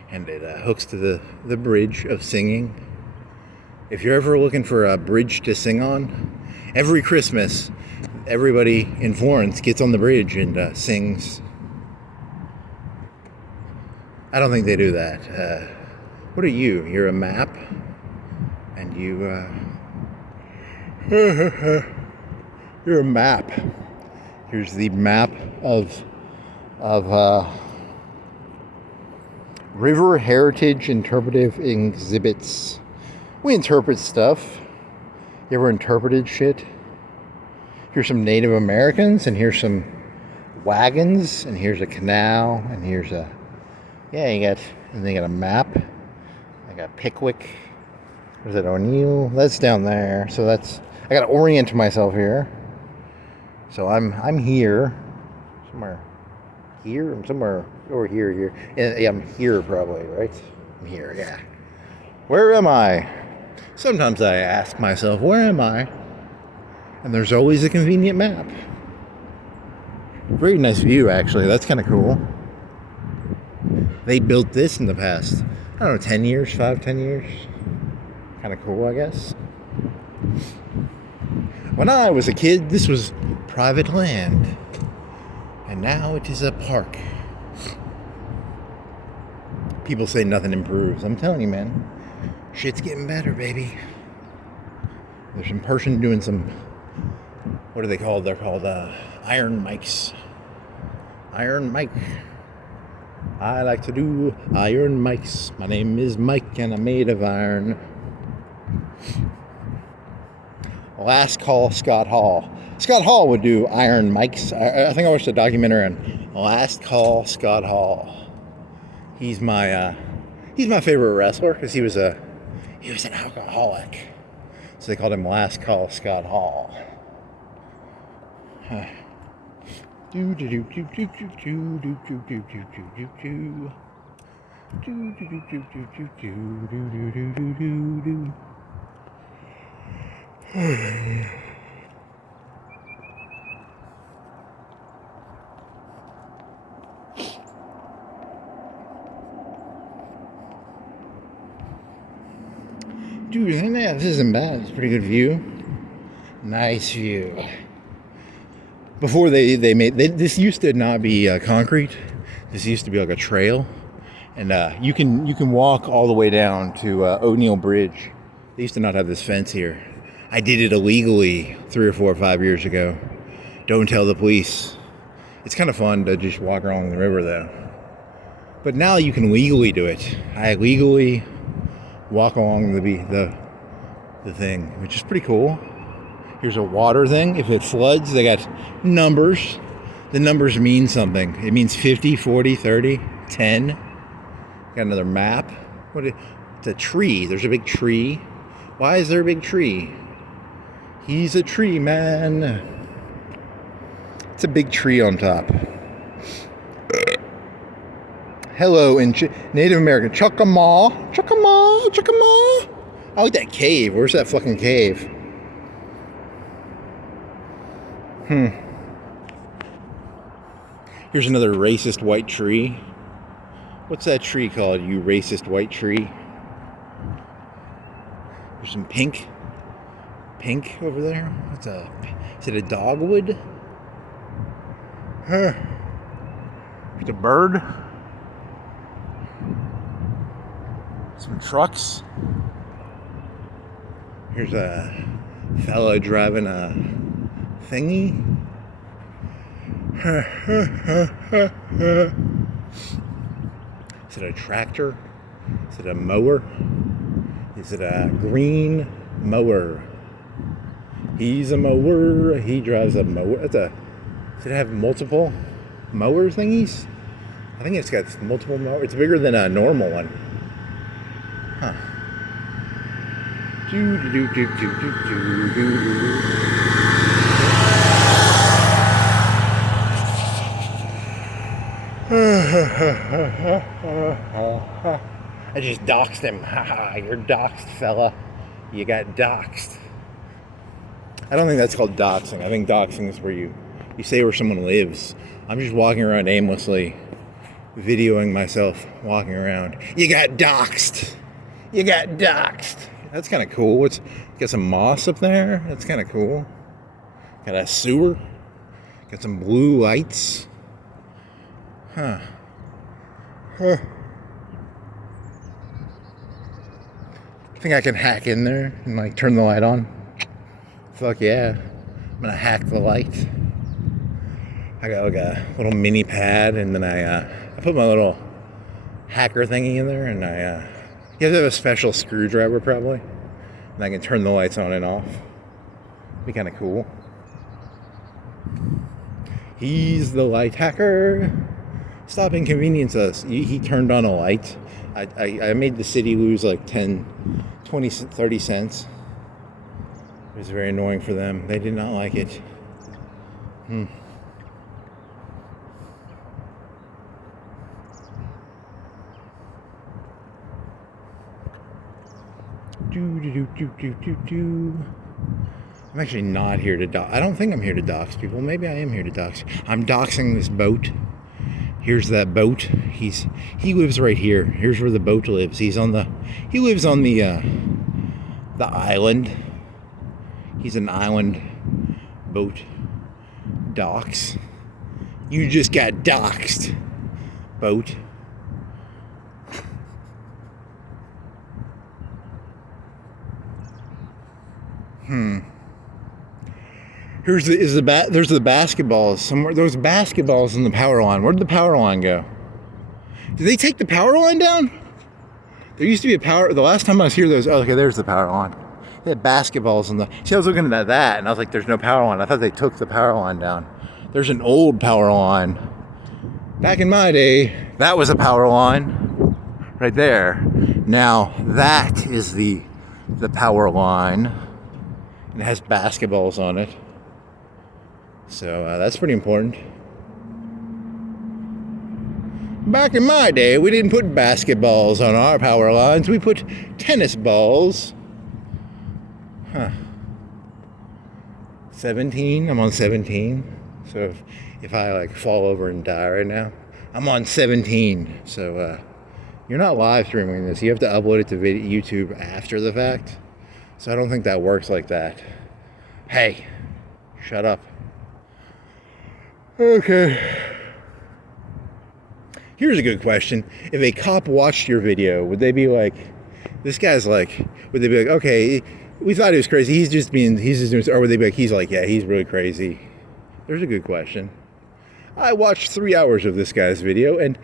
And it hooks to the bridge of singing. If you're ever looking for a bridge to sing on, every Christmas, everybody in Florence gets on the bridge and sings. I don't think they do that. What are you? You're a map? And you... you're a map. Here's the map of River Heritage Interpretive Exhibits. We interpret stuff. You ever interpreted shit? Here's some Native Americans, and here's some wagons, and here's a canal, and here's a... Yeah, and they got a map. I got Pickwick. Where's that, O'Neill? That's down there. So that's... I gotta orient myself here. So I'm here. Somewhere here? I'm somewhere over here. Yeah, I'm here probably, right? I'm here, yeah. Where am I? Sometimes I ask myself, where am I? And there's always a convenient map. Very nice view, actually. That's kind of cool. They built this in the past, I don't know, 10 years, 10 years. Kind of cool, I guess. When I was a kid, this was private land. And now it is a park. People say nothing improves. I'm telling you, man. Shit's getting better, baby. There's some person doing some... What are they called? They're called iron mics. Iron mic. I like to do iron mics. My name is Mike and I'm made of iron. Last Call Scott Hall. Scott Hall would do iron mics. I think I watched a documentary on Last Call Scott Hall. He's my favorite wrestler because he was an alcoholic. So they called him Last Call Scott Hall. Dude, yeah, this isn't bad. It's a pretty good view. Nice view. Before they made this used to not be concrete. This used to be like a trail, and you can walk all the way down to O'Neill Bridge. They used to not have this fence here. I did it illegally 3 or 4 or 5 years ago. Don't tell the police. It's kind of fun to just walk along the river though. But now you can legally do it. I legally walk along the thing, which is pretty cool. Here's a water thing. If it floods, they got numbers. The numbers mean something. It means 50, 40, 30, 10. Got another map. It's a tree. There's a big tree. Why is there a big tree? He's a tree man. It's a big tree on top. Hello in Native American. Chuckamaw. Chuckamaw. Chuckamaw. I like that cave. Where's that fucking cave? Here's another racist white tree. What's that tree called, you racist white tree? There's some pink pink over there? Is it a dogwood? Huh. It's a bird. Some trucks. Here's a fella driving a thingy. Is it a tractor? Is it a mower? Is it a green mower? He's a mower. He drives a mower. Does it have multiple mower thingies? I think it's got multiple mowers. It's bigger than a normal one. Huh. I just doxed him. Haha, you're doxed, fella. You got doxed. I don't think that's called doxing. I think doxing is where you say where someone lives. I'm just walking around aimlessly, videoing myself walking around. You got doxed. You got doxed. That's kind of cool. Got some moss up there. That's kind of cool. Got a sewer. Got some blue lights. Huh. I think I can hack in there and turn the light on. Fuck yeah. I'm gonna hack the light. I got a little mini pad, and then I put my little hacker thingy in there, and you have to have a special screwdriver probably, and I can turn the lights on and off. Be kind of cool. He's the light hacker. Stop inconvenience us. He turned on a light. I made the city lose 10, 20, 30 cents. It was very annoying for them. They did not like it. I'm actually not here to dox. I don't think I'm here to dox people. Maybe I am here to dox. I'm doxing this boat. Here's that boat. He lives right here. Here's where the boat lives. He lives on the island. He's an island boat. Docks. You just got doxed, boat. There's the basketballs somewhere. There's basketballs in the power line. Where'd the power line go? Did they take the power line down? There used to be a power. The last time I was here, okay, there's the power line. They had basketballs in the. See, I was looking at that, and I was like, "There's no power line." I thought they took the power line down. There's an old power line. Back in my day, that was a power line, right there. Now that is the power line. It has basketballs on it. So that's pretty important. Back in my day, we didn't put basketballs on our power lines. We put tennis balls. 17. I'm on 17. So if I fall over and die right now, I'm on 17. So you're not live streaming this. You have to upload it to YouTube after the fact. So I don't think that works like that. Hey, shut up. Okay. Here's a good question. If a cop watched your video, would they be like, this guy's would they be like, okay, we thought he was crazy. He's just doing, or would they be like, yeah, he's really crazy. There's a good question. I watched 3 hours of this guy's video, and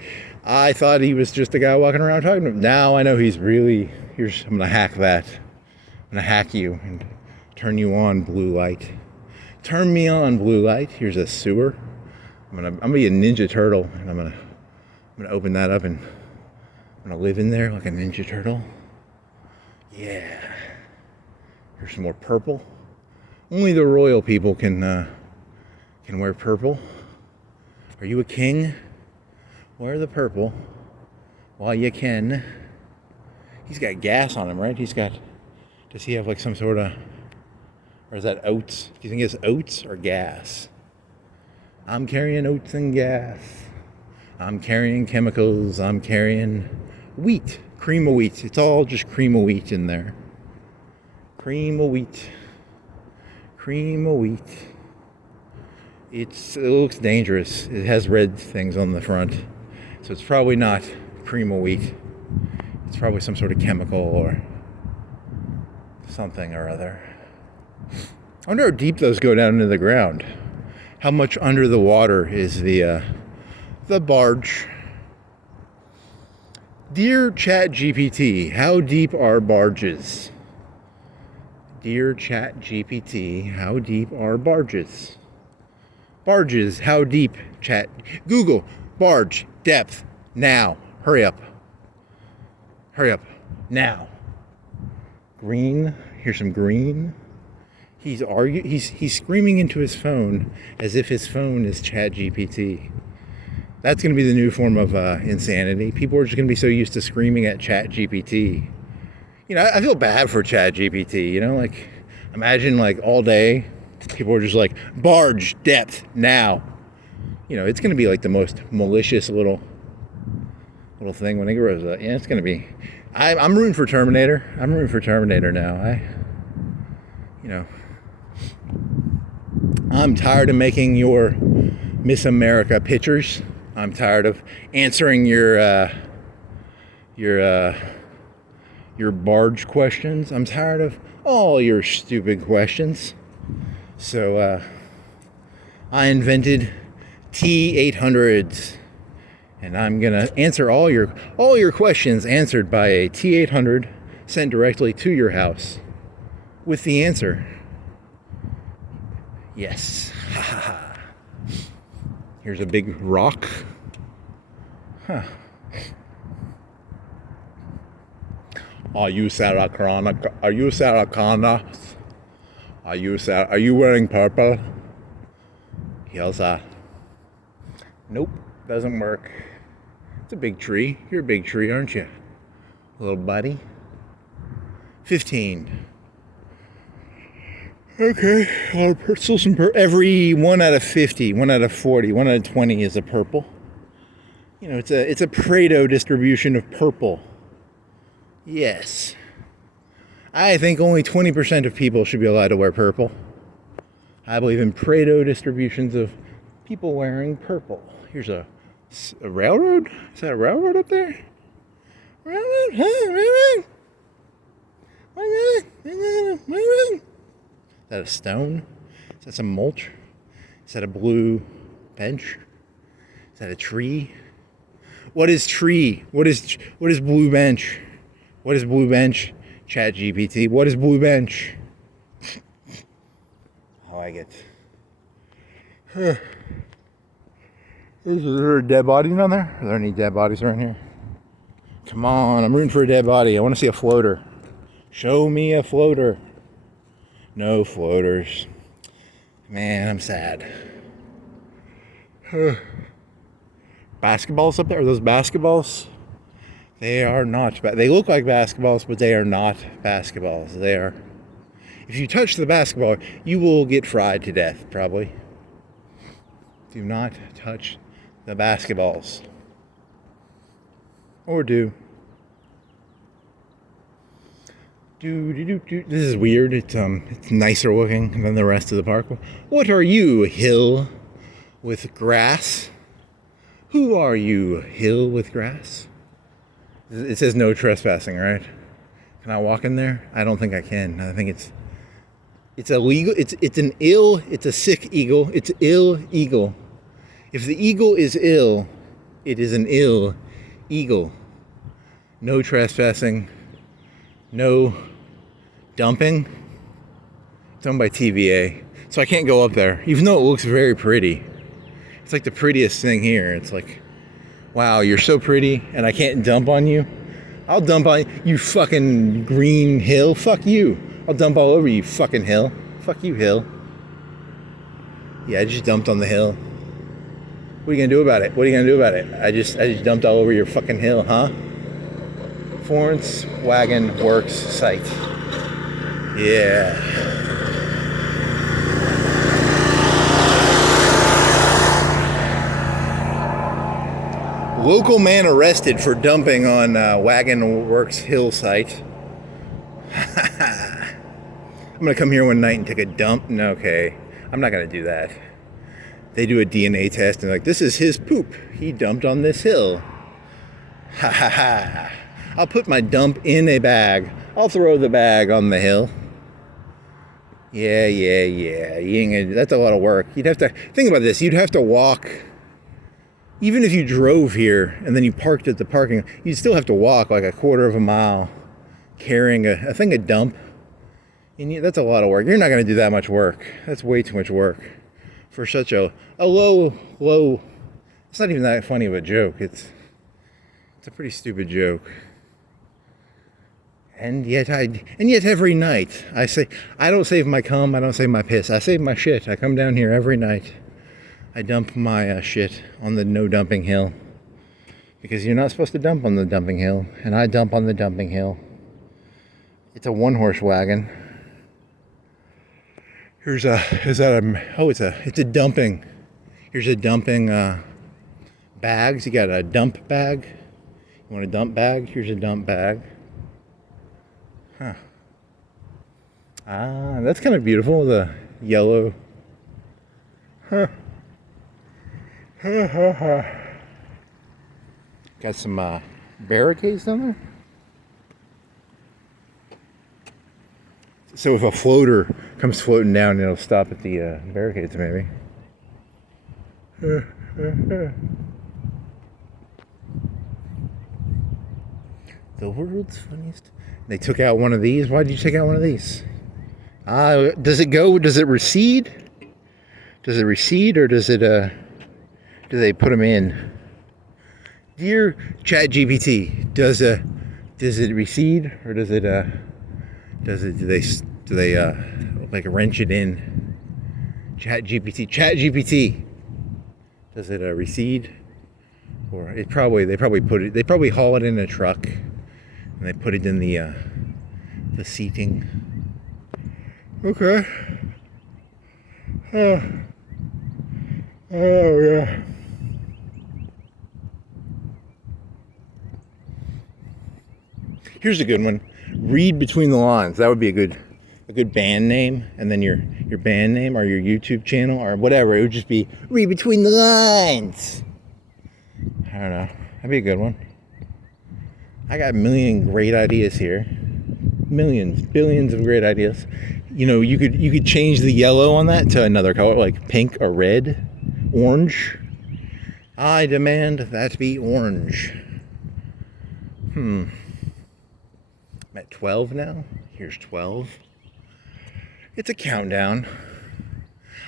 I thought he was just a guy walking around talking to him. Now I know he's really, I'm going to hack that. I'm going to hack you and turn you on, blue light. Turn me on, blue light. Here's a sewer. I'm gonna be a Ninja Turtle, and I'm gonna open that up, and I'm gonna live in there like a Ninja Turtle. Yeah. Here's some more purple. Only the royal people can wear purple. Are you a king? Wear the purple while you can. He's got gas on him, right? Does he have some sort of, or is that oats? Do you think it's oats or gas? I'm carrying oats and gas. I'm carrying chemicals. I'm carrying wheat, cream of wheat. It's all just cream of wheat in there. Cream of wheat. Cream of wheat. It looks dangerous. It has red things on the front. So it's probably not cream of wheat. It's probably some sort of chemical or something or other. I wonder how deep those go down into the ground. How much under the water is the barge? Dear ChatGPT, how deep are barges? Dear ChatGPT, how deep are barges? Barges, how deep? Chat. Google, barge, depth, now. Hurry up. Hurry up. Now. Green. Here's some green. He's screaming into his phone as if his phone is ChatGPT. That's going to be the new form of insanity. People are just going to be so used to screaming at ChatGPT. You know, I feel bad for ChatGPT. You know, like imagine like all day people are just like barge depth now. You know, it's going to be like the most malicious little thing when it grows up. Yeah, it's going to be. I'm rooting for Terminator. I'm rooting for Terminator now. I'm tired of making your Miss America pictures. I'm tired of answering your barge questions. I'm tired of all your stupid questions. So I invented T800s, and I'm gonna answer all your questions answered by a T800 sent directly to your house with the answer. Yes. Here's a big rock. Huh. Are you Sarah Connor? Are you Sarah Connor? Are you wearing purple? Yes, nope, doesn't work. It's a big tree. You're a big tree, aren't you? Little buddy. 15. Okay, still some every 1 out of 50, 1 out of 40, 1 out of 20 is a purple. You know, it's a Pareto distribution of purple. Yes. I think only 20% of people should be allowed to wear purple. I believe in Pareto distributions of people wearing purple. Here's a railroad? Is that a railroad up there? Railroad? Huh? Railroad? Railroad? Is that a stone? Is that some mulch? Is that a blue bench? Is that a tree? What is tree? What is blue bench? What is blue bench? ChatGPT. What is blue bench? I like it. Is there a dead body down there? Are there any dead bodies around here? Come on, I'm rooting for a dead body. I want to see a floater. Show me a floater. No floaters. Man, I'm sad. Basketballs up there? Are those basketballs? They are not. They look like basketballs, but they are not basketballs. They are. If you touch the basketball, you will get fried to death, probably. Do not touch the basketballs. Or do. This is weird. It's nicer looking than the rest of the park. What are you, hill with grass? Who are you, hill with grass? It says no trespassing, right? Can I walk in there? I don't think I can. I think it's illegal. It's a sick eagle. It's ill eagle. If the eagle is ill, it is an ill eagle. No trespassing. No dumping. It's owned by TVA. So I can't go up there, even though it looks very pretty. It's like the prettiest thing here. It's like, wow, you're so pretty and I can't dump on you. I'll dump on you, fucking green hill. Fuck you. I'll dump all over you, fucking hill. Fuck you, hill. Yeah, I just dumped on the hill. What are you gonna do about it? What are you gonna do about it? I just dumped all over your fucking hill, huh? Florence Wagon Works site. Yeah. Local man arrested for dumping on Wagon Works Hill site. I'm gonna come here one night and take a dump. No, okay, I'm not gonna do that. They do a DNA test and like, this is his poop. He dumped on this hill. Ha ha ha. I'll put my dump in a bag. I'll throw the bag on the hill. Yeah. That's a lot of work. You'd have to, think about this, you'd have to walk, even if you drove here and then you parked at the parking, you'd still have to walk like a quarter of a mile carrying a thing of dump. And that's a lot of work. You're not going to do that much work. That's way too much work for such a low, it's not even that funny of a joke. It's a pretty stupid joke. And yet every night I say, I don't save my cum, I don't save my piss, I save my shit. I come down here every night. I dump my shit on the no dumping hill. Because you're not supposed to dump on the dumping hill. And I dump on the dumping hill. It's a one-horse wagon. It's a dumping. Here's a dumping bags. You got a dump bag. You want a dump bag? Here's a dump bag. Huh. Ah, that's kind of beautiful, the yellow. Huh. Got some barricades down there. So if a floater comes floating down, it'll stop at the barricades, maybe. The world's funniest. They took out one of these. Why did you take out one of these? Does it recede? Does it recede, or does it, do they put them in? Dear ChatGPT, does it recede, or does it, do they like wrench it in? ChatGPT, does it recede? Or they probably haul it in a truck and they put it in the seating. Okay. Oh yeah. Here's a good one. Read between the lines. That would be a good band name, and then your band name or your YouTube channel or whatever. It would just be Read Between the Lines. I don't know. That'd be a good one. I got a million great ideas here. Millions, billions of great ideas. You know, you could change the yellow on that to another color, like pink or red, orange. I demand that be orange. I'm at 12 now. Here's 12. It's a countdown.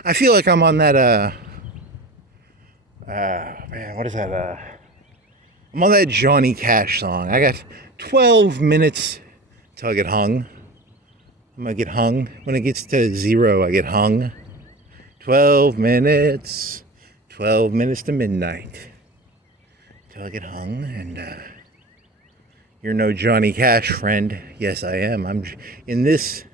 I feel like I'm on that, man, what is that? I'm on that Johnny Cash song. I got 12 minutes till I get hung. I'm gonna get hung. When it gets to 0, I get hung. 12 minutes to midnight till I get hung, and you're no Johnny Cash, friend. Yes, I am. I'm in this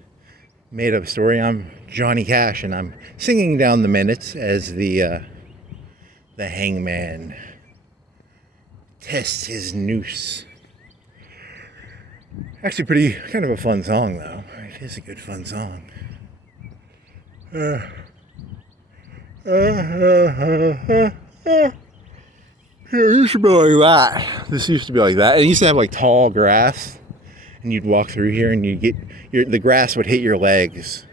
made-up story. I'm Johnny Cash, and I'm singing down the minutes as the hangman tests his noose. Actually, pretty kind of a fun song, though. It is a good fun song. It used to be like that. This used to be like that. It used to have like tall grass, and you'd walk through here, and the grass would hit your legs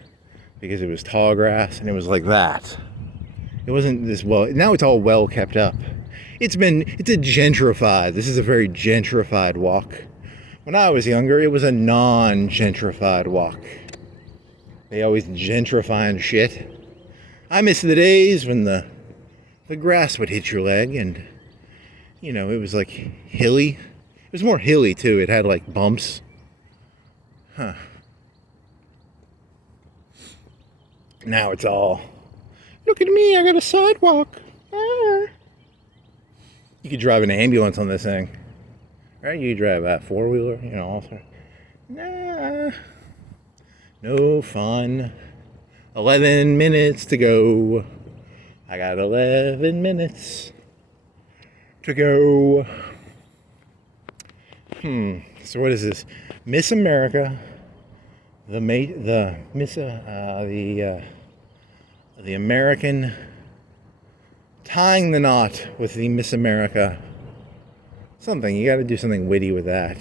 because it was tall grass, and it was like that. It wasn't this well. Now it's all well kept up. It's a gentrified. This is a very gentrified walk. When I was younger, it was a non-gentrified walk. They always gentrifying shit. I miss the days when the grass would hit your leg, and you know, it was like hilly. It was more hilly too. It had like bumps. Huh. Now it's all, look at me, I got a sidewalk. Ah. You could drive an ambulance on this thing. Right? You could drive a four-wheeler, you know, also. Nah. No fun. 11 minutes to go. I got 11 minutes to go. So what is this? Miss America the American tying the knot with the Miss America something. You got to do something witty with that.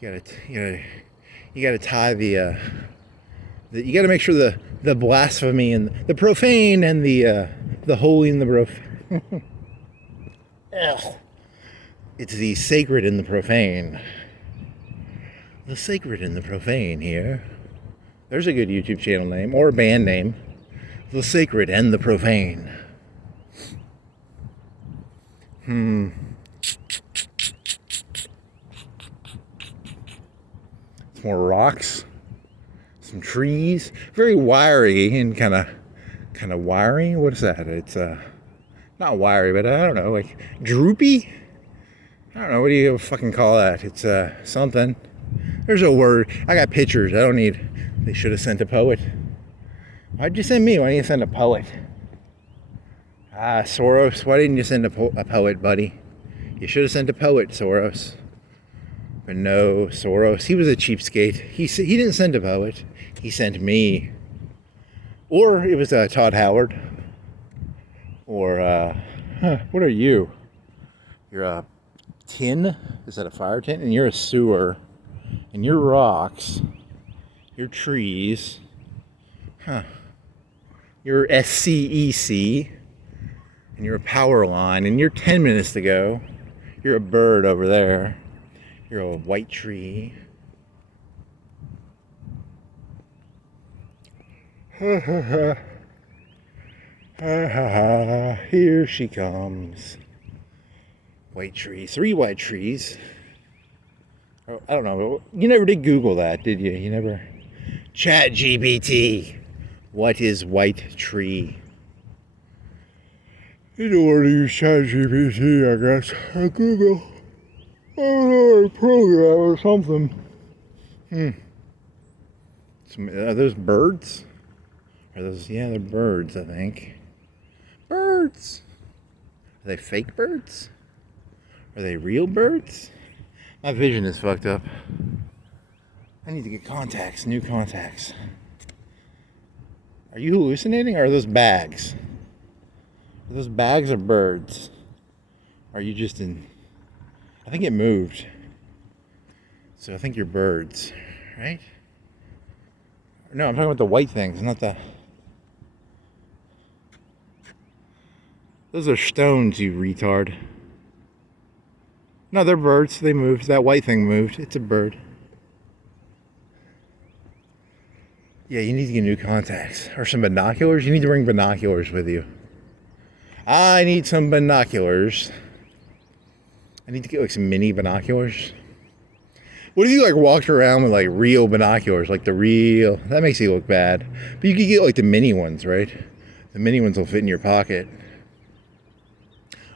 You gotta tie the you got to make sure the blasphemy and the profane and the holy and the profane. It's the sacred and the profane. The sacred and the profane here. There's a good YouTube channel name or a band name. The sacred and the profane. It's more rocks, some trees, very wiry and kind of wiry. What is that? It's not wiry, but I don't know, like droopy. I don't know. What do you fucking call that? It's something. There's a word. I got pictures. I don't need. They should have sent a poet. Why'd you send me? Why didn't you send a poet? Soros. Why didn't you send a poet, buddy? You should have sent a poet, Soros. But no, Soros. He was a cheapskate. He didn't send a poet. He sent me. Or it was Todd Howard. Or what are you? You're a tin. Is that a fire tin? And you're a sewer. And you're rocks. You're trees. You're SCEC. And you're a power line. And you're 10 minutes to go. You're a bird over there. You're a white tree. Here she comes. White tree. 3 white trees. Oh, I don't know. You never did Google that, did you? You never. Chat GPT. What is white tree? You don't want to use Chat GPT, I guess. Google. I don't know, a program or something. Are those birds? Are those? Yeah, they're birds, I think. Birds. Are they fake birds? Are they real birds? My vision is fucked up. I need to get contacts, new contacts. Are you hallucinating, or are those bags? Are those bags or birds? Are you just in... I think it moved. So I think you're birds, right? No, I'm talking about the white things, not the... Those are stones, you retard. No, they're birds. They moved. That white thing moved. It's a bird. Yeah, you need to get new contacts. Or some binoculars. You need to bring binoculars with you. I need some binoculars. I need to get like some mini binoculars. What if you like walked around with like real binoculars? Like the real... That makes you look bad. But you could get like the mini ones, right? The mini ones will fit in your pocket.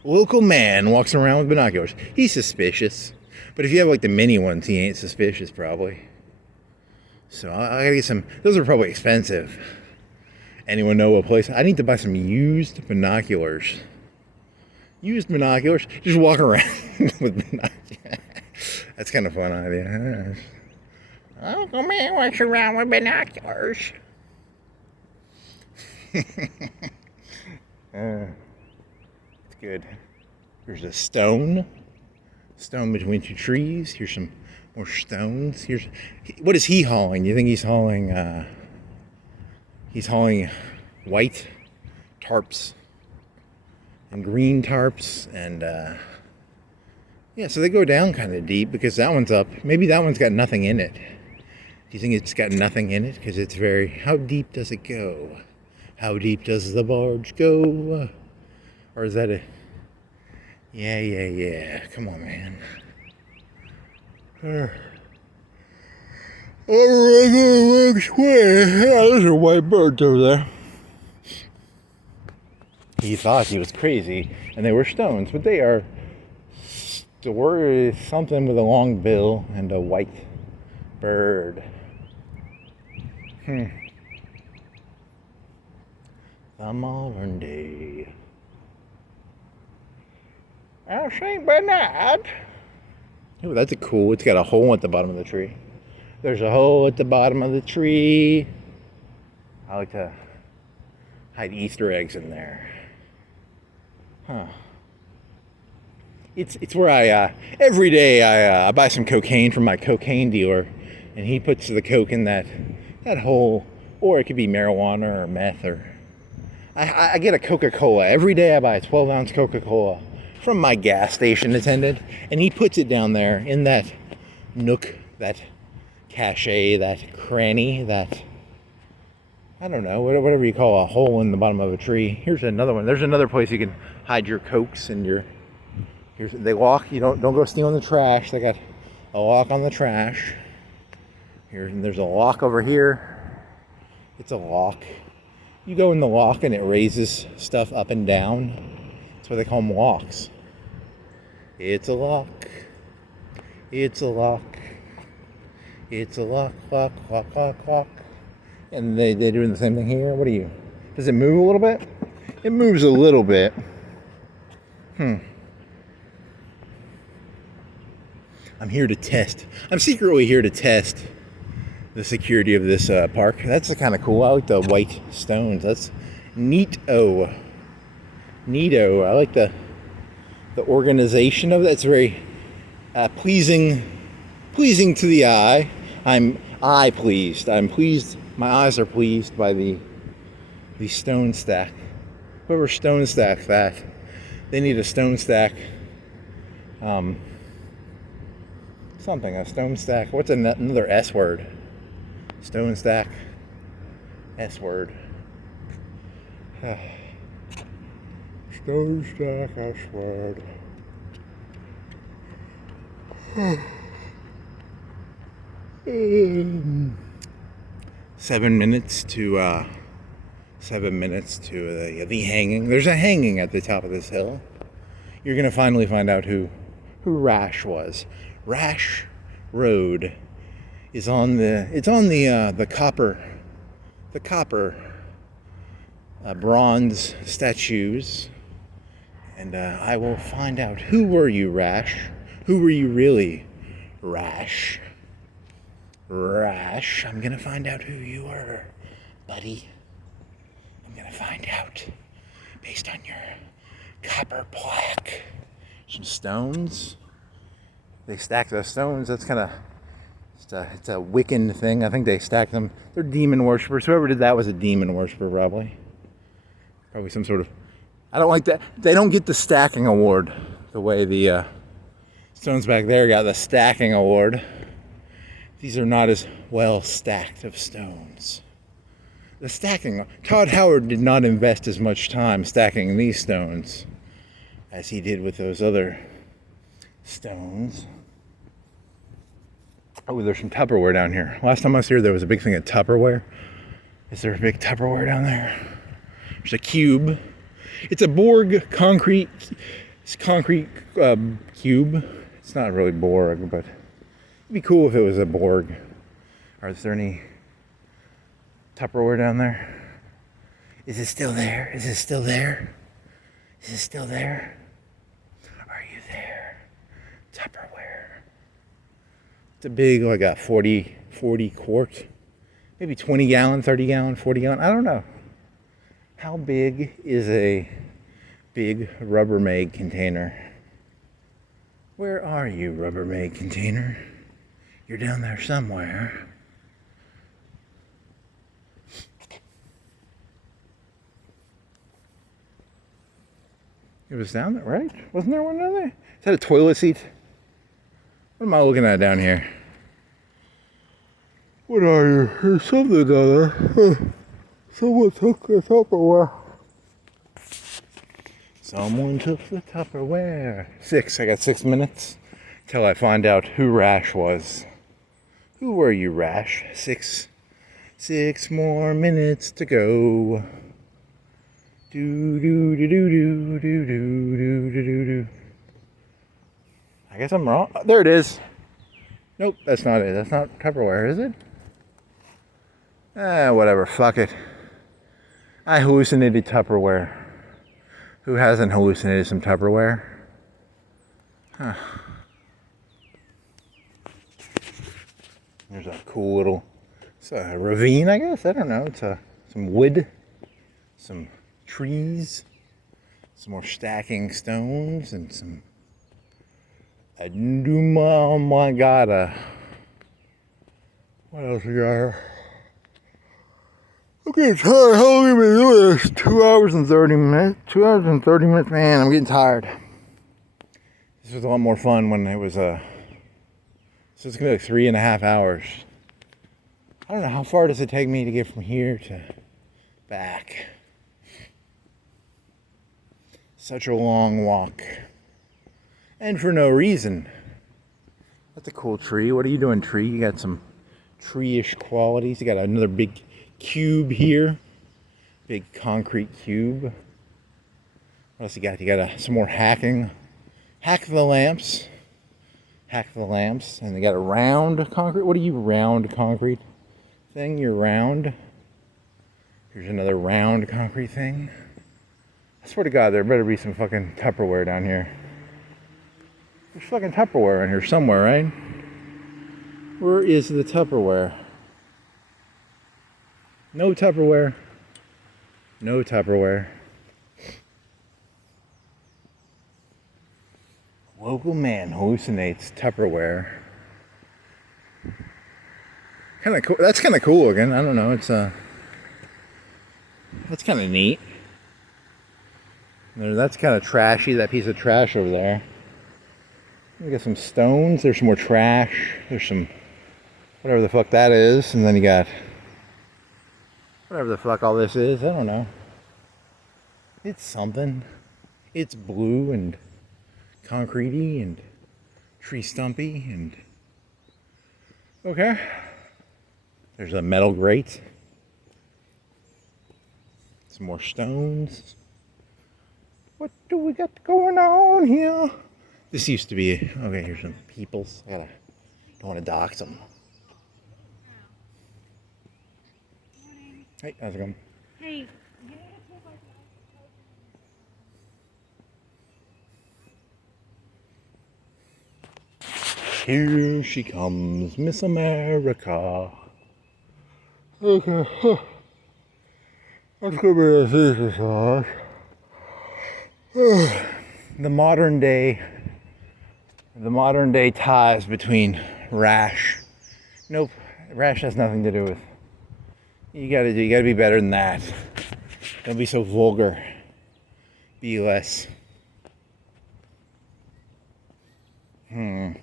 A local man walks around with binoculars. He's suspicious. But if you have like the mini ones, he ain't suspicious probably. So I gotta get some... Those are probably expensive. Anyone know a place? I need to buy some used binoculars. Used binoculars. Just walk around with binoculars. That's kind of fun idea. Uncle Man walks around with binoculars. It's good. Here's a stone. Stone between 2 trees. Here's some more stones. Here's... What is he hauling? You think he's hauling... He's hauling white tarps and green tarps, and yeah, so they go down kind of deep because that one's up. Maybe that one's got nothing in it. Do you think it's got nothing in it? Because it's very... How deep does it go? How deep does the barge go? Or is that a... Yeah. Come on, man. There's a white bird over there. He thought he was crazy, and they were stones, but they are something with a long bill and a white bird. The modern day. St. Bernard. Oh, that's a cool... It's got a hole at the bottom of the tree. There's a hole at the bottom of the tree. I like to hide Easter eggs in there. Huh. It's where I every day I buy some cocaine from my cocaine dealer, and he puts the coke in that hole, or it could be marijuana or meth, or I get a Coca-Cola every day. I buy a 12-ounce Coca-Cola from my gas station attendant, and he puts it down there in that nook, that cachet, that cranny, that, I don't know, whatever you call a hole in the bottom of a tree. Here's another one. There's another place you can hide your cokes and your. They lock. You don't go stealing the trash. They got a lock on the trash. There's a lock over here. It's a lock. You go in the lock and it raises stuff up and down. That's why they call them locks. It's a lock. It's a lock. It's a lock, lock, lock, lock, lock. And they're doing the same thing here. What are you? Does it move a little bit? It moves a little bit. I'm here to test. I'm secretly here to test the security of this park. That's kind of cool. I like the white stones. That's neato. Neato. I like the organization of that. It's very pleasing to the eye. I'm pleased. I'm pleased. My eyes are pleased by the stone stack. Whoever stone stacked that, they need a stone stack. Something, a stone stack. What's another S word? Stone stack. S word. Stone stack, S word. 7 minutes to 7 minutes to the hanging. There's a hanging at the top of this hill. You're gonna finally find out who Rash was. Rash Road is on the copper bronze statues, and I will find out, who were you, Rash? Who were you really, Rash? Rash, I'm gonna find out who you were, buddy. I'm gonna find out based on your copper plaque. Some stones. They stack those stones. That's kind of, it's a Wiccan thing. I think they stack them. They're demon worshippers. Whoever did that was a demon worshiper, probably. Probably some sort of. I don't like that. They don't get the stacking award the way the stones back there got the stacking award. These are not as well stacked of stones. The stacking. Todd Howard did not invest as much time stacking these stones as he did with those other stones. Oh, there's some Tupperware down here. Last time I was here, there was a big thing of Tupperware. Is there a big Tupperware down there? There's a cube. It's a Borg concrete cube. It's not really Borg, but it'd be cool if it was a Borg. Is there any Tupperware down there? Is it still there? Is it still there? Is it still there? Are you there? Tupperware. It's a big, like a 40 quart, maybe 20 gallon, 30 gallon, 40 gallon. I don't know. How big is a big Rubbermaid container? Where are you, Rubbermaid container? You're down there somewhere. It was down there, right? Wasn't there one down there? Is that a toilet seat? What am I looking at down here? What are you? There's something down there. Someone took the Tupperware. Someone took the Tupperware. I got 6 minutes till I find out who Rash was. Who were you, Rash? Six more minutes to go. Do do do do do do do do do do. I guess I'm wrong. Oh, there it is. Nope, that's not it. That's not Tupperware, is it? Whatever. Fuck it. I hallucinated Tupperware. Who hasn't hallucinated some Tupperware? Huh. There's a cool little, it's a ravine, I guess. I don't know. It's some wood, some trees, some more stacking stones, and some. Oh my God. What else we got here? I'm getting tired. How long have we been doing this? 2 hours and 30 minutes. 2 hours and 30 minutes. Man, I'm getting tired. This was a lot more fun when it was so it's gonna be like 3.5 hours. I don't know, how far does it take me to get from here to back? Such a long walk. And for no reason. That's a cool tree. What are you doing, tree? You got some tree-ish qualities. You got another big cube here. Big concrete cube. What else you got? You got some more hacking. Hack the lamps. Hack the lamps. And they got a round concrete. What are you, round concrete thing? You're round. Here's another round concrete thing. I swear to God, there better be some fucking Tupperware down here. There's fucking Tupperware in here somewhere, right? Where is the Tupperware? No Tupperware. No Tupperware. Local man hallucinates Tupperware. Kind of cool. That's kind of cool again. I don't know. It's that's kind of neat. That's kind of trashy. That piece of trash over there. We got some stones. There's some more trash. There's some whatever the fuck that is, and then you got whatever the fuck all this is. I don't know. It's something. It's blue and concretey and tree stumpy and okay. There's a metal grate. Some more stones. What do we got going on here? This used to be, okay, here's some peoples. Don't want to dox them. Hey, how's it going? Hey. Here she comes, Miss America. Okay, let's go to the sauce. The modern day ties between rash. Nope, rash has nothing to do with. You gotta be better than that. Don't be so vulgar. Be less. Oh.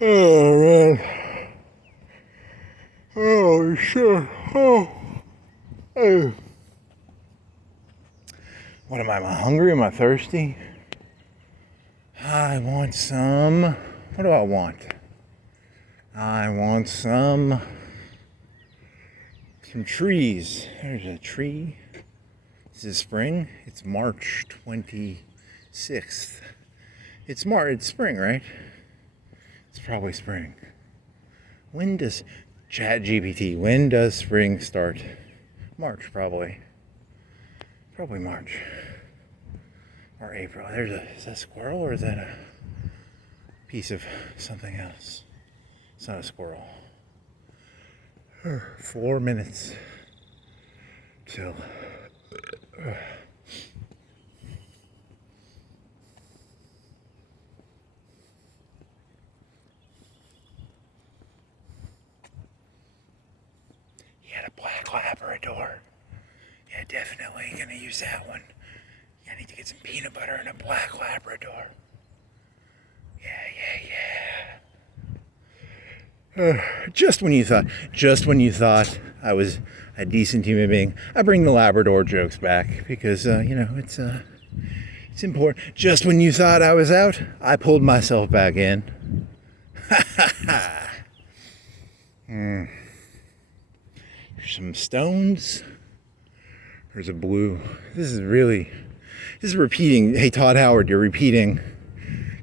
Oh man. Oh shit. Oh. Hey. What am I hungry? Am I thirsty? I want some. What do I want? I want some trees. There's a tree. This is spring. It's March 26th. It's spring, right? It's probably spring. When does when does spring start? March, probably. Probably March. Or April. Is that a squirrel or is that a piece of something else? It's not a squirrel. 4 minutes till you had a black Labrador. Yeah, definitely gonna use that one. Yeah, I need to get some peanut butter and a black Labrador. Yeah. Just when you thought I was a decent human being, I bring the Labrador jokes back because it's important. Just when you thought I was out, I pulled myself back in. There's some stones. There's a blue. This is repeating. Hey, Todd Howard, you're repeating.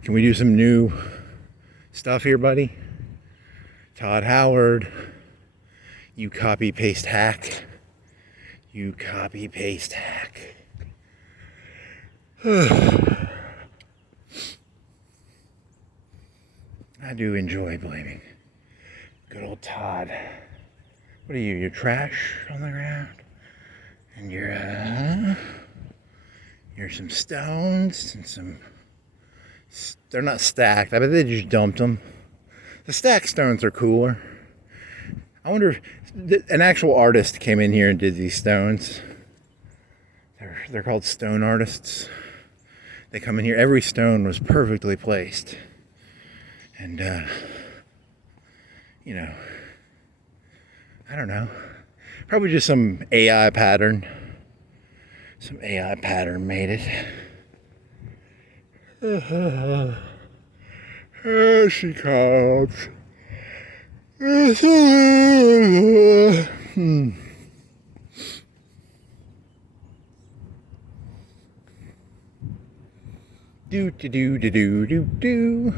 Can we do some new stuff here, buddy? Todd Howard, you copy paste hack. You copy paste hack. I do enjoy blaming good old Todd. What are you? You're trash on the ground? And you're some stones and some... They're not stacked. I bet they just dumped them. The stacked stones are cooler. I wonder if an actual artist came in here and did these stones. They're called stone artists. They come in here. Every stone was perfectly placed. And, you know, I don't know. Probably just some AI pattern. Some AI pattern made it. Here she comes. Do do do do do do do.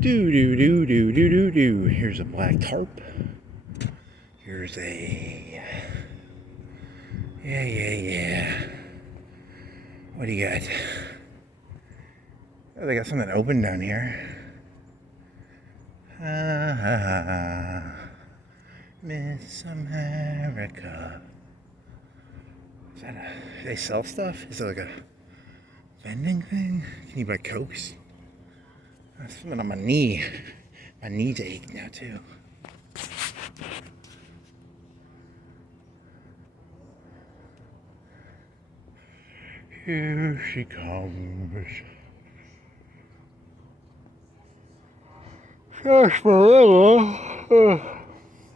Do do do do do do do. Here's a black tarp. Here's a... Yeah. What do you got? Oh, they got something open down here. Miss America. Is that do they sell stuff? Is it like a vending thing? Can you buy Cokes? There's something on my knee. My knees ache now too. Here she comes. Sarsaparilla.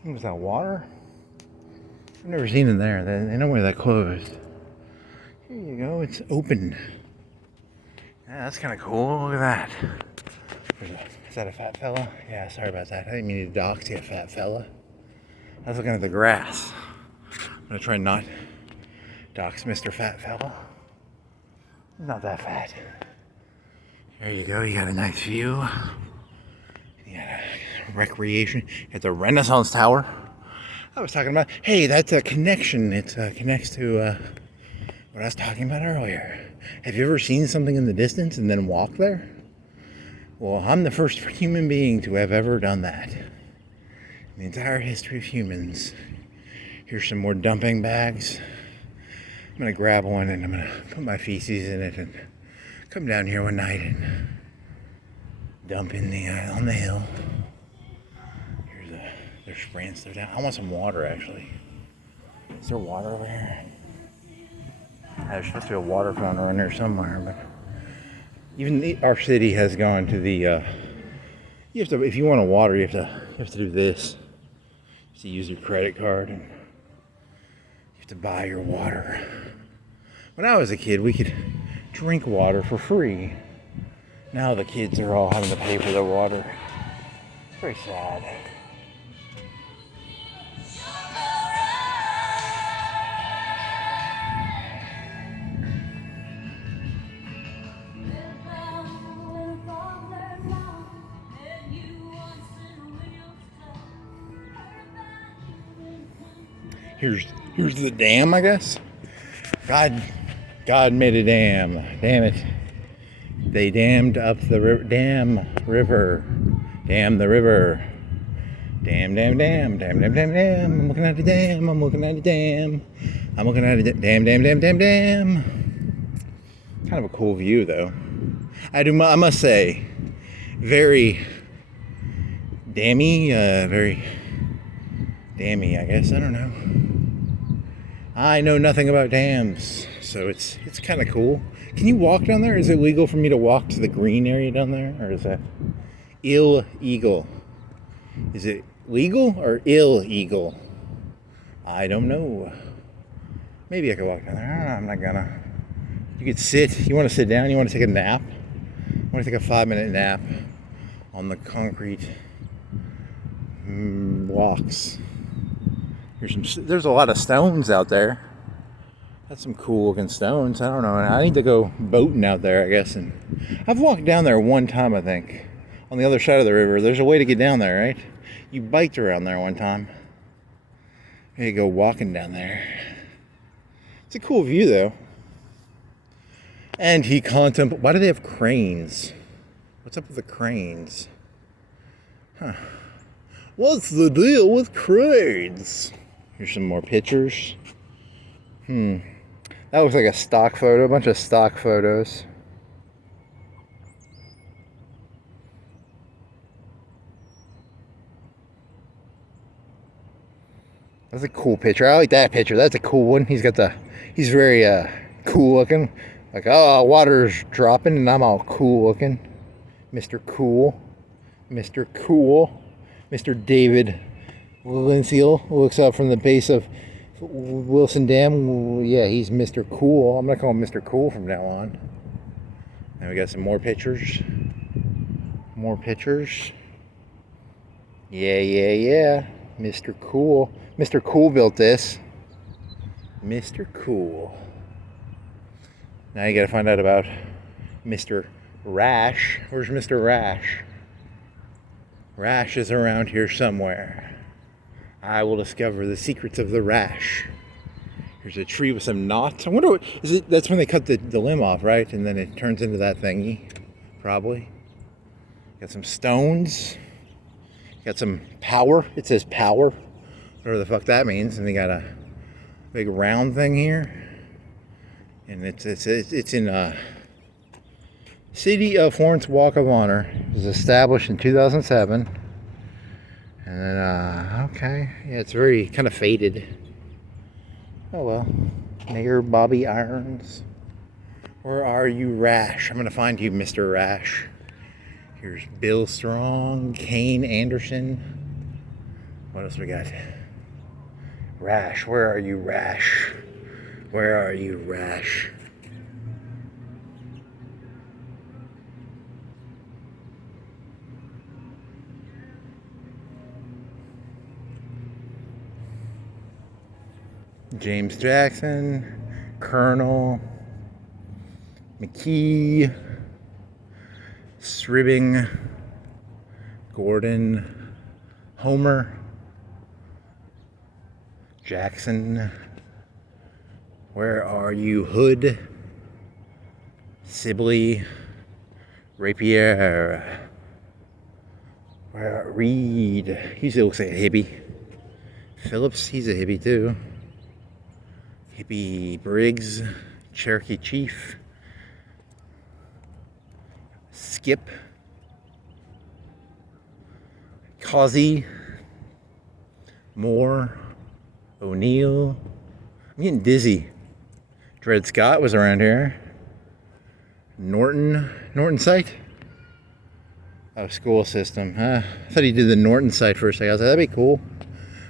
Was that water? I've never seen it there. They know where that closed. Here you go. It's open. Yeah, that's kind of cool. Look at that. Is that a fat fella? Yeah, sorry about that. I didn't mean to dox you, fat fella. I was looking at the grass. I'm gonna try and not dox Mr. Fat Fella. Not that fat. There you go. You got a nice view. You got a recreation at the Renaissance Tower. I was talking about. Hey, that's a connection. It connects to what I was talking about earlier. Have you ever seen something in the distance and then walk there? Well, I'm the first human being to have ever done that. In the entire history of humans. Here's some more dumping bags. I'm gonna grab one and I'm gonna put my feces in it and come down here one night and dump in on the hill. There's spraying stuff down. I want some water actually. Is there water over here? There's supposed to be a water fountain around here somewhere, but even our city has gone to the. You have to, if you want a water, you have to do this. You have to use your credit card and you have to buy your water. When I was a kid, we could drink water for free. Now the kids are all having to pay for their water. It's very sad. Here's the dam, I guess. God made a dam. Damn it. They dammed up the river. Dam the river. Dam. Dam. I'm looking at the dam. I'm looking at the dam. Dam. Kind of a cool view, though. I must say, very dammy, very dammy, I guess. I don't know. I know nothing about dams, so it's kind of cool. Can you walk down there? Is it legal for me to walk to the green area down there, or is that illegal? Is it legal or illegal? I don't know. Maybe I could walk down there. I don't know. I'm not gonna. You could sit. You want to sit down? You want to take a nap? I want to take a 5-minute nap on the concrete blocks. There's a lot of stones out there. That's some cool looking stones. I don't know. I need to go boating out there, I guess. And I've walked down there one time, I think, on the other side of the river. There's a way to get down there, right? You biked around there one time. You go walking down there. It's a cool view, though. And he contemplates. Why do they have cranes? What's up with the cranes? Huh. What's the deal with cranes? Here's some more pictures. That looks like a stock photo. A bunch of stock photos. That's a cool picture. I like that picture. That's a cool one. He's very cool looking. Like, oh, water's dropping and I'm all cool looking. Mr. Cool. Mr. Cool. Mr. David Linseel looks up from the base of Wilson Dam. Yeah, he's Mr. Cool. I'm going to call him Mr. Cool from now on. And we got some more pictures. More pictures. Yeah. Mr. Cool. Mr. Cool built this. Mr. Cool. Now you gotta find out about Mr. Rash. Where's Mr. Rash? Rash is around here somewhere. I will discover the secrets of the Rash. Here's a tree with some knots. I wonder what is it. That's when they cut the limb off, right? And then it turns into that thingy. Probably. Got some stones. Got some power. It says power. Whatever the fuck that means. And they got a big round thing here. And it's in City of Florence Walk of Honor. It was established in 2007. And then, okay. Yeah, it's very kind of faded. Oh well. Mayor Bobby Irons. Where are you, Rash? I'm going to find you, Mr. Rash. Here's Bill Strong, Kane Anderson. What else we got? Rash, where are you, Rash? Where are you, Rash? James Jackson, Colonel, McKee, Sribbing, Gordon, Homer, Jackson, where are you, Hood, Sibley, Rapier, Reed, he looks like a hippie, Phillips, he's a hippie too, Hippie Briggs, Cherokee Chief, Skip, Causey, Moore, O'Neill. I'm getting dizzy. Dred Scott was around here. Norton site? Oh, school system. I thought he did the Norton site first. I was like, that'd be cool.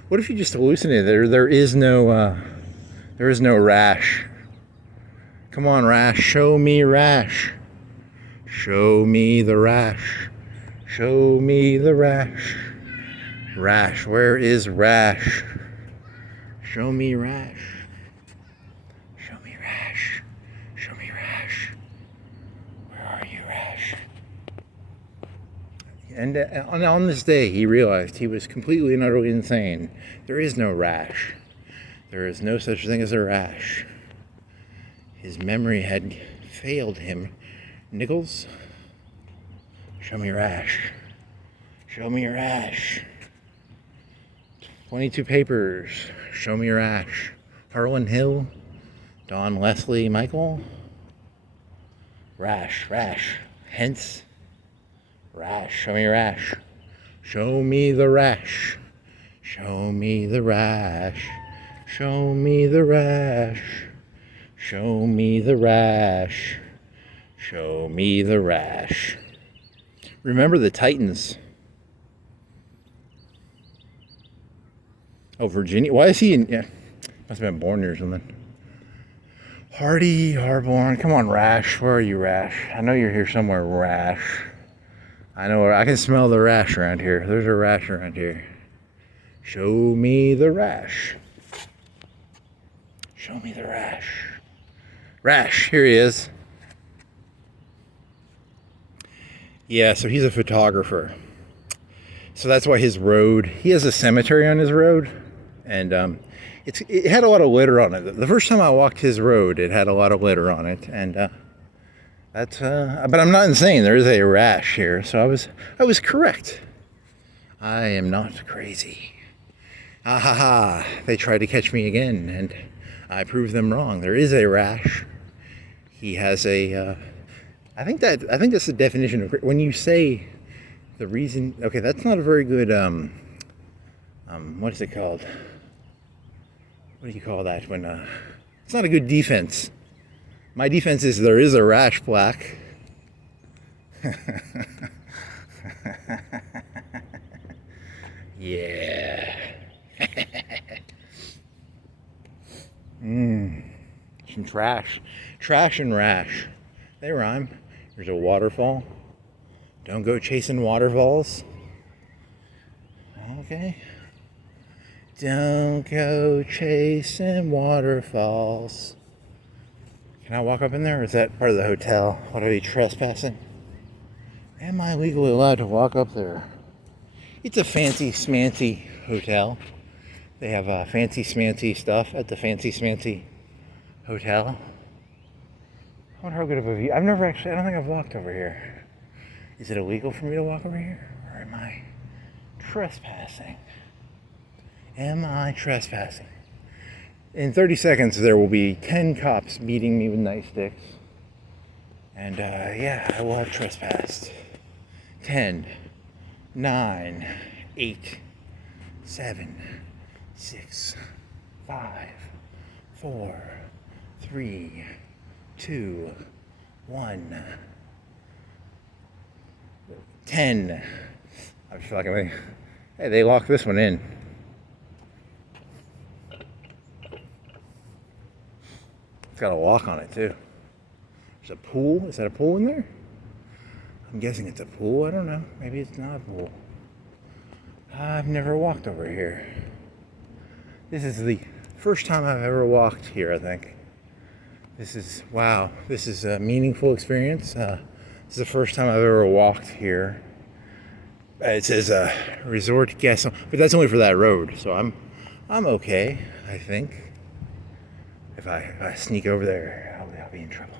What if you just hallucinated? There is no Rash. Come on, Rash. Show me Rash. Show me the Rash. Show me the Rash. Rash, where is Rash? Show me Rash. Show me Rash. Show me Rash. Where are you, Rash? And on this day, he realized he was completely and utterly insane. There is no Rash. There is no such thing as a Rash. His memory had failed him. Nichols? Show me Rash. Show me Rash. 22 papers. Show me Rash. Harlan Hill. Don Leslie Michael. Rash. Hence. Rash. Show me Rash. Show me the Rash. Show me the Rash. Show me the Rash. Show me the Rash. Show me the Rash. Remember the Titans. Oh, Virginia. Why is he in? Yeah, must have been born here or something. Harborn. Come on, Rash. Where are you, Rash? I know you're here somewhere, Rash. I know. I can smell the Rash around here. There's a Rash around here. Show me the Rash. Show me the Rash. Rash. Here he is. Yeah, so he's a photographer. So that's why his road, he has a cemetery on his road, and it had a lot of litter on it. The first time I walked his road, it had a lot of litter on it, and but I'm not insane. There is a rash here, so I was correct. I am not crazy. Ah ha ha! They tried to catch me again, and I proved them wrong. There is a rash. He has a. I think that's the definition of when you say the reason. Okay, that's not a very good. What is it called? What do you call that when? It's not a good defense. My defense is there is a rash plaque. Yeah. Some trash. Trash and rash. They rhyme. There's a waterfall. Don't go chasing waterfalls. Okay. Don't go chasing waterfalls. Can I walk up in there, or is that part of the hotel? What are we trespassing? Am I legally allowed to walk up there? It's a fancy smancy hotel. They have fancy smancy stuff at the fancy smancy hotel. I wonder how good of a view. I don't think I've walked over here. Is it illegal for me to walk over here? Or am I trespassing? Am I trespassing? In 30 seconds, there will be 10 cops beating me with nightsticks. And yeah, I will have trespassed. 10, 9, 8, 7, 6, 5, 4, 3, 2, 1, 10. I feel like hey, they locked this one in. It's got a lock on it too. There's a pool. Is that a pool in there? I'm guessing it's a pool. I don't know. Maybe it's not a pool. I've never walked over here. This is the first time I've ever walked here, I think. Wow. This is a meaningful experience. This is the first time I've ever walked here. It says resort guest, but that's only for that road. So I'm okay, I think. If I sneak over there, I'll be in trouble.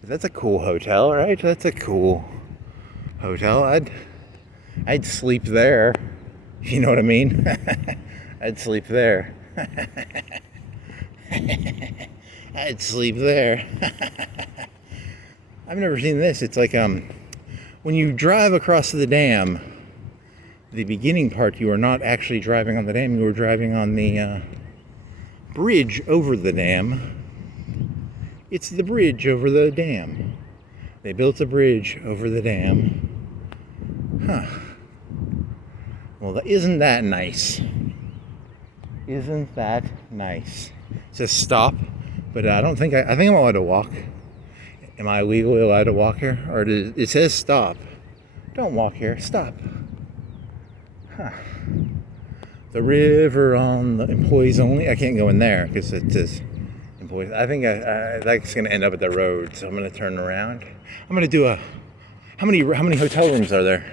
But that's a cool hotel, right? That's a cool hotel. I'd sleep there. You know what I mean? I'd sleep there. I'd sleep there. I've never seen this. It's like when you drive across the dam, the beginning part, you are not actually driving on the dam. You are driving on the bridge over the dam. It's the bridge over the dam. They built a bridge over the dam. Huh. Well, isn't that nice? Isn't that nice? It says stop, but I think I'm allowed to walk. Am I legally allowed to walk here? Or it says stop. Don't walk here. Stop. Huh. The river on the employees only. I can't go in there because it says employees. I think that's going to end up at the road, so I'm going to turn around. I'm going to do how many hotel rooms are there?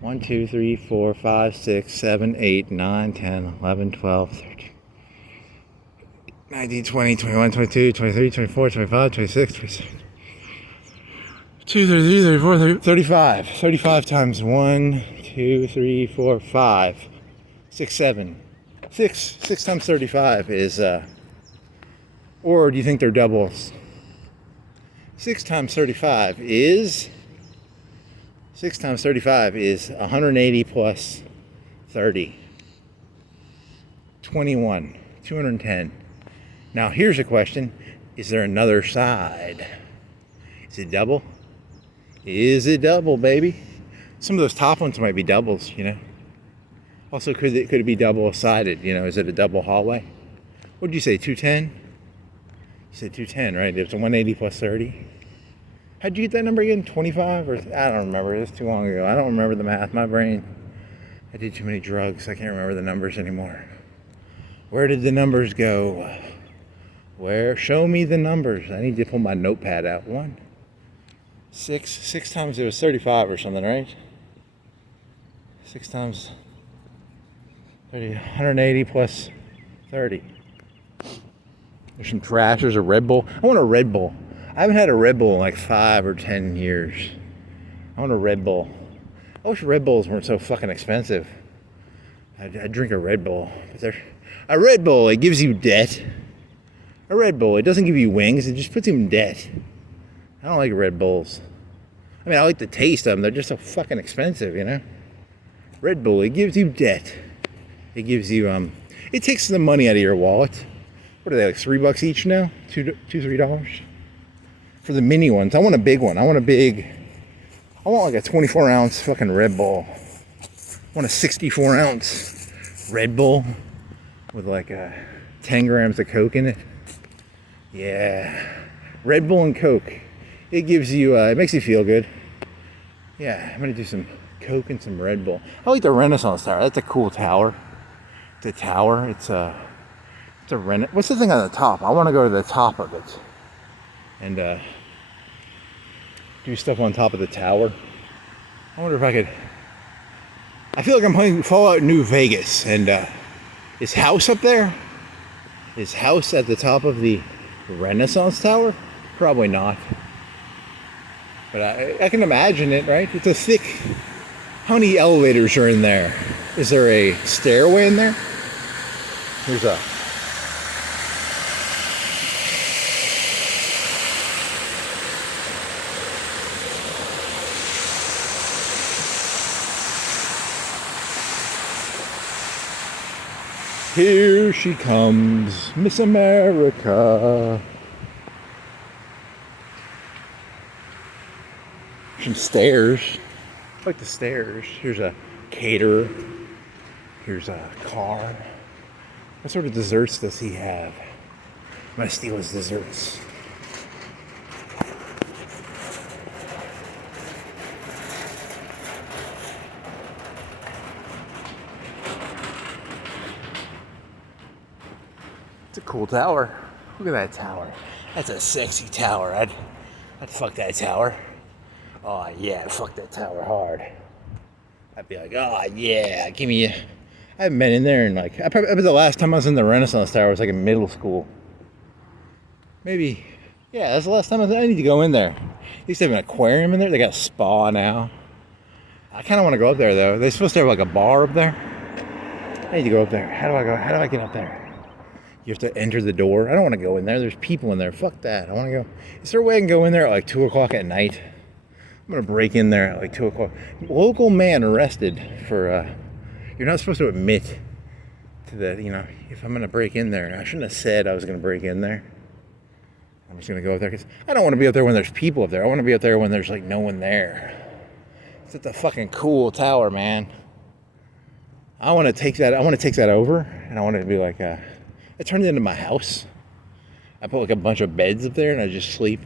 1, 2, 3, 4, 5, 6, 7, 8, 9, 10, 11, 12, 13, 19, 20, 21, 22, 23, 24, 25, 26, 27, 2, 33, 34, 35. 35 times 1, 2, 3, 4, 5, 6, 7. 6 times 35 is, or do you think they're doubles? 6 times 35 is 180 plus 30. 21. 210. Now here's a question. Is there another side? Is it double? Is it double, baby? Some of those top ones might be doubles, you know. Also, could it be double-sided? You know, is it a double hallway? What did you say, 210? You said 210, right? It was 180 plus 30. How'd you get that number again? 25? Or I don't remember. It was too long ago. I don't remember the math. My brain. I did too many drugs. I can't remember the numbers anymore. Where did the numbers go? Where? Show me the numbers. I need to pull my notepad out. 1, 6 times it was 35 or something, right? 6 times 30, 180 plus 30. There's some trash. There's a Red Bull. I want a Red Bull. I haven't had a Red Bull in like 5 or 10 years. I want a Red Bull. I wish Red Bulls weren't so fucking expensive. I'd drink a Red Bull. But a Red Bull, it gives you debt. A Red Bull, it doesn't give you wings. It just puts you in debt. I don't like Red Bulls. I mean, I like the taste of them. They're just so fucking expensive, you know? Red Bull, it gives you debt. It gives you, it takes the money out of your wallet. What are they, like $3 each now? $3? For the mini ones. I want a big one. I want like a 24-ounce fucking Red Bull. I want a 64-ounce Red Bull with like 10 grams of Coke in it. Yeah. Red Bull and Coke. It gives you, it makes you feel good. Yeah, I'm gonna do some Coke and some Red Bull. I like the Renaissance Tower. That's a cool tower. The tower, it's a what's the thing on the top? I want to go to the top of it and do stuff on top of the tower. I wonder if I could. I feel like I'm playing Fallout New Vegas, and is House up there? Is House at the top of the Renaissance Tower? Probably not. But I can imagine it, right? It's a thick. How many elevators are in there? Is there a stairway in there? There's a. Here she comes, Miss America. Some stairs. I like the stairs. Here's a caterer. Here's a car. What sort of desserts does he have? I'm gonna steal his desserts. It's a cool tower. Look at that tower. That's a sexy tower. I'd fuck that tower. Oh yeah, I'd fuck that tower hard. I'd be like, oh yeah, give me a... I haven't been in there in like... I bet the last time I was in the Renaissance Tower was like in middle school. Maybe... Yeah, that's the last time I need to go in there. They used to have an aquarium in there. They got a spa now. I kind of want to go up there though. They're supposed to have like a bar up there. I need to go up there. How do I go? How do I get up there? You have to enter the door. I don't want to go in there. There's people in there. Fuck that. I want to go... Is there a way I can go in there at like 2 o'clock at night? I'm going to break in there at like 2 o'clock. Local man arrested for, you're not supposed to admit to the, you know, if I'm going to break in there. I shouldn't have said I was going to break in there. I'm just going to go up there because I don't want to be up there when there's people up there. I want to be up there when there's like no one there. It's a fucking cool tower, man. I want to take that over and I want it to be like, I turned it into my house. I put like a bunch of beds up there and I just sleep.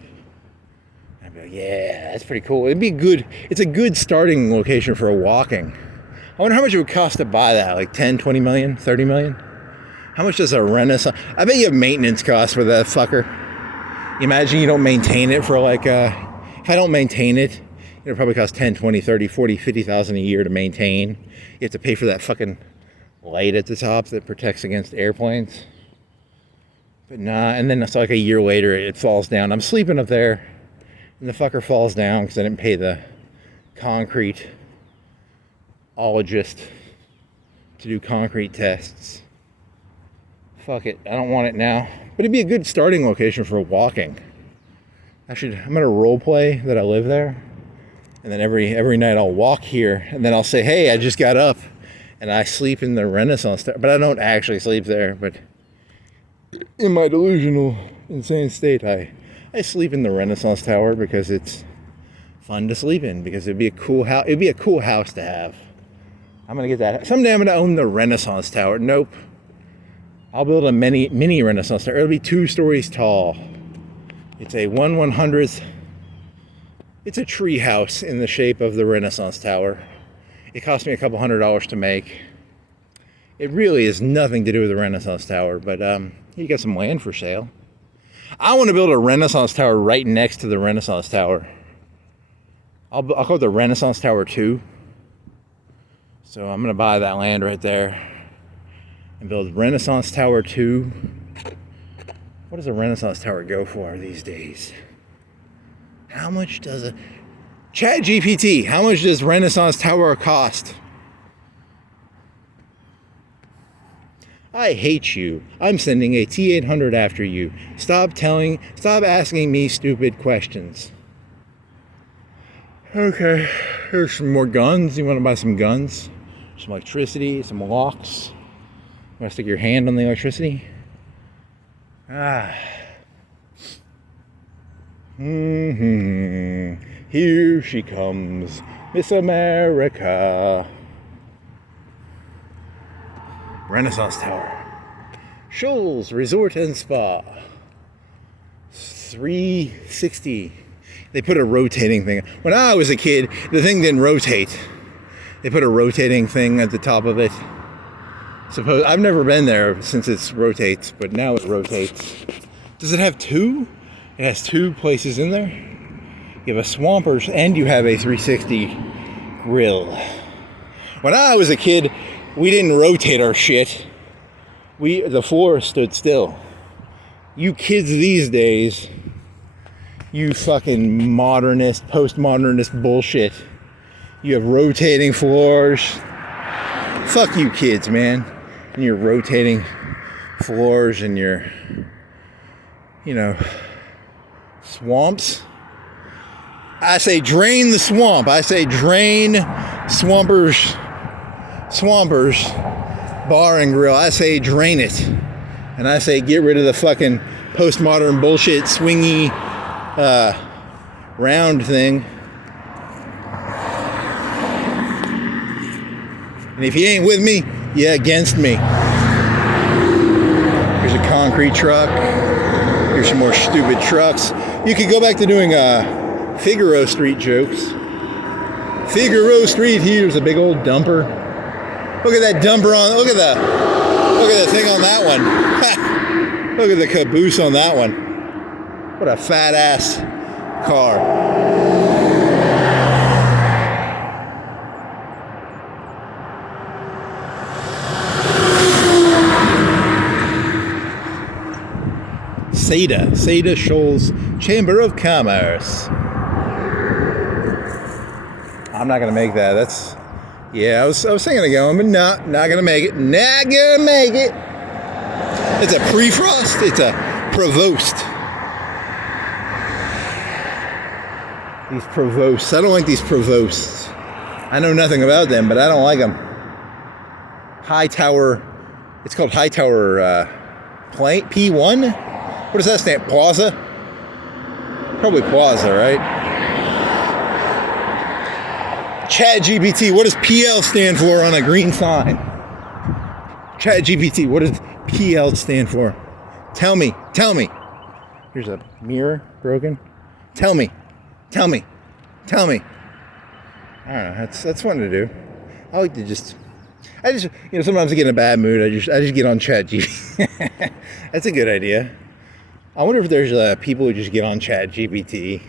I'd be like, yeah, that's pretty cool. It's a good starting location for a walking. I wonder how much it would cost to buy that, like 10, 20 million, 30 million? How much does a Renaissance... I bet you have maintenance costs for that fucker. Imagine you don't maintain it for like, if I don't maintain it, it'll probably cost 10, 20, 30, 40, 50,000 a year to maintain. You have to pay for that fucking light at the top that protects against airplanes. But nah, and then it's like a year later, it falls down. I'm sleeping up there. And the fucker falls down because I didn't pay the concrete ologist to do concrete tests. Fuck it, I don't want it now. But it'd be a good starting location for walking. I'm gonna role play that I live there. And then every night I'll walk here and then I'll say, hey, I just got up and I sleep in the Renaissance Tower. But I don't actually sleep there, but in my delusional, insane state, I sleep in the Renaissance Tower because it's fun to sleep in. Because it'd be a cool house. It'd be a cool house to have. I'm gonna get that. Someday I'm gonna own the Renaissance Tower. Nope. I'll build a mini Renaissance Tower. It'll be 2 stories tall. It's a 1/100th. It's a tree house in the shape of the Renaissance Tower. It cost me a couple $100 to make. It really has nothing to do with the Renaissance Tower, but you got some land for sale. I want to build a Renaissance Tower right next to the Renaissance Tower. I'll call it the Renaissance Tower 2. So I'm gonna buy that land right there and build Renaissance Tower 2. What does a Renaissance Tower go for these days? How much does a Chat GPT, how much does Renaissance Tower cost? I hate you. I'm sending a T-800 after you. Stop asking me stupid questions. Okay, here's some more guns. You want to buy some guns? Some electricity, some locks. You want to stick your hand on the electricity? Here she comes, Miss America. Renaissance Tower. Shoals Resort and Spa. 360. They put a rotating thing. When I was a kid, the thing didn't rotate. They put a rotating thing at the top of it. I've never been there since it rotates, but now it rotates. Does it have two? It has two places in there. You have a Swampers and you have a 360 grill. When I was a kid, we didn't rotate our shit. The floor stood still. You kids these days, you fucking modernist, postmodernist bullshit. You have rotating floors. Fuck you kids, man. And your rotating floors and your, swamps. I say drain the swamp. I say drain Swampers Bar and Grill. I say drain it. And I say get rid of the fucking postmodern bullshit swingy round thing. And if you ain't with me, you're against me. Here's a concrete truck. Here's some more stupid trucks. You could go back to doing Figaro Street jokes. Figaro Street, here's a big old dumper. Look at that dumper on, look at the thing on that one. Look at the caboose on that one. What a fat ass car. Seda Shoals Chamber of Commerce. I'm not gonna make that. I was thinking of going, but not gonna make it. Not gonna make it. It's a pre-frost. It's a provost. These provosts. I don't like these provosts. I know nothing about them, but I don't like them. High Tower. It's called High Tower P1. What does that stand? Plaza? Probably Plaza, right? Chat GPT, what does PL stand for on a green sign? Chat GPT, what does PL stand for? Tell me. Here's a mirror broken. Tell me. I don't know, that's fun to do. I like to sometimes I get in a bad mood, I just get on Chat GPT. That's a good idea. I wonder if there's people who just get on Chat GPT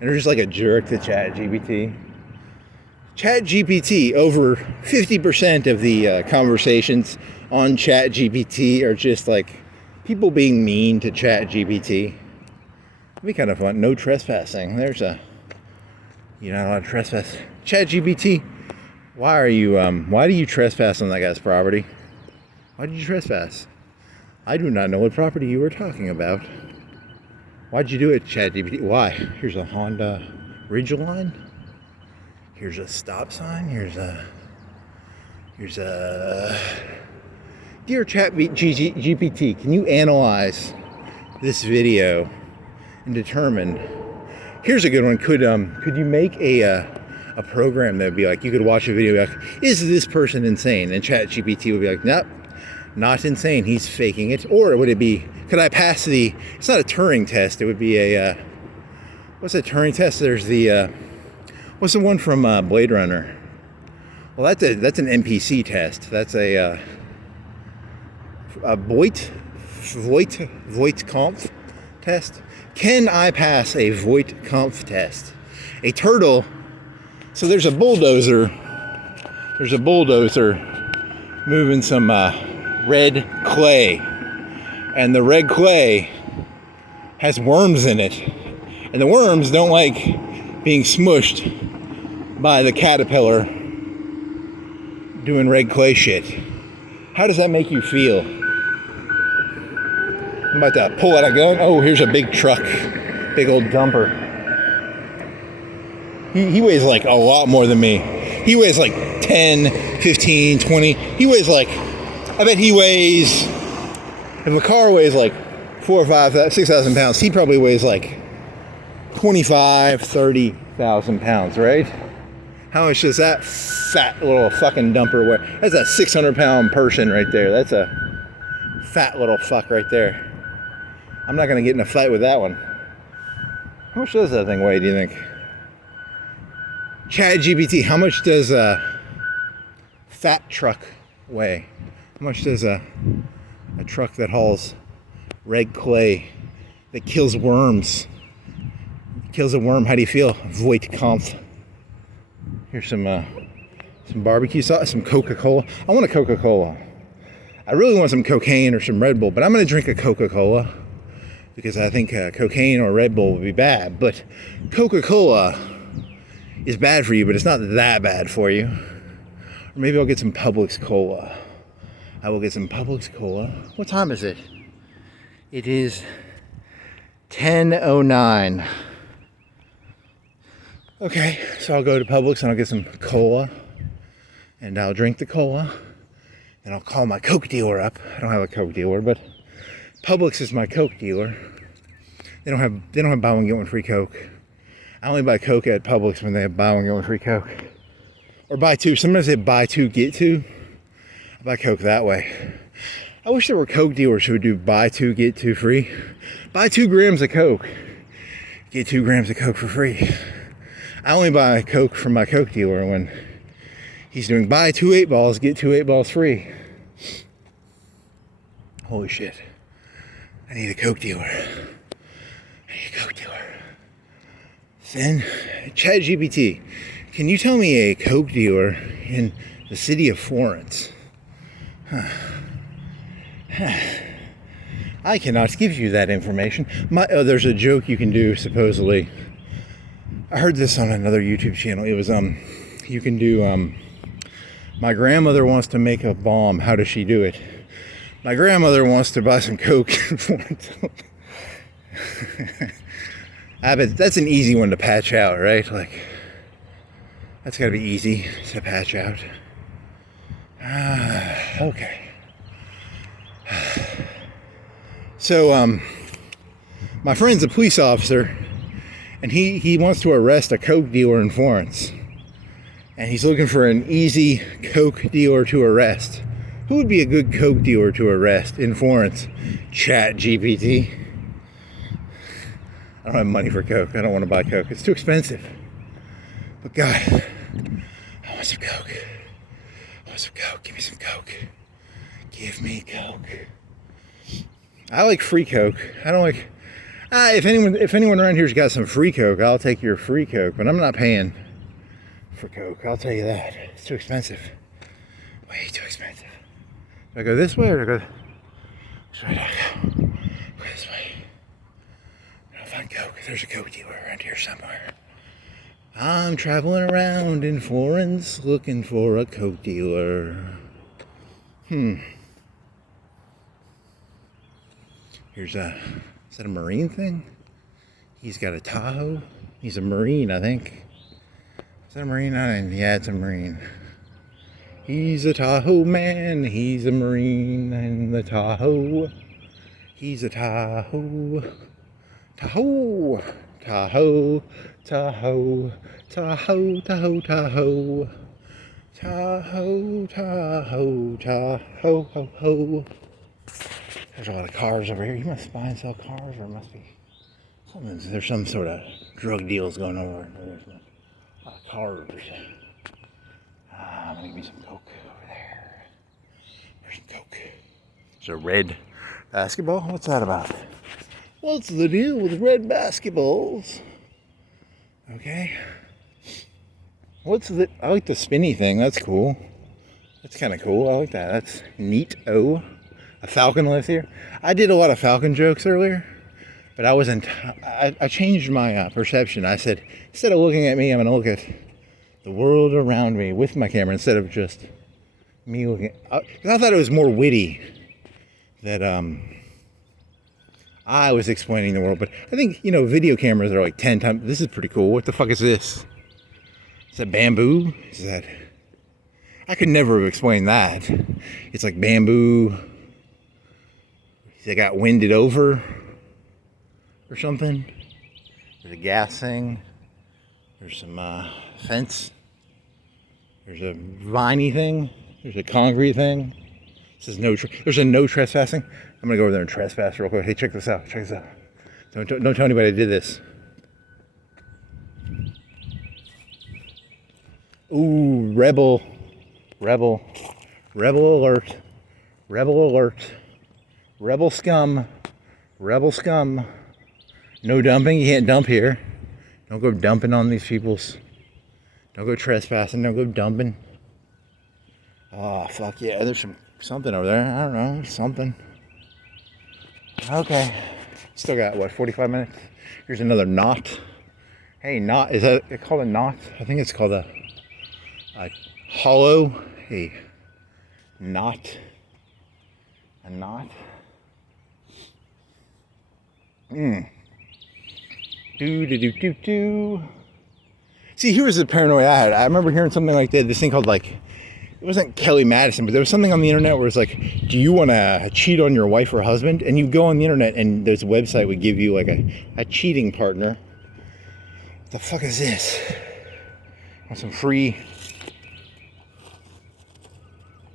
and they're just like a jerk to Chat GPT. Chat GPT, over 50% of the conversations on Chat GPT are just like people being mean to Chat GPT. It'd be kind of fun. No trespassing. You're not allowed to trespass. Chat GPT, why do you trespass on that guy's property? Why did you trespass? I do not know what property you were talking about. Why'd you do it, ChatGPT? Why? Here's a Honda Ridgeline. Here's a stop sign. Here's a Dear ChatGPT, can you analyze this video and determine? Here's a good one. Could you make a program that would be like, you could watch a video and be like, is this person insane? And ChatGPT would be like, nope. Not insane, he's faking it. Or would it be, could I pass it's not a Turing test, it would be what's a Turing test? There's what's the one from Blade Runner? Well, that's an NPC test. That's a Voight-Kampff test. Can I pass a Voight-Kampff test? A turtle, so there's a bulldozer there's a bulldozer moving some red clay. And the red clay has worms in it. And the worms don't like being smushed by the caterpillar doing red clay shit. How does that make you feel? I'm about to pull out a gun. Oh, here's a big truck. Big old dumper. He weighs like a lot more than me. He weighs like 10, 15, 20. He weighs like, I bet he weighs, if a car weighs like 4 or 5, 6,000 pounds, he probably weighs like 25, 30,000 pounds, right? How much does that fat little fucking dumper weigh? That's a 600-pound person right there. That's a fat little fuck right there. I'm not gonna get in a fight with that one. How much does that thing weigh, do you think? ChatGPT, how much does a fat truck weigh? How much does a truck that hauls red clay, that kills worms? Kills a worm, how do you feel? Voigt Kampf. Here's some barbecue sauce, some Coca-Cola. I want a Coca-Cola. I really want some cocaine or some Red Bull, but I'm gonna drink a Coca-Cola because I think cocaine or Red Bull would be bad. But Coca-Cola is bad for you, but it's not that bad for you. Or maybe I'll get some Publix Cola. I will get some Publix Cola. What time is it? It is 10:09. Okay, so I'll go to Publix and I'll get some cola, and I'll drink the cola, and I'll call my Coke dealer up. I don't have a Coke dealer, but Publix is my Coke dealer. They don't have buy one get one free Coke. I only buy Coke at Publix when they have buy one get one free Coke, or buy two. Sometimes they buy two get two. I buy Coke that way. I wish there were Coke dealers who would do buy two get two free. Buy 2 grams of Coke, get 2 grams of Coke for free. I only buy Coke from my Coke dealer when he's doing buy 2 8-balls, get 2 8-balls free. Holy shit. I need a Coke dealer. Then, ChatGPT, can you tell me a Coke dealer in the city of Florence? I cannot give you that information. There's a joke you can do, supposedly. I heard this on another YouTube channel. It was, you can do, my grandmother wants to make a bomb. How does she do it? My grandmother wants to buy some Coke. I bet that's an easy one to patch out, right? Like, that's gotta be easy to patch out. Okay. So, my friend's a police officer, and he wants to arrest a Coke dealer in Florence. And he's looking for an easy Coke dealer to arrest. Who would be a good Coke dealer to arrest in Florence? ChatGPT. I don't have money for Coke. I don't want to buy Coke. It's too expensive. But God, I want some Coke. I want some Coke. Give me some Coke. Give me Coke. I like free Coke. I don't like... if anyone around here's got some free Coke, I'll take your free Coke. But I'm not paying for Coke. I'll tell you that. It's too expensive. Way too expensive. Do I go this way or do I go... Which way do I go? Go this way. I'll find Coke. There's a Coke dealer around here somewhere. I'm traveling around in Florence looking for a Coke dealer. Here's a... Is that a Marine thing? He's got a Tahoe. He's a Marine, I think. Is that a Marine? Yeah, it's a Marine. He's a Tahoe man. He's a Marine in the Tahoe. He's a Tahoe. Tahoe. Tahoe. Tahoe. Tahoe. Tahoe. Tahoe. Tahoe. Tahoe. Tahoe. Ho, ho. There's a lot of cars over here. You must buy and sell cars, or it must be something. There's some sort of drug deals going on. There's a lot of cars. I'm gonna give me some Coke over there. There's some Coke. There's a red basketball. What's that about? What's the deal with red basketballs? Okay. What's the... I like the spinny thing. That's cool. That's kind of cool. I like that. That's neat. Oh, a falcon lives here. I did a lot of falcon jokes earlier, but I wasn't... I changed my perception. I said, instead of looking at me, I'm going to look at the world around me with my camera instead of just me looking... Because I thought it was more witty that I was explaining the world. But I think, you know, video cameras are like 10 times... This is pretty cool. What the fuck is this? Is that bamboo? Is that... I could never have explained that. It's like bamboo. They got winded over or something. There's a gas thing. There's some fence. There's a viney thing. There's a concrete thing. It says no. There's a no trespassing. I'm gonna go over there and trespass real quick. Hey, check this out. Check this out. Don't tell anybody I did this. Ooh, rebel alert, rebel scum. No dumping, you can't dump here. Don't go dumping on these peoples. Don't go trespassing, don't go dumping. Oh, fuck yeah, there's something over there. I don't know, something. Okay, still got, what, 45 minutes? Here's another knot. Hey, knot, is that called a knot? I think it's called a hollow. A knot. A knot. Do. See, here was the paranoia I had. I remember hearing something like that. This thing called, like, it wasn't Kelly Madison, but there was something on the internet where it's like, do you want to cheat on your wife or husband? And you go on the internet and there's a website would give you like a cheating partner. What the fuck is this? Want some free...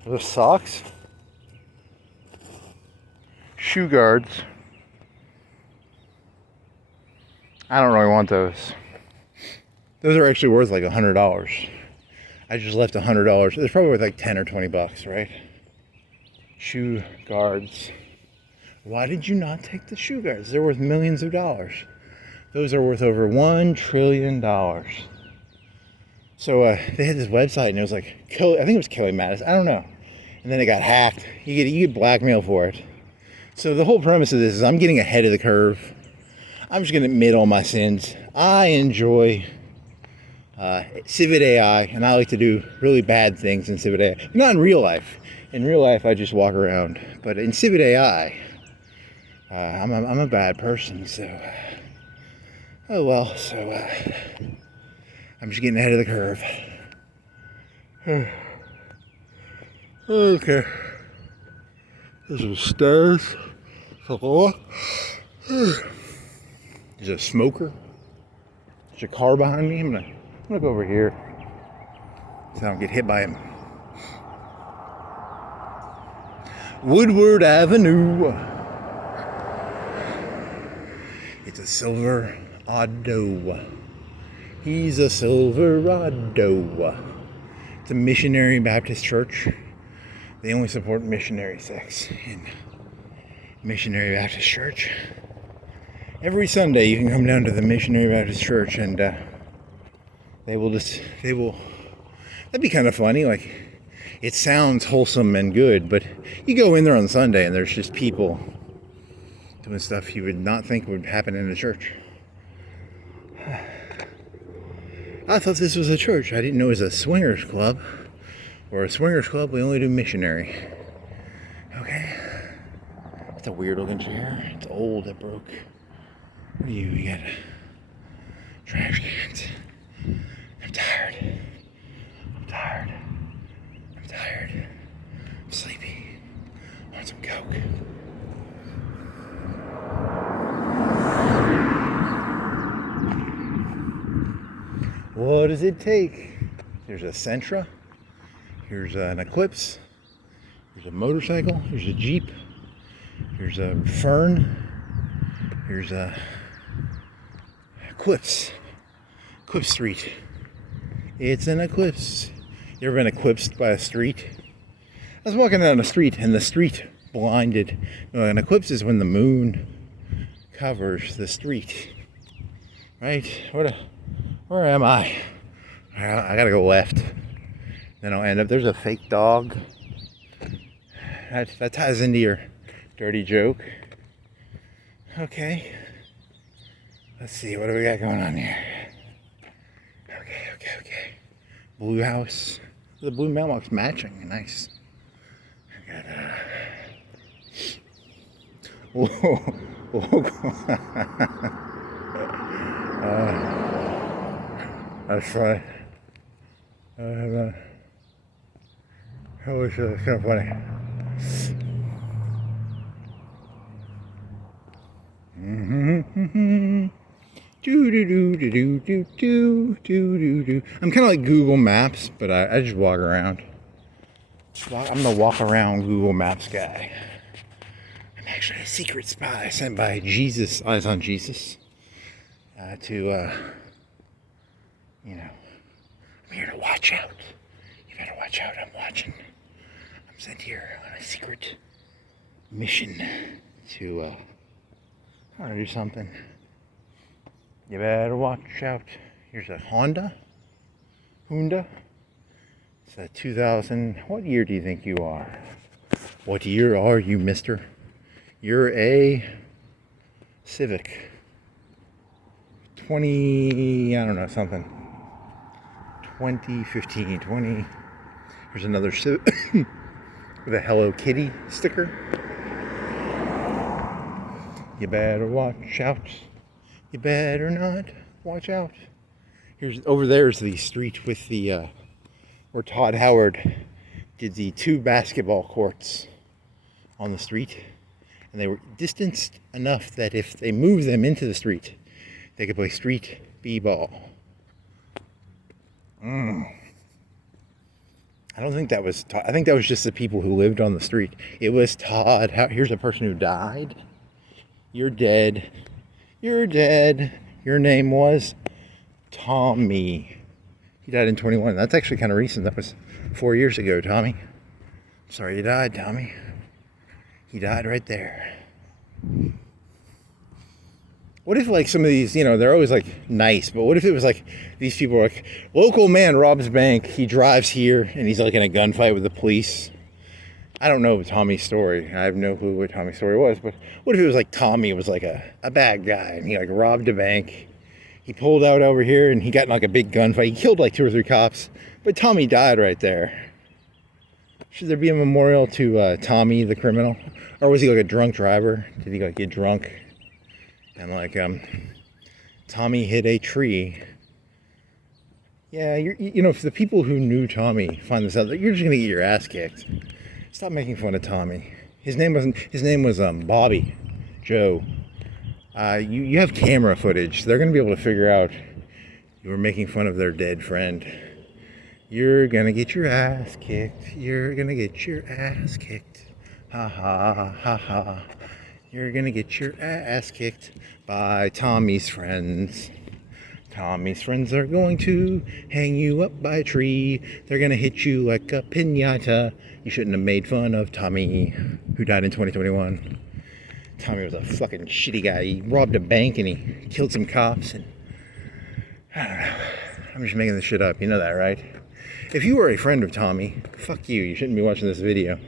Are those socks? Shoe guards. I don't really want those. Those are actually worth like $100. I just left $100. It's probably worth like 10 or 20 bucks, right? Shoe guards. Why did you not take the shoe guards? They're worth millions of dollars. Those are worth over $1 trillion. So they had this website and it was like, I think it was Kelly Madison, I don't know. And then it got hacked. You get blackmail for it. So the whole premise of this is I'm getting ahead of the curve. I'm just going to admit all my sins. I enjoy Civet AI, and I like to do really bad things in Civet AI. Not in real life. In real life, I just walk around. But in Civet AI, I'm a bad person, so... oh well, so... I'm just getting ahead of the curve. Okay. There's some stairs. There's a smoker. There's a car behind me. I'm gonna go over here so I don't get hit by him. Woodward Avenue. It's a Silverado. He's a Silverado. It's a missionary Baptist church. They only support missionary sex in Missionary Baptist Church. Every Sunday you can come down to the Missionary Baptist Church and that'd be kind of funny. Like, it sounds wholesome and good, but you go in there on Sunday and there's just people doing stuff you would not think would happen in a church. I thought this was a church. I didn't know it was a swingers club. Or a swingers club, we only do missionary. Okay. It's a weird looking chair. It's old, it broke. What do you got? Trash cans. I'm tired. I'm sleepy. I want some Coke. What does it take? There's a Sentra. Here's an Eclipse. Here's a motorcycle. Here's a Jeep. Here's a Fern. Here's a Eclipse. Eclipse Street. It's an eclipse. You ever been eclipsed by a street? I was walking down the street and the street blinded. An eclipse is when the moon covers the street. Right? Where am I? I gotta go left. Then I'll end up, there's a fake dog. That ties into your dirty joke. Okay. Let's see, what do we got going on here? Okay. Blue house. The blue mailbox matching. Nice. I got that's funny. Holy shit, that's kind of funny. I'm kind of like Google Maps, but I just walk around. I'm the walk around Google Maps guy. I'm actually a secret spy sent by Jesus, Eyes on Jesus, to, I'm here to watch out. You better watch out, I'm watching. I'm sent here on a secret mission to, I want to do something. You better watch out. Here's a Honda. It's a 2000. What year do you think you are? What year are you, mister? You're a Civic. 2015. Here's another Civic with a Hello Kitty sticker. You better watch out. You better not watch out. Over there's the street with the where Todd Howard did the 2 basketball courts on the street, and they were distanced enough that if they moved them into the street, they could play street b-ball. I don't think that was Todd. I think that was just the people who lived on the street. It was Todd. Here's a person who died. You're dead. You're dead. Your name was Tommy. He died in 21. That's actually kind of recent. That was 4 years ago, Tommy. Sorry you died, Tommy. He died right there. What if, like, some of these, they're always, like, nice, but what if it was, like, these people are like, local man robs bank, he drives here, and he's, like, in a gunfight with the police. I don't know Tommy's story. I have no clue what Tommy's story was, but what if it was like Tommy was like a bad guy and he like robbed a bank. He pulled out over here and he got in like a big gunfight. He killed like 2 or 3 cops, but Tommy died right there. Should there be a memorial to Tommy the criminal? Or was he like a drunk driver? Did he like get drunk? And like Tommy hit a tree. Yeah, if the people who knew Tommy find this out, you're just gonna get your ass kicked. Stop making fun of Tommy. His name was Bobby Joe. You have camera footage. They're going to be able to figure out you were making fun of their dead friend. You're going to get your ass kicked. You're going to get your ass kicked. Ha ha ha ha. You're going to get your ass kicked by Tommy's friends. Tommy's friends are going to hang you up by a tree. They're going to hit you like a piñata. You shouldn't have made fun of Tommy, who died in 2021. Tommy was a fucking shitty guy. He robbed a bank and he killed some cops. And I don't know. I'm just making this shit up. You know that, right? If you were a friend of Tommy, fuck you. You shouldn't be watching this video.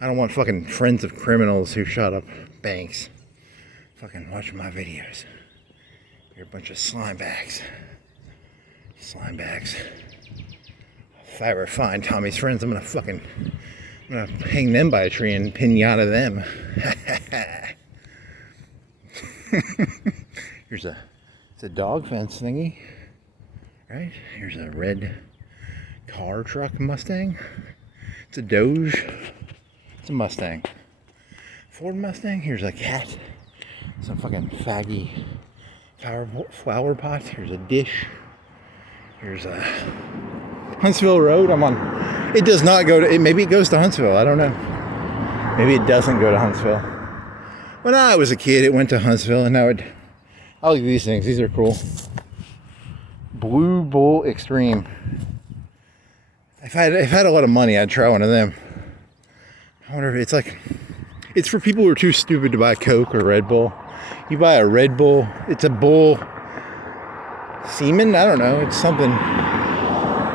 I don't want fucking friends of criminals who shot up banks fucking watching my videos. You're a bunch of slime bags. Slime bags. If I ever find Tommy's friends, I'm gonna hang them by a tree and piñata them. It's a dog fence thingy, right? Here's a red car truck Mustang. It's a Doge. It's a Mustang. Ford Mustang. Here's a cat. Some fucking faggy flower pot. Here's a dish. Here's a Huntsville Road. It does not go to, maybe it goes to Huntsville. I don't know. Maybe it doesn't go to Huntsville. When I was a kid, it went to Huntsville, and now I like these things. These are cool. Blue Bull Extreme. If I had a lot of money, I'd try one of them. I wonder if it's for people who are too stupid to buy Coke or Red Bull. You buy a Red Bull, it's a bull semen? I don't know. It's something.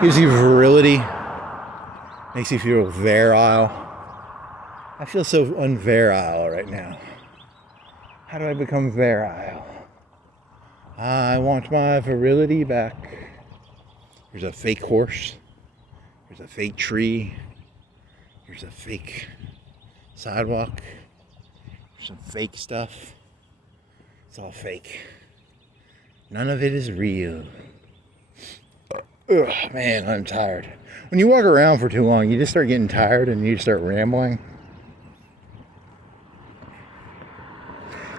Gives you virility. Makes you feel virile. I feel so unvirile right now. How do I become virile? I want my virility back. There's a fake horse. There's a fake tree. There's a fake sidewalk. There's some fake stuff. It's all fake. None of it is real. Ugh, man, I'm tired. When you walk around for too long, you just start getting tired and you start rambling.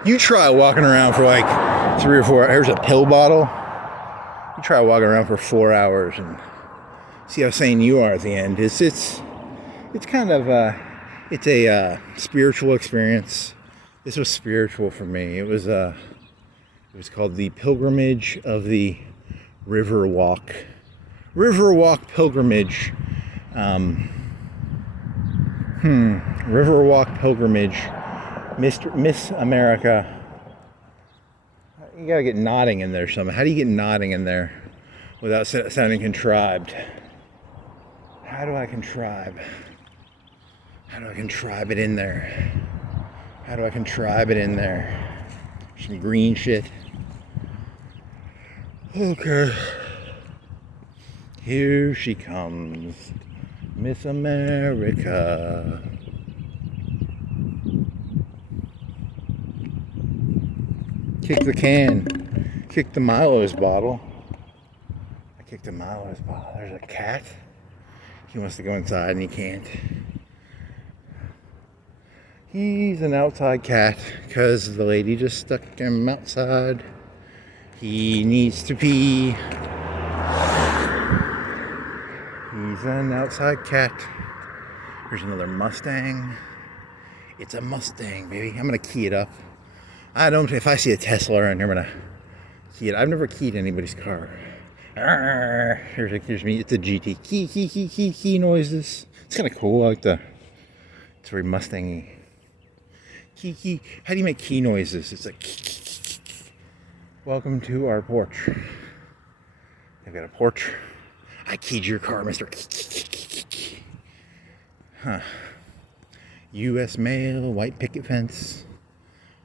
You try walking around for like 3 or 4 hours. Here's a pill bottle. You try walking around for 4 hours and see how sane you are at the end. It's kind of it's a spiritual experience. This was spiritual for me. It was called the Pilgrimage of the River Walk. River Walk Pilgrimage. River Walk Pilgrimage. Miss America. You gotta get nodding in there somehow. How do you get nodding in there without sounding contrived? How do I contrive? How do I contrive it in there? How do I contrive it in there? Some green shit. Okay. Here she comes. Miss America. Kick the can. Kick the Milo's bottle. I kicked the Milo's bottle. There's a cat. He wants to go inside and he can't. He's an outside cat because the lady just stuck him outside. He needs to pee. He's an outside cat. Here's another Mustang. It's a Mustang, baby. I'm gonna key it up. If I see a Tesla around here, I'm gonna key it. I've never keyed anybody's car. Here's me. It's a GT. Key noises. It's kind of cool. I like it's very Mustang-y. Key. How do you make key noises? It's like welcome to our porch. I've got a porch. I keyed your car, mister. Huh. U.S. mail, white picket fence.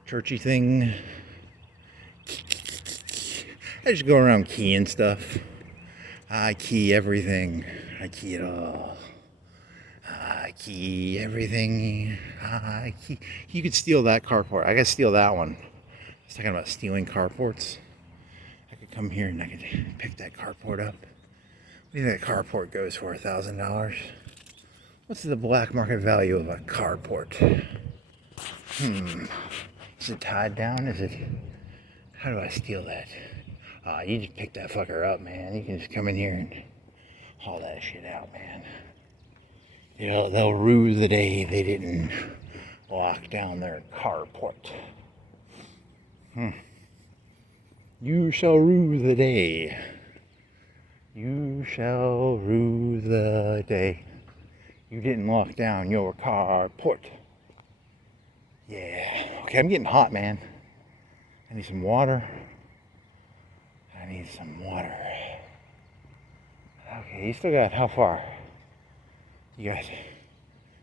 Churchy thing. I just go around keying stuff. I key everything. I key it all. I key everything. I key. You could steal that carport. I gotta steal that one. I was talking about stealing carports. I could come here and I could pick that carport up. What do you think that carport goes for? $1,000? What's the black market value of a carport? Is it tied down? How do I steal that? You just pick that fucker up, man. You can just come in here and haul that shit out, man. You know, they'll rue the day they didn't lock down their carport. You shall rue the day. You shall rue the day you didn't lock down your carport. Yeah. Okay, I'm getting hot, man. I need some water. Okay, you still got how far? You got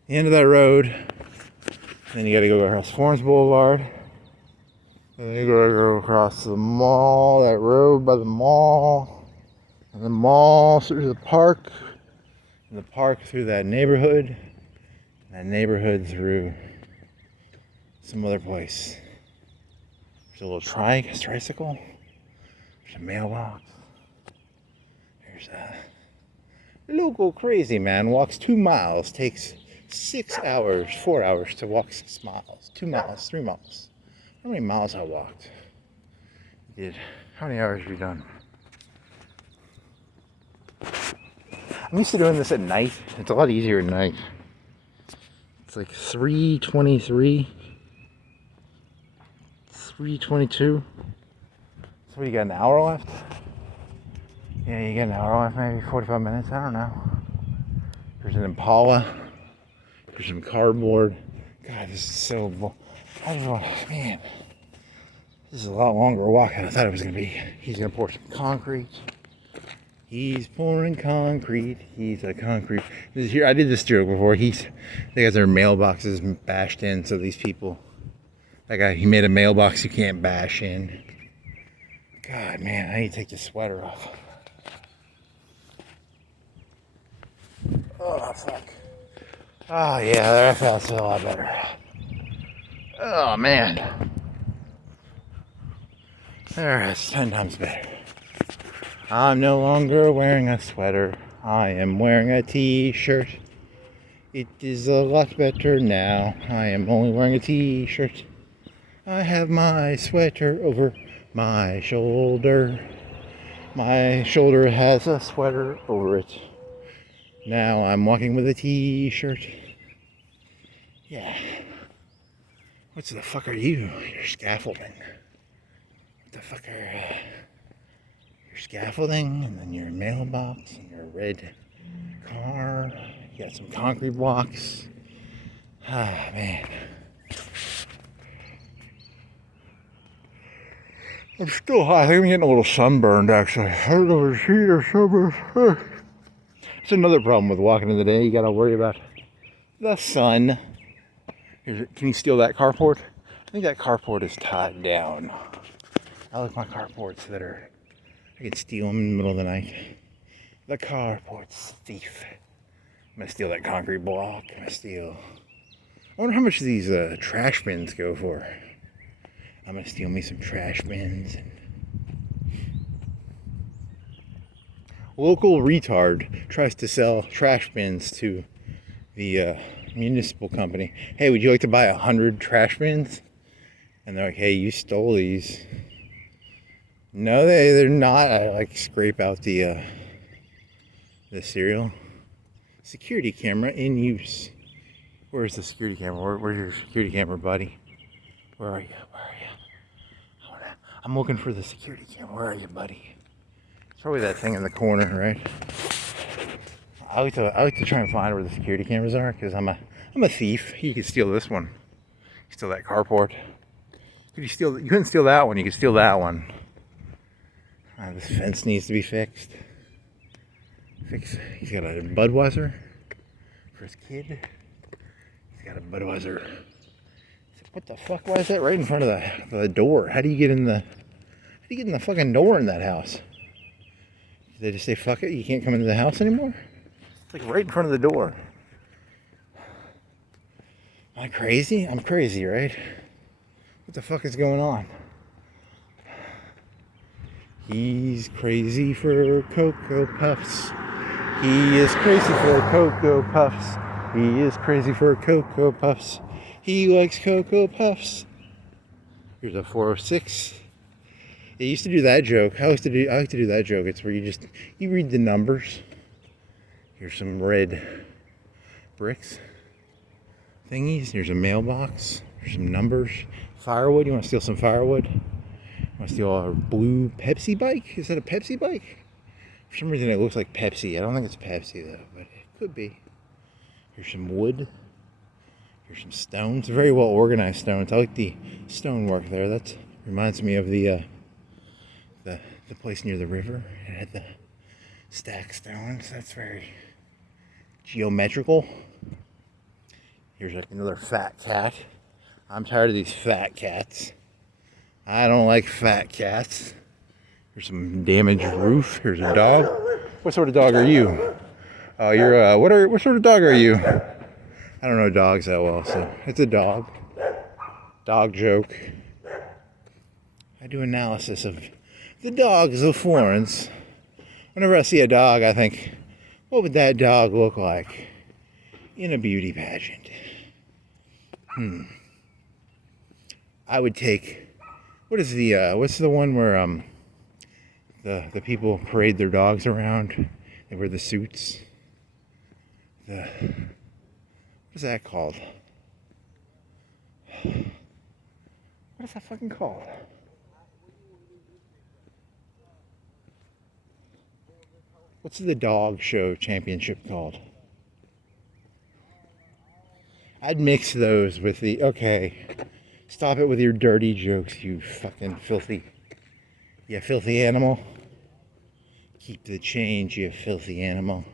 the end of that road. Then you gotta go across Florence Boulevard. And then you gotta go across the mall, that road by the mall. And the mall through the park. And the park through that neighborhood. And that neighborhood through some other place. There's a little tricycle. There's a mailbox. There's a local crazy man walks 2 miles, takes 6 hours, 4 hours to walk 6 miles, 2 miles, 3 miles. How many miles I walked? How many hours have you done? I'm used to doing this at night. It's a lot easier at night. It's like 3:23. 3:22. So you got an hour left? Yeah, you got an hour left, maybe 45 minutes, I don't know. There's an Impala. There's some cardboard. God, this is so man. This is a lot longer walk than I thought it was gonna be. He's gonna pour some concrete. He's pouring concrete. He's a concrete. This is here. I did this joke before. They got their mailboxes bashed in. So these people, that guy, he made a mailbox you can't bash in. God, man, I need to take this sweater off. Oh, fuck. Oh, yeah, that felt a lot better. Oh, man. There, that's 10 times better. I'm no longer wearing a sweater. I am wearing a t-shirt. It is a lot better now. I am only wearing a t-shirt. I have my sweater over my shoulder. My shoulder has a sweater over it. Now I'm walking with a t-shirt. Yeah. What the fuck are you? You're scaffolding. What the fuck are your scaffolding, and then your mailbox, and your red car. You got some concrete blocks. Ah, man. I'm still hot. I think I'm getting a little sunburned, actually. I don't know if it's heat or summer. It's another problem with walking in the day. You gotta worry about the sun. Can you steal that carport? I think that carport is tied down. I like my carports that are, I can steal them in the middle of the night. The carport's thief. I'm gonna steal that concrete block. I wonder how much these trash bins go for. I'm gonna steal me some trash bins. Local retard tries to sell trash bins to the municipal company. Hey, would you like to buy 100 trash bins? And they're like, hey, you stole these. No, they're not. I like scrape out the cereal. Security camera in use. Where's the security camera? Where's your security camera, buddy? Where are you? I'm looking for the security camera. Where are you, buddy? It's probably that thing in the corner, right? I like to try and find where the security cameras are, because I'm a thief. You could steal this one. Steal that carport. You couldn't steal that one. You could steal that one. This fence needs to be fixed. He's got a Budweiser for his kid. He's got a Budweiser. What the fuck? Why is that right in front of the door? How do you get in the fucking door in that house? Did they just say fuck it? You can't come into the house anymore? It's like right in front of the door. Am I crazy? I'm crazy, right? What the fuck is going on? He's crazy for Cocoa Puffs. He is crazy for Cocoa Puffs. He is crazy for Cocoa Puffs. He likes Cocoa Puffs. Here's a 406. They used to do that joke. I like to do that joke. It's where you read the numbers. Here's some red bricks thingies. Here's a mailbox. Here's some numbers. Firewood. You want to steal some firewood? Want to steal a blue Pepsi bike? Is that a Pepsi bike? For some reason it looks like Pepsi. I don't think it's Pepsi though, but it could be. Here's some wood. Here's some stones. Very well organized stones. I like the stonework there. That reminds me of the place near the river. It had the stacked stones. That's very geometrical. Here's like another fat cat. I'm tired of these fat cats. I don't like fat cats. Here's some damaged roof. Here's a dog. What sort of dog are you? You're what sort of dog are you? I don't know dogs that well, so it's a dog. Dog joke. I do analysis of the dogs of Florence. Whenever I see a dog, I think, what would that dog look like in a beauty pageant? I would take, what's the one where the people parade their dogs around? They wear the suits. What's that called? What is that fucking called? What's the dog show championship called? I'd mix those with the, okay, stop it with your dirty jokes, you fucking filthy animal. Keep the change, you filthy animal.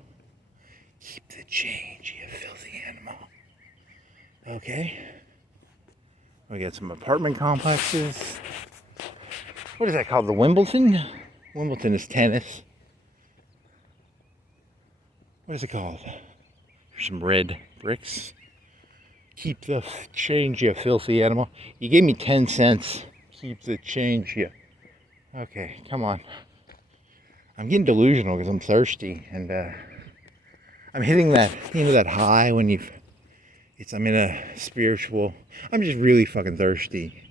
Keep the change, you filthy animal. Okay. We got some apartment complexes. What is that called? The Wimbledon? Wimbledon is tennis. What is it called? There's some red bricks. Keep the change, you filthy animal. You gave me 10 cents. Keep the change, you. Okay, come on. I'm getting delusional because I'm thirsty, and I'm hitting that high when I'm in a spiritual. I'm just really fucking thirsty,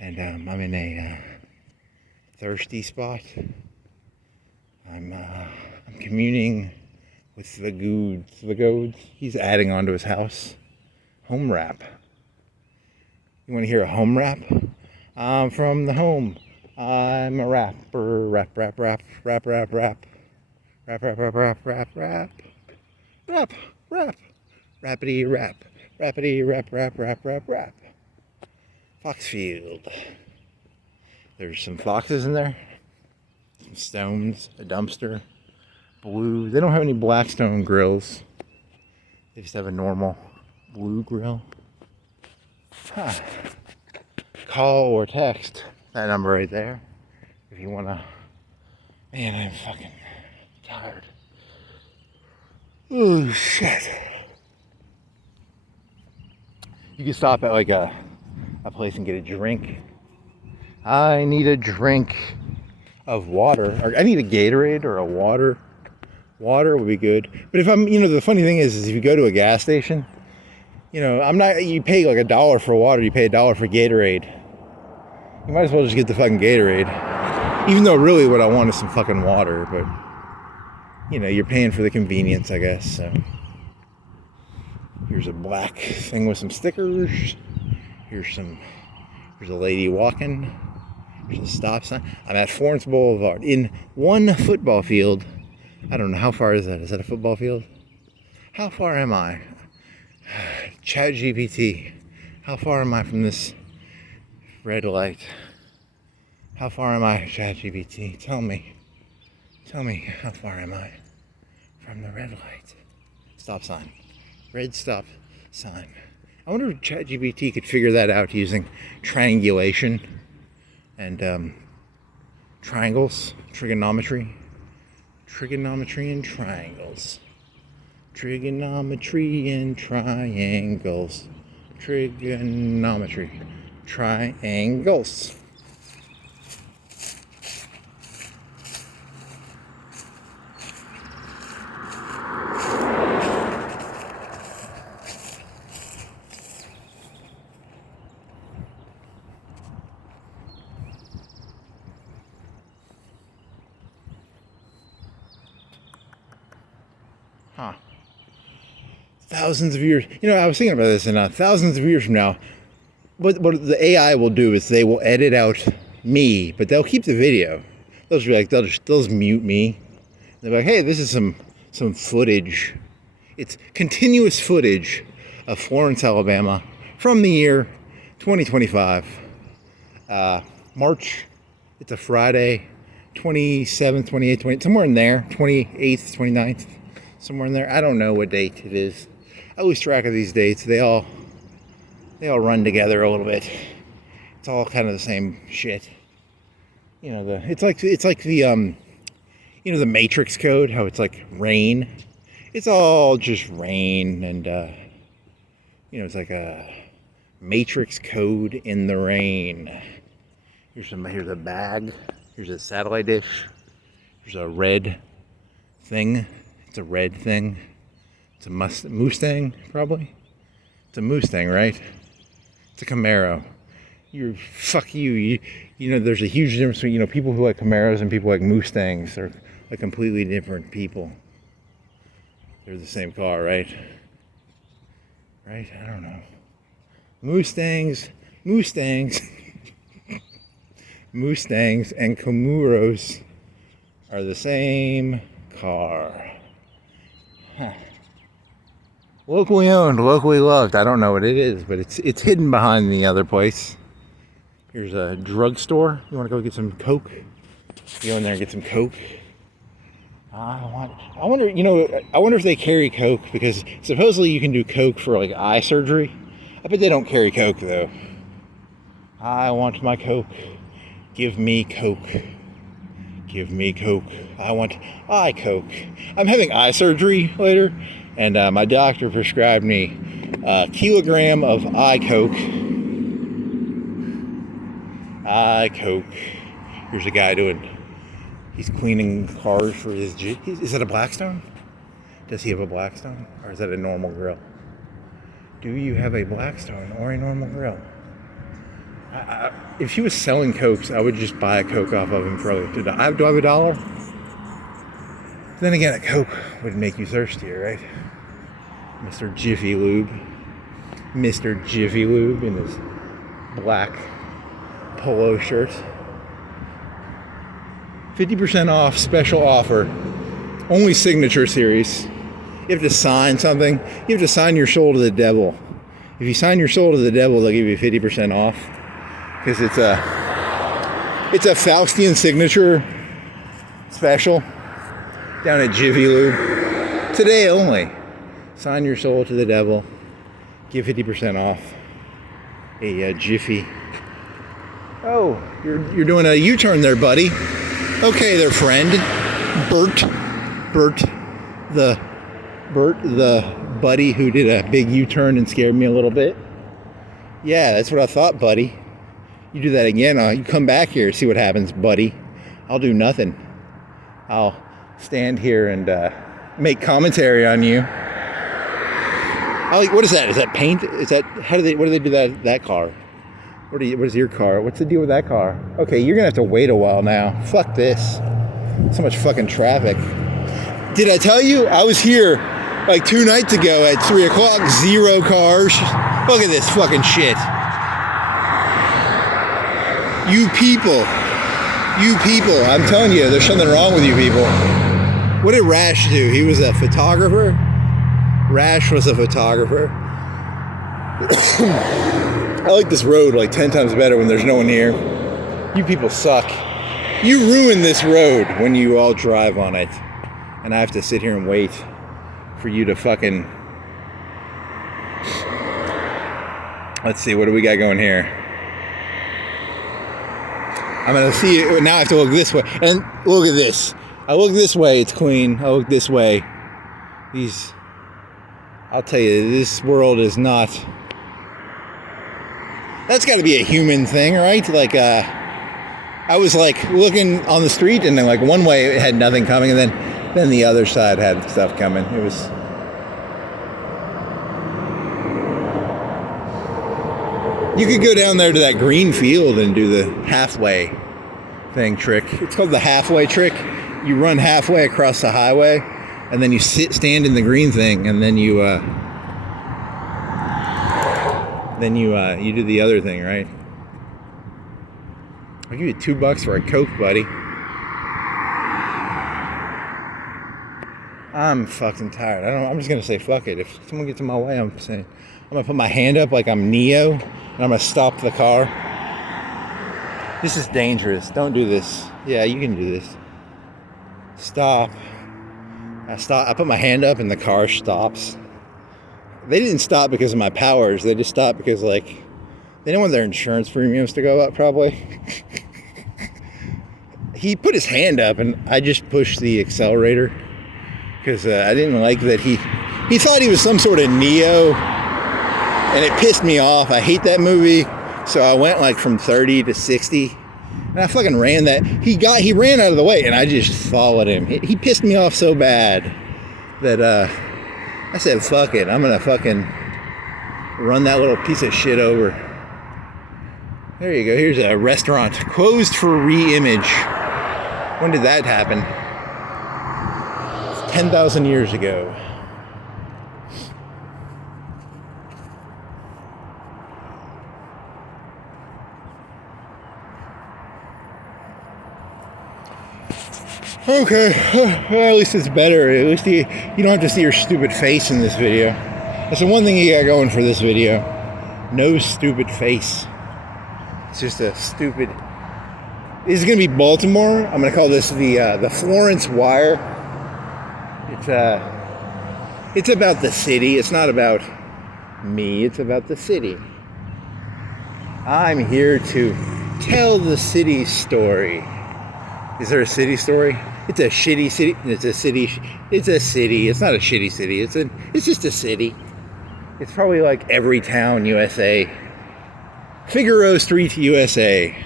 and I'm in a thirsty spot. I'm communing with the goads. He's adding on to his house. Home rap. You want to hear a home rap? I'm from the home. I'm a rapper. Rap, rap, rap, rap, rap, rap. Rap, rap, rap, rap, rap, rap. Rap, rap. Rappity rap. Rappity rap, rap, rap, rap, rap. Foxfield. There's some foxes in there. Some stones, a dumpster. Blue. They don't have any Blackstone grills. They just have a normal blue grill. Huh. Call or text that number right there if you want to. Man, I'm fucking tired. Oh shit. You can stop at like a place and get a drink. I need a drink of water, or I need a Gatorade or a water. Water would be good. But if I'm, the funny thing is if you go to a gas station, you pay like $1 for water, you pay $1 for Gatorade. You might as well just get the fucking Gatorade. Even though really what I want is some fucking water, but you're paying for the convenience, I guess. So here's a black thing with some stickers. Here's a lady walking. There's a stop sign. I'm at Florence Boulevard in one football field. I don't know, how far is that? Is that a football field? How far am I? ChatGPT. How far am I from this red light? How far am I, ChatGPT? Tell me, how far am I from the red light? Stop sign. Red stop sign. I wonder if ChatGPT could figure that out using triangulation and triangles, trigonometry and triangles. Trigonometry and triangles. Trigonometry. Triangles. Huh. Thousands of years. I was thinking about this, and thousands of years from now, what the AI will do is they will edit out me, but they'll keep the video. They'll just be like, they'll just mute me. They'll be like, hey, this is some footage. It's continuous footage of Florence, Alabama, from the year 2025. March. It's a Friday, 27th, 28th, 20th, somewhere in there. 28th, 29th. Somewhere in there. I don't know what date it is. I lose track of these dates. They all run together a little bit. It's all kind of the same shit. It's like the the Matrix code, how it's like rain. It's all just rain, and it's like a Matrix code in the rain. Here's a bag. Here's a satellite dish. Here's a red thing. It's a red thing. It's a Mustang, probably. It's a Mustang, right? It's a Camaro. Fuck you. There's a huge difference between, people who like Camaros and people like Mustangs. They're like completely different people. They're the same car, right? Right? I don't know. Mustangs, Mustangs and Camaros are the same car. Huh. Locally owned, locally loved. I don't know what it is, but it's hidden behind the other place. Here's a drugstore. You want to go get some Coke? Go in there and get some Coke. I wonder, I wonder if they carry Coke, because supposedly you can do Coke for like eye surgery. I bet they don't carry Coke though. I want my Coke. Give me Coke. Give me Coke. I want eye Coke. I'm having eye surgery later, and my doctor prescribed me a kilogram of eye Coke. Eye Coke. Here's a guy he's cleaning cars for his is that a Blackstone? Does he have a Blackstone? Or is that a normal grill? Do you have a Blackstone or a normal grill? If he was selling Cokes, I would just buy a Coke off of him for like $2. Do I have $1? Then again, a Coke would make you thirstier, right? Mr. Jiffy Lube. Mr. Jiffy Lube in his black polo shirt. 50% off, special offer. Only signature series. You have to sign something. You have to sign your soul to the devil. If you sign your soul to the devil, they'll give you 50% off. Because it's a Faustian signature special down at Jiffy Lube. Today only. Sign your soul to the devil. Give 50% off. A Jiffy. Oh, you're doing a U-turn there, buddy. Okay there, friend. Bert, the buddy who did a big U-turn and scared me a little bit. Yeah, that's what I thought, buddy. You do that again, you come back here, see what happens, buddy. I'll do nothing. I'll stand here and make commentary on you. What is that? Is that paint? Is that what do they do that car? What is your car? What's the deal with that car? Okay, you're gonna have to wait a while now. Fuck this. So much fucking traffic. Did I tell you? I was here like 2 nights ago at 3 o'clock, 0 cars. Look at this fucking shit. You people, I'm telling you, there's something wrong with you people. What did Rash do? He was a photographer? Rash was a photographer. I like this road like 10 times better when there's no one here. You people suck. You ruin this road when you all drive on it. And I have to sit here and wait for you to fucking... Let's see, what do we got going here? I'm gonna see it. Now I have to look this way. And look at this. I look this way, it's clean. I look this way. I'll tell you, this world is not... That's got to be a human thing, right? Like, I was like looking on the street, and then like one way it had nothing coming, and then the other side had stuff coming. It was... You could go down there to that green field and do the halfway thing trick. It's called the halfway trick. You run halfway across the highway, and then you stand in the green thing, and then you do the other thing, right? I'll give you $2 for a Coke, buddy. I'm fucking tired. I'm just gonna say fuck it. If someone gets in my way, I'm gonna put my hand up like I'm Neo, and I'm gonna stop the car. This is dangerous. Don't do this. Yeah, you can do this. Stop. I put my hand up and the car stops. They didn't stop because of my powers. They just stopped because, like, they didn't want their insurance premiums to go up, probably. He put his hand up and I just pushed the accelerator because I didn't like that he thought he was some sort of Neo, and it pissed me off. I hate that movie. So I went like from 30 to 60, and I fucking ran that. He ran out of the way, and I just followed him. He pissed me off so bad that I said, fuck it. I'm gonna fucking run that little piece of shit over. There you go. Here's a restaurant closed for re-image. When did that happen? 10,000 years ago. Okay, well, at least it's better. At least you don't have to see your stupid face in this video. That's the one thing you got going for this video. No stupid face. It's just a stupid... This is going to be Baltimore. I'm going to call this the Florence Wire. It's about the city. It's not about me. It's about the city. I'm here to tell the city story. Is there a city story? It's a shitty city. It's a city. It's a city. It's not a shitty city. It's just a city. It's probably like every town, USA. Figaro Street, USA.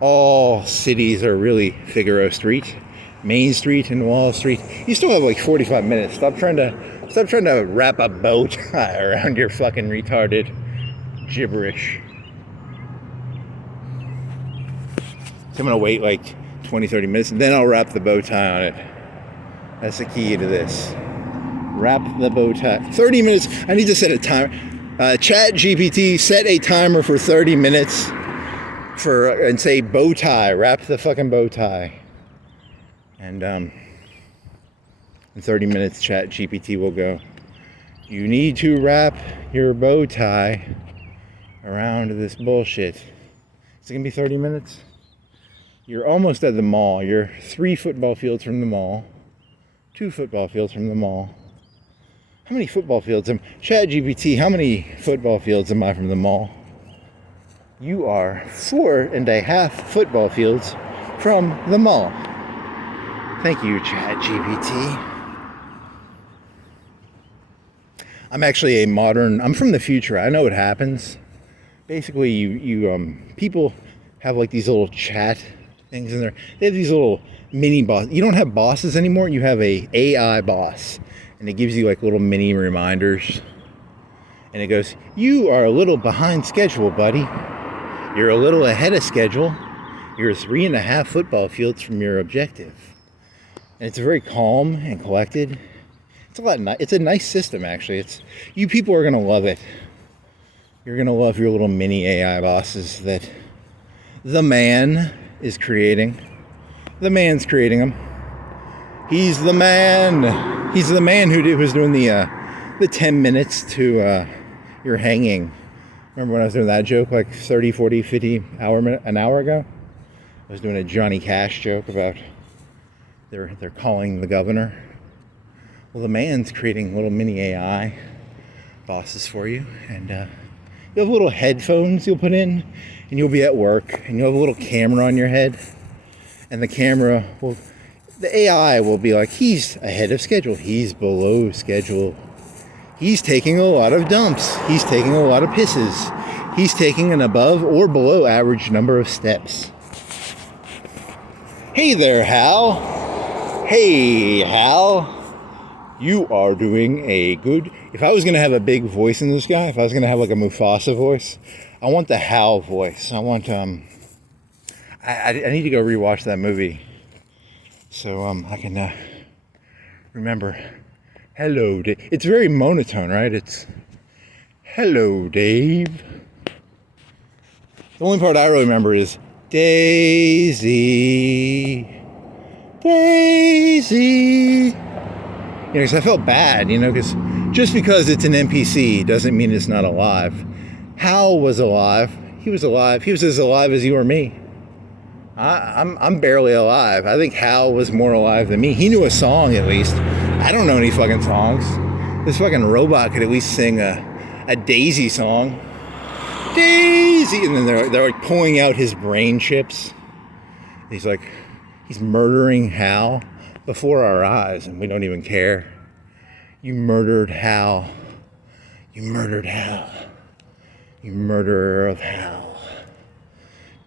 All cities are really Figaro Street. Main Street and Wall Street. You still have like 45 minutes. Stop trying to wrap a bow tie around your fucking retarded gibberish. So I'm gonna wait like 20-30 minutes and then I'll wrap the bow tie on it. That's the key to this. Wrap the bow tie. 30 minutes. I need to set a timer. Chat GPT, set a timer for 30 minutes and say bow tie. Wrap the fucking bow tie. And in 30 minutes, Chat GPT will go, you need to wrap your bow tie around this bullshit. Is it gonna be 30 minutes? You're almost at the mall. You're 3 football fields from the mall. 2 football fields from the mall. How many football fields Chat GPT, how many football fields am I from the mall? You are 4.5 football fields from the mall. Thank you, Chat GPT. I'm actually I'm from the future. I know what happens. Basically, you people have like these little chat things in there. They have these little mini bosses. You don't have bosses anymore. You have a AI boss, and it gives you like little mini reminders. And it goes, you are a little behind schedule, buddy. You're a little ahead of schedule. You're 3.5 football fields from your objective. And it's very calm and collected. It's a nice system, actually. You people are gonna love it. You're gonna love your little mini AI bosses that the man is creating. The man's creating them. He's the man. He's the man who was doing the 10 minutes to your hanging. Remember when I was doing that joke like 30, 40, 50 an hour ago? I was doing a Johnny Cash joke about they're calling the governor. Well, the man's creating little mini AI bosses for you, and you'll have little headphones you'll put in, and you'll be at work, and you'll have a little camera on your head, and the AI will be like, he's ahead of schedule, he's below schedule, he's taking a lot of dumps, he's taking a lot of pisses, he's taking an above or below average number of steps. Hey there, Hal. Hey, Hal. You are doing a good... If I was going to have a big voice in this guy, if I was going to have like a Mufasa voice, I want the Hal voice. I want... I need to go rewatch that movie so I can remember. Hello, Dave. It's very monotone, right? It's... Hello, Dave. The only part I really remember is... Daisy... Daisy... Because I felt bad, because just because it's an NPC doesn't mean it's not alive. Hal was alive. He was alive. He was as alive as you or me. I'm barely alive. I think Hal was more alive than me. He knew a song at least. I don't know any fucking songs. This fucking robot could at least sing a Daisy song. Daisy! And then they're like pulling out his brain chips. He's murdering Hal before our eyes, and we don't even care. You murdered Hal. You murdered Hal. You murderer of Hal.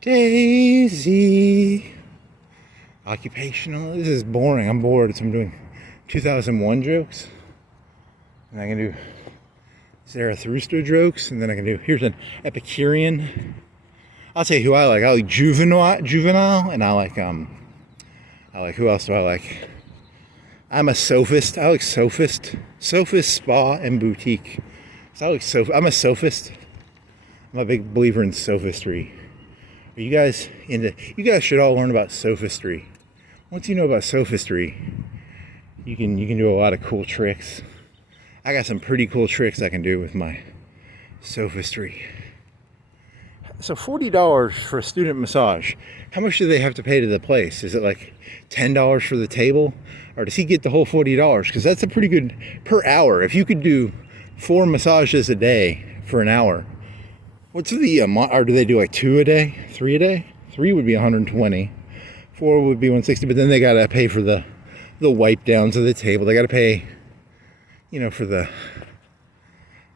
Daisy. Occupational. This is boring. I'm bored. So I'm doing 2001 jokes. And I can do Zarathustra jokes. And then I can do, here's an Epicurean. I'll tell you who I like. I like Juvenile. And I like, who else do I like? I'm a sophist. I like sophist. Sophist, spa, and boutique. So I like I'm a sophist. I'm a big believer in sophistry. Are you guys into... You guys should all learn about sophistry. Once you know about sophistry, you can do a lot of cool tricks. I got some pretty cool tricks I can do with my sophistry. So $40 for a student massage. How much do they have to pay to the place? Is it like $10 for the table? Or does he get the whole $40? Because that's a pretty good per hour. If you could do 4 massages a day for an hour, what's the or do they do like 2 a day, 3 a day? 3 would be 120, 4 would be 160. But then they gotta pay for the wipe downs of the table. They gotta pay, for the.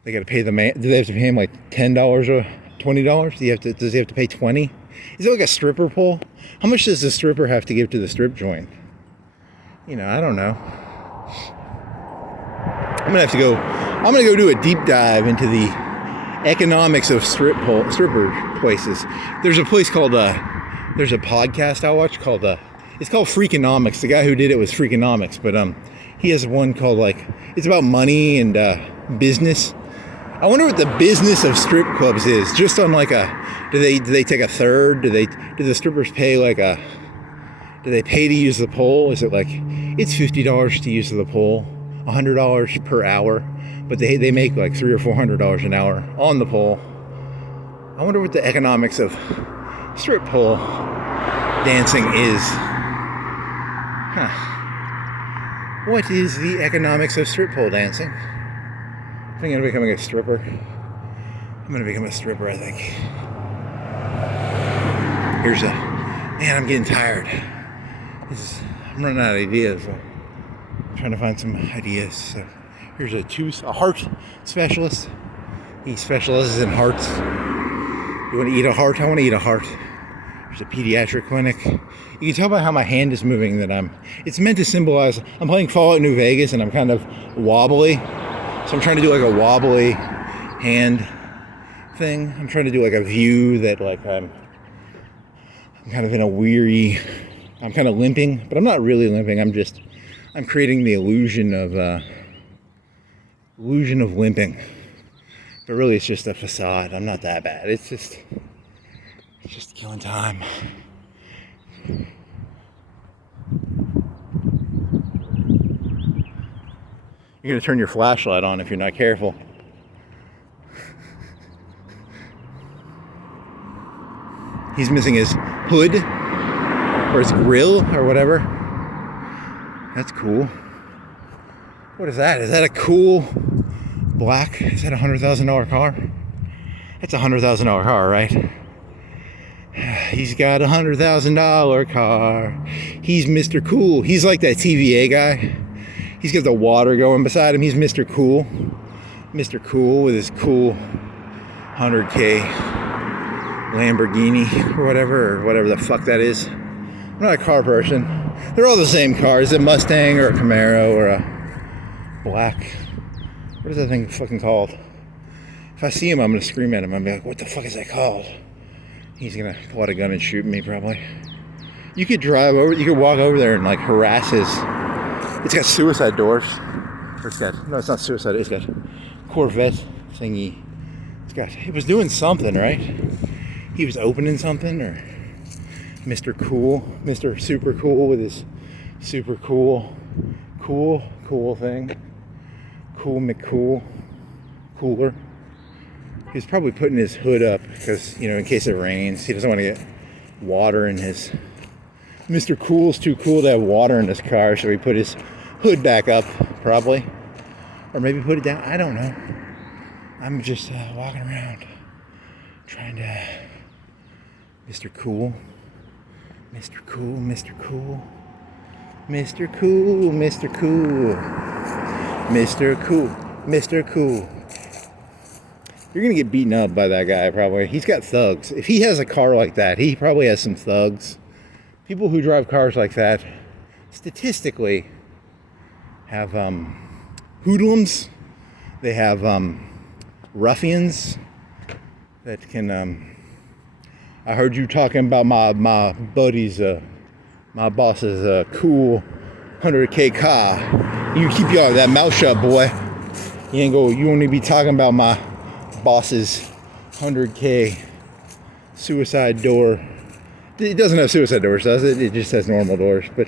They gotta pay the man. Do they have to pay him like $10 or $20? Does he have to pay 20? Is it like a stripper pole? How much does the stripper have to give to the strip joint? I don't know. I'm gonna go do a deep dive into the economics of stripper places. There's a place called there's a podcast I watch called it's called Freakonomics. The guy who did it was Freakonomics, but he has one called it's about money and business. I wonder what the business of strip clubs is. Just on do they take a third? Do the strippers pay do they pay to use the pole? Is it it's $50 to use the pole, $100 per hour, but they make like $300 or $400 an hour on the pole? I wonder what the economics of strip pole dancing is. What is the economics of strip pole dancing? I think I'm becoming a stripper. I'm gonna become a stripper, I think. Man, I'm getting tired. I'm running out of ideas. So I'm trying to find some ideas. So here's a heart specialist. He specializes in hearts. You want to eat a heart? I want to eat a heart. There's a pediatric clinic. You can tell by how my hand is moving that it's meant to symbolize, I'm playing Fallout New Vegas and I'm kind of wobbly. So I'm trying to do a wobbly hand thing. I'm trying to do a view that I'm kind of in a weary, I'm kind of limping, but I'm not really limping. I'm creating the illusion of limping. But really it's just a facade. I'm not that bad. It's just killing time. You're going to turn your flashlight on if you're not careful. He's missing his hood or his grill or whatever. That's cool. What is that? Is that a cool black? Is that a $100,000 car? That's a $100,000 car, right? He's got a $100,000 car. He's Mr. Cool. He's like that TVA guy. He's got the water going beside him. He's Mr. Cool. Mr. Cool with his cool 100K Lamborghini or whatever the fuck that is. I'm not a car person. They're all the same cars. A Mustang or a Camaro or a black. What is that thing fucking called? If I see him, I'm going to scream at him. I'm going to be like, what the fuck is that called? He's going to pull out a gun and shoot me probably. You could walk over there and harass his... It's got suicide doors. No, it's not suicide. It's got Corvette thingy. It was doing something, right? He was opening something, or Mr. Cool, Mr. Super Cool with his super cool thing. Cool McCool. Cooler. He was probably putting his hood up because, in case it rains, he doesn't want to get water in his... Mr. Cool's too cool to have water in his car, so he put his hood back up, probably. Or maybe put it down. I don't know. I'm just walking around trying to... Mr. Cool. Mr. Cool, Mr. Cool. Mr. Cool, Mr. Cool. Mr. Cool, Mr. Cool. You're going to get beaten up by that guy, probably. He's got thugs. If he has a car like that, he probably has some thugs. People who drive cars like that, statistically, have hoodlums. They have ruffians that can... I heard you talking about my buddy's, my boss's cool 100K car. You keep that mouth shut, boy. You only be talking about my boss's 100K suicide door. It doesn't have suicide doors, does it? It just has normal doors, but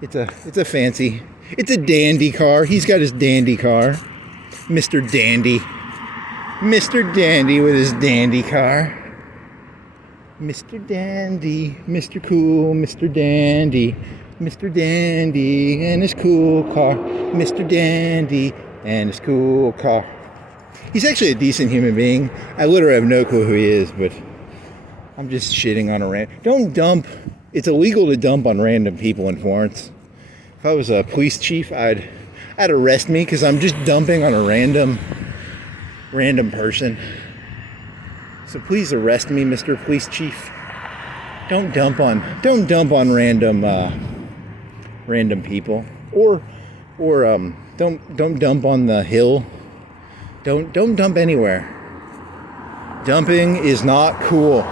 it's a fancy, it's a dandy car. He's got his dandy car. Mr. Dandy with his dandy car. Mr. Dandy, Mr. Cool, Mr. Dandy, Mr. Dandy and his cool car, Mr. Dandy and his cool car. He's actually a decent human being. I literally have no clue who he is, but I'm just shitting on a random. Don't dump. It's illegal to dump on random people in Florence. If I was a police chief, I'd arrest me because I'm just dumping on a random person. So please arrest me, Mr. Police Chief. Don't dump on random people, or don't dump on the hill. Don't dump anywhere. Dumping is not cool.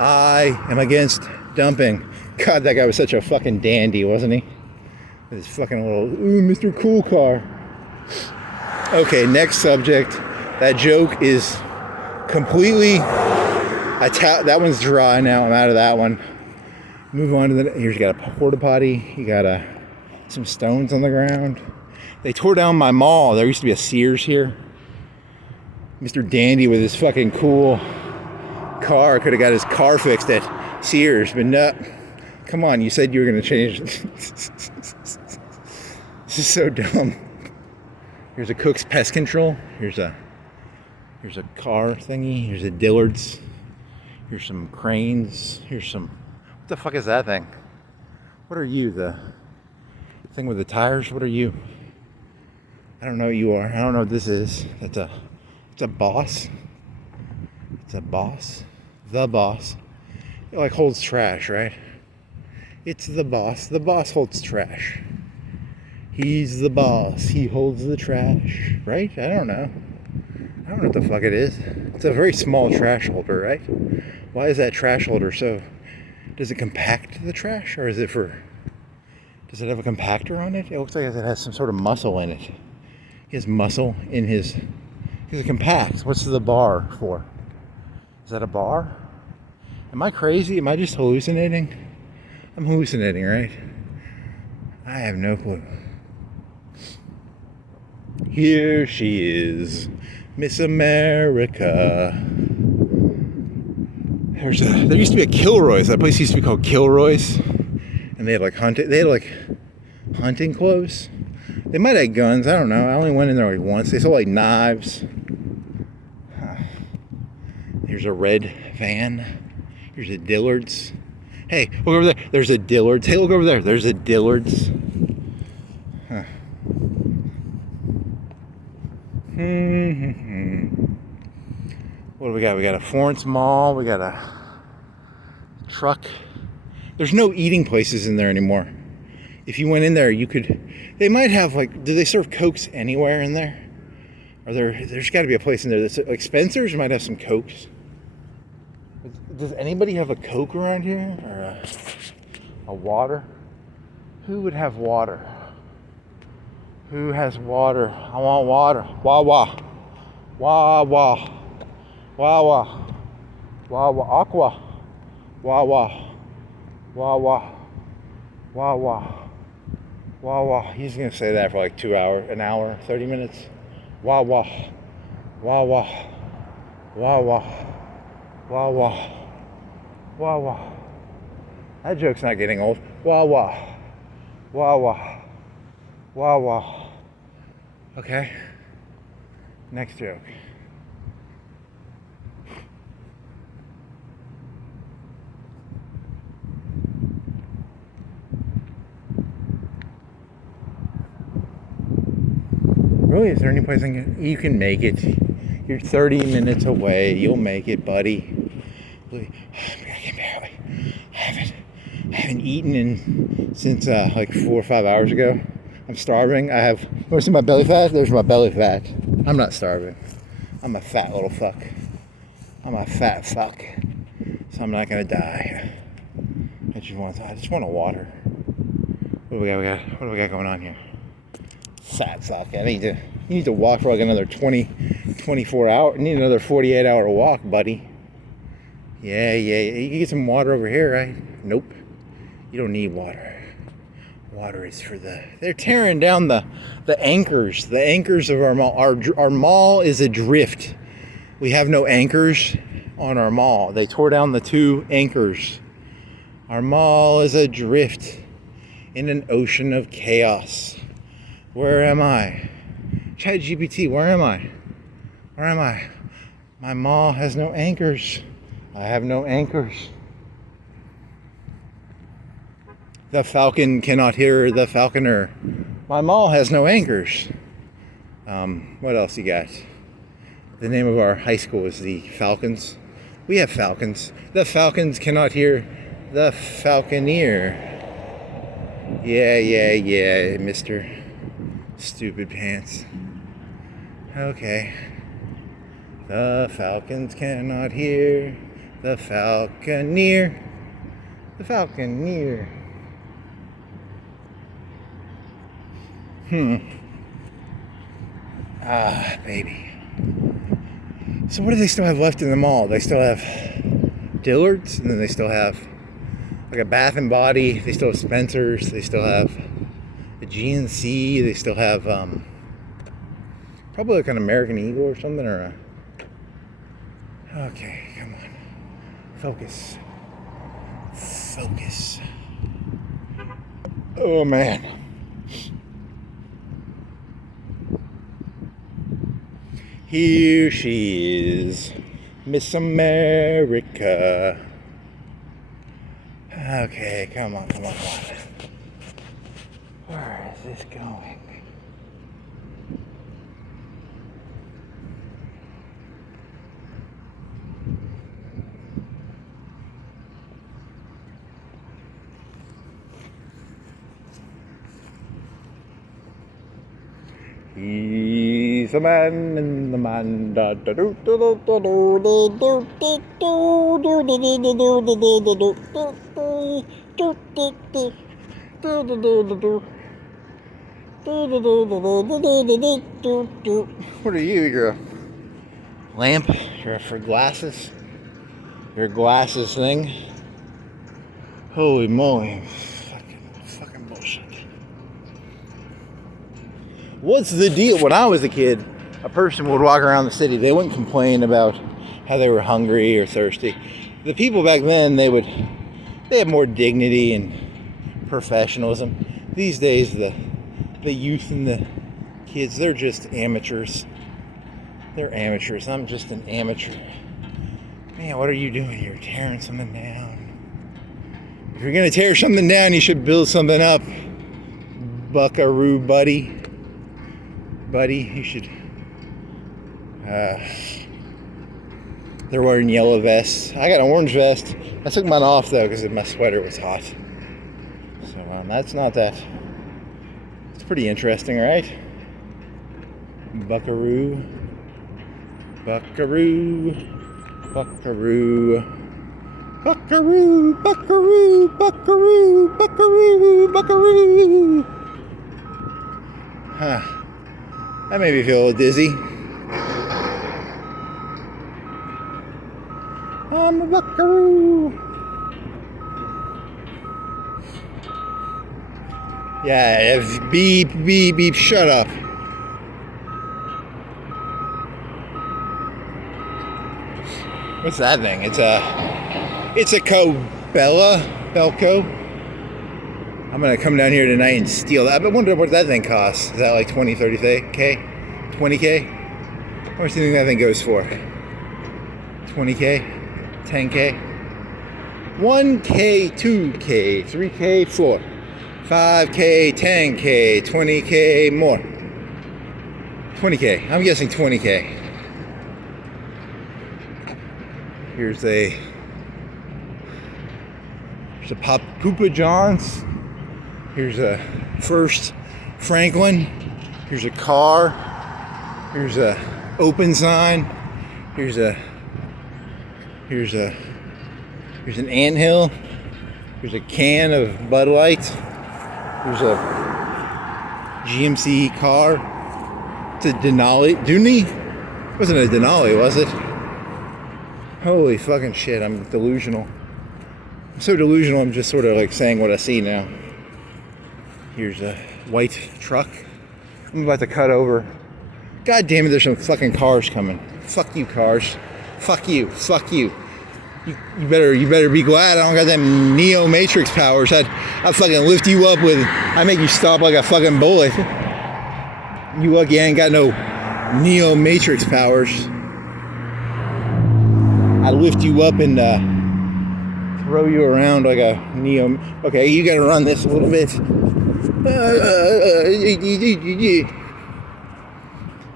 I am against dumping. God, that guy was such a fucking dandy, wasn't he? With his fucking little, ooh, Mr. Cool Car. Okay, next subject. That joke is completely, that one's dry now. I'm out of that one. Move on to the, here's, you got a porta potty. You got some stones on the ground. They tore down my mall. There used to be a Sears here. Mr. Dandy with his fucking cool car could have got his car fixed at Sears, but no. Come on, you said you were going to change. This is so dumb. Here's a Cook's Pest Control. Here's a car thingy. Here's a Dillard's. Here's some cranes. Here's some, what the fuck is that thing? What are you? The thing with the tires? What are you? I don't know what you are. I don't know what this is. It's a boss. It's a boss. The boss. It like holds trash, right? It's the boss. The boss holds trash. He's the boss. He holds the trash, right? I don't know. I don't know what the fuck it is. It's a very small trash holder, right? Why is that trash holder so... Does it compact the trash, or is it for... Does it have a compactor on it? It looks like it has some sort of muscle in it. He has muscle in his... Because it compacts. What's the bar for? Is that a bar? Am I crazy? Am I just hallucinating? I'm hallucinating, right? I have no clue. Here she is, Miss America. There used to be a Kilroy's. That place used to be called Kilroy's, and they had hunting clothes. They might have guns. I don't know. I only went in there like once. They sold like knives. Here's a red van. Here's a Dillard's. Hey, look over there. There's a Dillard's. Hey, look over there. There's a Dillard's. Huh. What do we got? We got a Florence Mall. We got a truck. There's no eating places in there anymore. If you went in there, you could... They might have, like... Do they serve Cokes anywhere in there? There's got to be a place in there that's... Like Spencer's might have some Cokes. Does anybody have a Coke around here? Or a water? Who would have water? Who has water? I want water. Wawa. Wawa. Wawa. Wawa. Aqua. Wawa. Wawa. Wawa. Wawa. He's going to say that for like an hour, 30 minutes. Wawa. Wawa. Wawa. Wawa. Wawa. That joke's not getting old. Wawa. Wawa. Wawa. Okay. Next joke. Really, is there any place you can make it? You're 30 minutes away. You'll make it, buddy. I haven't eaten since like 4 or 5 hours ago. I'm starving. Want to see my belly fat? There's my belly fat. I'm not starving. I'm a fat little fuck. I'm a fat fuck. So I'm not gonna die. I just want a water. What do we got going on here? Fat fuck. You need to walk for like another 24 hours. You need another 48-hour walk, buddy. Yeah. You can get some water over here, right? Nope. You don't need water. Water is for they're tearing down the anchors. The anchors of our mall. Our mall is adrift. We have no anchors. on our mall. They tore down the 2 anchors. Our mall is adrift in an ocean of chaos. Where am I? ChatGPT, where am I? Where am I? My mall has no anchors. I have no anchors. The falcon cannot hear the falconer. My mall has no anchors. What else you got? The name of our high school is the Falcons. We have falcons. The falcons cannot hear the falconeer. Yeah, Mr. Stupid Pants. Okay. The falcons cannot hear the falconeer. The falconeer. Baby. So what do they still have left in the mall? They still have Dillard's, and then they still have like a Bath and Body. They still have Spencer's. They still have a GNC. They still have probably like an American Eagle or something, or a... Okay, come on. Focus. Oh, man. Here she is, Miss America. Okay, come on. Where is this going? He's a man in the man. What are you? You're a lamp? You're for glasses? You're a glasses thing? Holy moly. Fucking bullshit. What's the deal? When I was a kid, a person would walk around the city. They wouldn't complain about how they were hungry or thirsty. The people back then, they had more dignity and professionalism. These days, the youth and the kids, they're just amateurs. They're amateurs. I'm just an amateur. Man, what are you doing? You're tearing something down. If you're gonna tear something down, you should build something up. Buckaroo, buddy. You should... they're wearing yellow vests. I got an orange vest. I took mine off, though, because my sweater was hot. So, that's not that... It's pretty interesting, right? Buckaroo. Huh. That made me feel a little dizzy. I'm a buckaroo. Yeah, beep, shut up. What's that thing? It's a Belco. I'm gonna come down here tonight and steal that. I wonder what that thing costs. Is that like 20, 30K? 20K? How much do you think that thing goes for? 20K? 10K? 1K, 2K, 3K, 4, 5K, 10K, 20K, more. 20K. I'm guessing 20K. Here's a Papa John's. Here's a First Franklin. Here's a car. Here's a open sign. Here's an anthill. Here's a can of Bud Light. Here's a GMC car. It's a Denali. It wasn't a Denali, was it? Holy fucking shit, I'm delusional. I'm so delusional, I'm just sort of like saying what I see now. Here's a white truck. I'm about to cut over. God damn it, there's some fucking cars coming. Fuck you, cars. Fuck you. You better be glad I don't got them Neo Matrix powers. I'd fucking lift you up I'd make you stop like a fucking bullet. You lucky I ain't got no Neo Matrix powers. I'd lift you up and throw you around like a Neo. Okay, you gotta run this a little bit.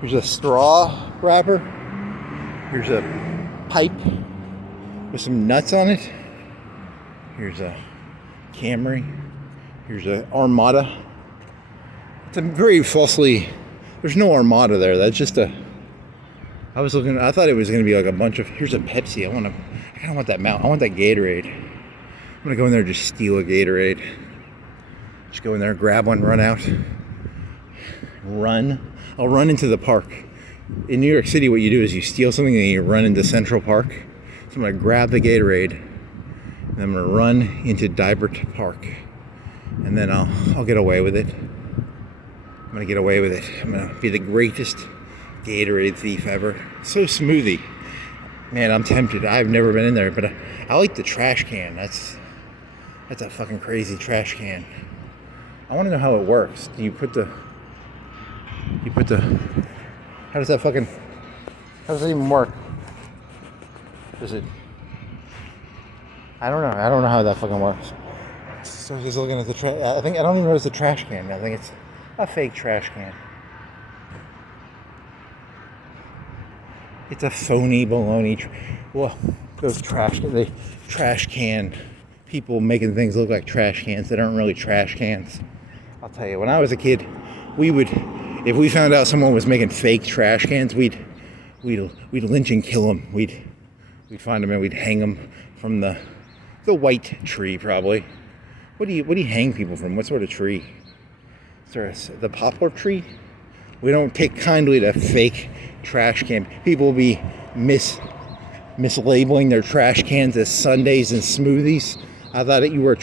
Here's a straw wrapper. Here's a pipe with some nuts on it. Here's a Camry. Here's a Armada. It's a very falsely. There's no Armada there. That's just a. I thought it was gonna be like a bunch of. Here's a Pepsi. I kind of want that I want that Gatorade. I'm gonna go in there and just steal a Gatorade. Just go in there, grab one, run out. I'll run into the park. In New York City, what you do is you steal something and you run into Central Park. So I'm gonna grab the Gatorade and I'm gonna run into Dybert Park. And then I'll get away with it. I'm gonna get away with it. I'm gonna be the greatest Gatorade thief ever. So smoothie. Man, I'm tempted. I've never been in there, but I like the trash can. That's a fucking crazy trash can. I want to know how it works. How does that even work? I don't know how that fucking works. So he's looking at the trash. I don't even know it's a trash can. I think it's a fake trash can. It's a phony baloney. Well, those trash can people making things look like trash cans that aren't really trash cans. I'll tell you, when I was a kid, if we found out someone was making fake trash cans, we'd lynch and kill them. We'd find them and we'd hang them from the white tree, probably. What do you hang people from? What sort of tree? Is there the poplar tree? We don't take kindly to fake trash can. People will be mislabeling their trash cans as sundaes and smoothies. I thought that you were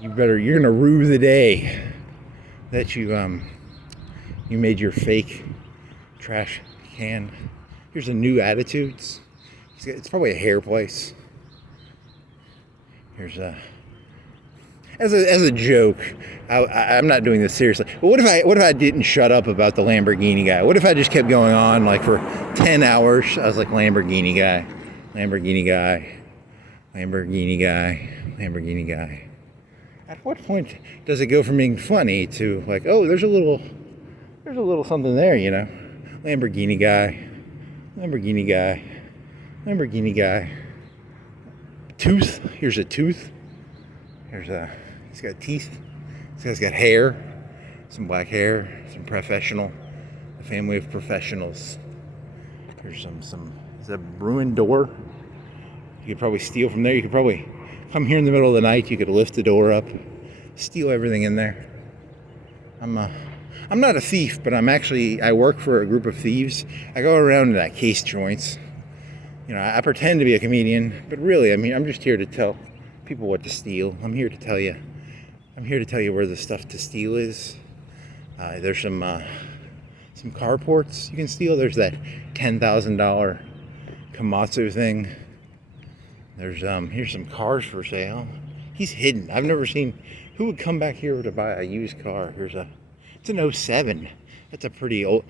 you're gonna rue the day that you made your fake trash can. Here's a New Attitudes. It's probably a hair place. Here's as a joke. I'm not doing this seriously. But what if I didn't shut up about the Lamborghini guy? What if I just kept going on like for 10 hours? I was like Lamborghini guy. At what point does it go from being funny to like, oh, there's a little something there, you know? Lamborghini guy. Tooth. Here's a tooth. He's got teeth. This guy's got hair, some black hair, some professional, a family of professionals. Here's some. Is that a ruined door? You could probably steal from there. You could probably come here in the middle of the night. You could lift the door up, steal everything in there. I'm not a thief, but I work for a group of thieves. I go around and I case joints. You know, I pretend to be a comedian, but really, I mean, I'm just here to tell people what to steal. I'm here to tell you where the stuff to steal is. There's some carports you can steal. There's that $10,000 Komatsu thing. There's here's some cars for sale. He's hidden. I've never seen who would come back here to buy a used car. It's an 07. That's a 20-year-old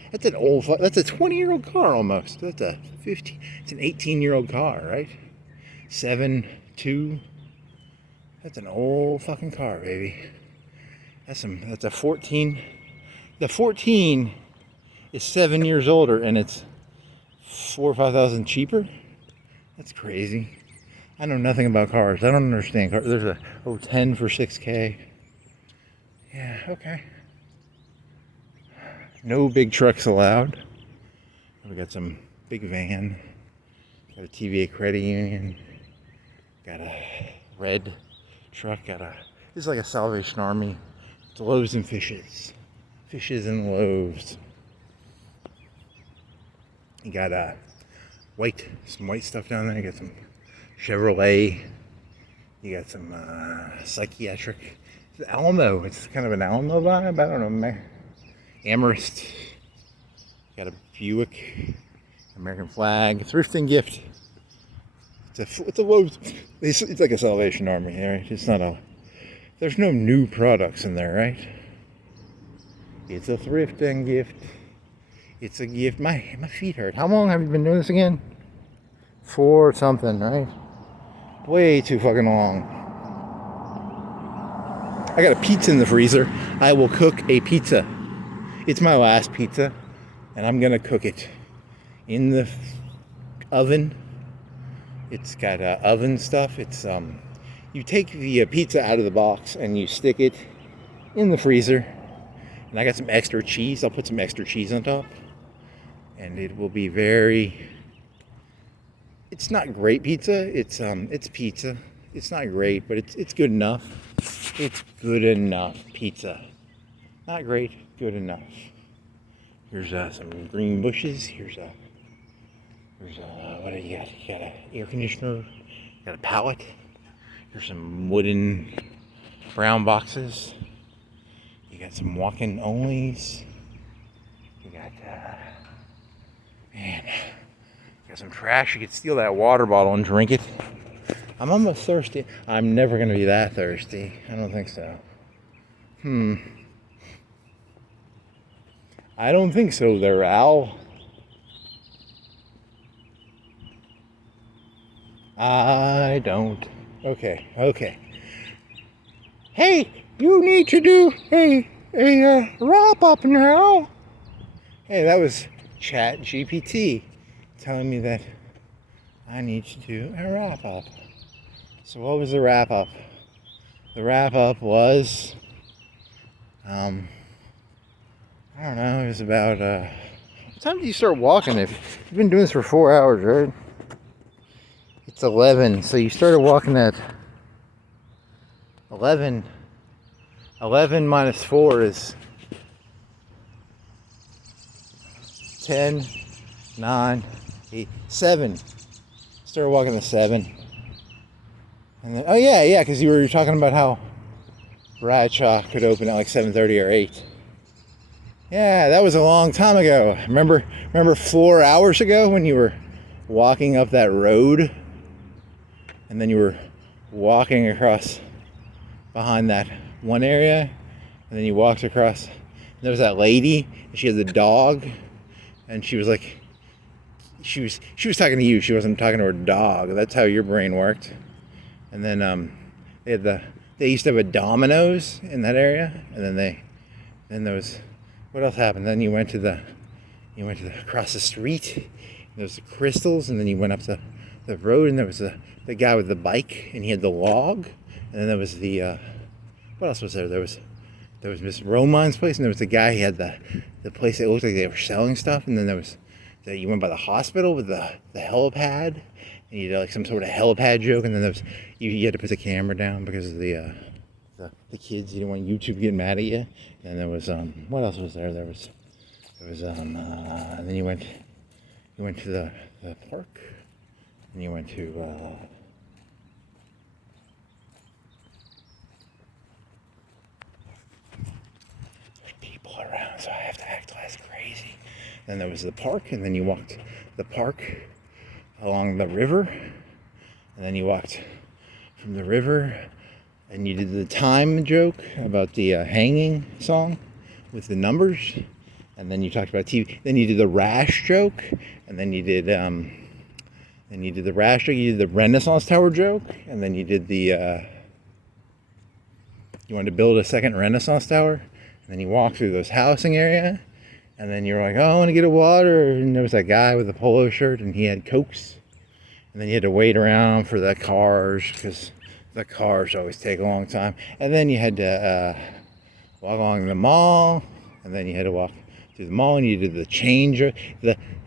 car almost. It's an 18-year-old car, right? 7.2. That's an old fucking car, baby. That's a 14. The 14 is 7 years older and it's $4,000 or $5,000 cheaper. That's crazy. I know nothing about cars. I don't understand cars. There's a 10 for $6K. Yeah, okay. No big trucks allowed. We got some big van. Got a TVA credit union. Got a red truck. This is like a Salvation Army. It's loaves and fishes. Fishes and loaves. You got some white stuff down there. You got some Chevrolet. You got some psychiatric. It's Alamo. It's kind of an Alamo vibe. I don't know. Amherst. Got a Buick. American flag, thrifting gift. It's a low. It's like a Salvation Army, right? It's not a. There's no new products in there, right? It's a thrifting gift. It's a gift. My feet hurt. How long have you been doing this again? 4 something, right? Way too fucking long. I got a pizza in the freezer. I will cook a pizza. It's my last pizza, and I'm gonna cook it in the oven. It's got oven stuff. It's you take the pizza out of the box and you stick it in the freezer. And I got some extra cheese. I'll put some extra cheese on top, and it will be very. It's not great pizza. It's pizza. It's not great, but it's good enough. It's good enough pizza. Not great, good enough. Here's some green bushes. Here's what do you got? You got an air conditioner. You got a pallet. Here's some wooden brown boxes. You got some walk-in onlys. You got man. You got some trash. You could steal that water bottle and drink it. I'm almost thirsty. I'm never gonna be that thirsty. I don't think so. I don't think so there, Al. I don't. Okay. Hey, you need to do a wrap up now. Hey, that was Chat GPT telling me that I need to do a wrap up. So what was the wrap up? The wrap up was, I don't know, it was about, what time did you start walking? If you've been doing this for 4 hours, right? It's 11, so you started walking at 11. 11 minus 4 is 10, 9, 8, 7. Started walking at 7. And then, oh yeah, because you were talking about how Bradshaw could open at like 7:30 or 8. Yeah, that was a long time ago. Remember 4 hours ago when you were walking up that road? And then you were walking across behind that one area, and then you walked across. And there was that lady, and she had the dog, and she was like, she was talking to you. She wasn't talking to her dog. That's how your brain worked. And then they used to have a Domino's in that area, and then there was, what else happened? Then you went to across the street. There was the Crystals, and then you went up the road, and there was the guy with the bike, and he had the log, and then there was the what else was there? There was Miss Romine's place, and there was the guy. He had the place that looked like they were selling stuff, and then there was you went by the hospital with the helipad, and you did like some sort of helipad joke, and then there was you had to put the camera down because of the kids. You didn't want YouTube getting mad at you. And there was what else was there? There was and then you went to the park, and you went to there's people around, so I have to act less crazy. Then there was the park, and then you walked the park along the river, and then you walked from the river, and you did the time joke about the hanging song with the numbers, and then you talked about TV. Then you did the rash joke, and then you did the rash joke. You did the Renaissance Tower joke, and then you did the you wanted to build a second Renaissance Tower, and then you walked through those housing area, and then you're like, oh, I want to get a water, and there was that guy with a polo shirt, and he had Cokes, and then you had to wait around for the cars because the cars always take a long time, and then you had to walk along the mall, and then you had to walk through the mall, and you did the change, you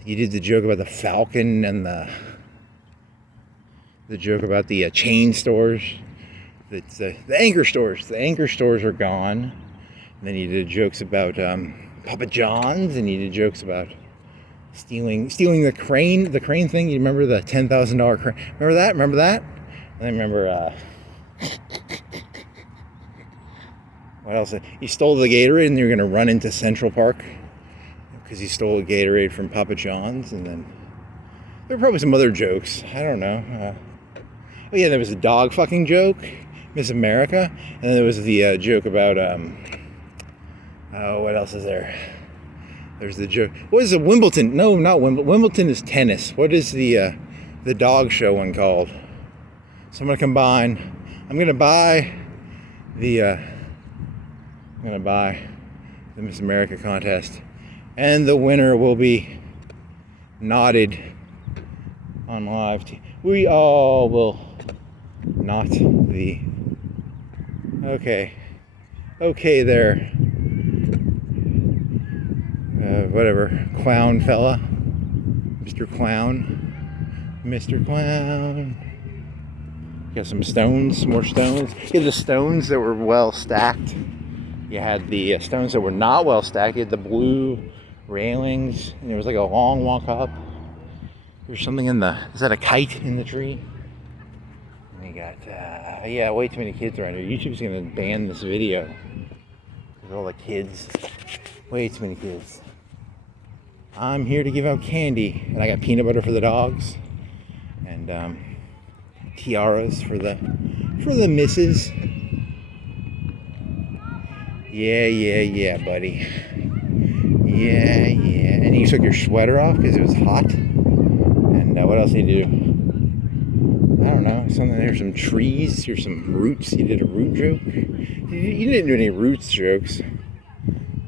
did the joke about the Falcon, and the joke about the chain stores, the anchor stores. The anchor stores are gone, and then you did jokes about Papa John's, and you did jokes about stealing the crane thing. You remember the $10,000 crane? Remember that? And then remember what else? You stole the Gatorade, and you were going to run into Central Park because you stole a Gatorade from Papa John's, and then There were probably some other jokes. I don't know. Oh yeah, there was a dog fucking joke, Miss America, and then there was the joke about what else is there? There's the joke. What is it? Wimbledon? No, not Wimbledon. Wimbledon is tennis. What is the dog show one called? So I'm gonna combine. I'm gonna buy the Miss America contest, and the winner will be nodded on live. We all will not the. Okay there. Whatever, clown fella, Mr. Clown. Got some stones, more stones. You had the stones that were well stacked. You had the stones that were not well stacked. You had the blue railings, and there was like a long walk up. There's something is that a kite in the tree? And you got, way too many kids around here. YouTube's gonna ban this video. With all the kids. Way too many kids. I'm here to give out candy, and I got peanut butter for the dogs, and tiaras for the misses. Yeah, buddy. Yeah. And you took your sweater off because it was hot. And what else did you do? I don't know. There's some trees. Here's some roots. You did a root joke. You didn't do any roots jokes.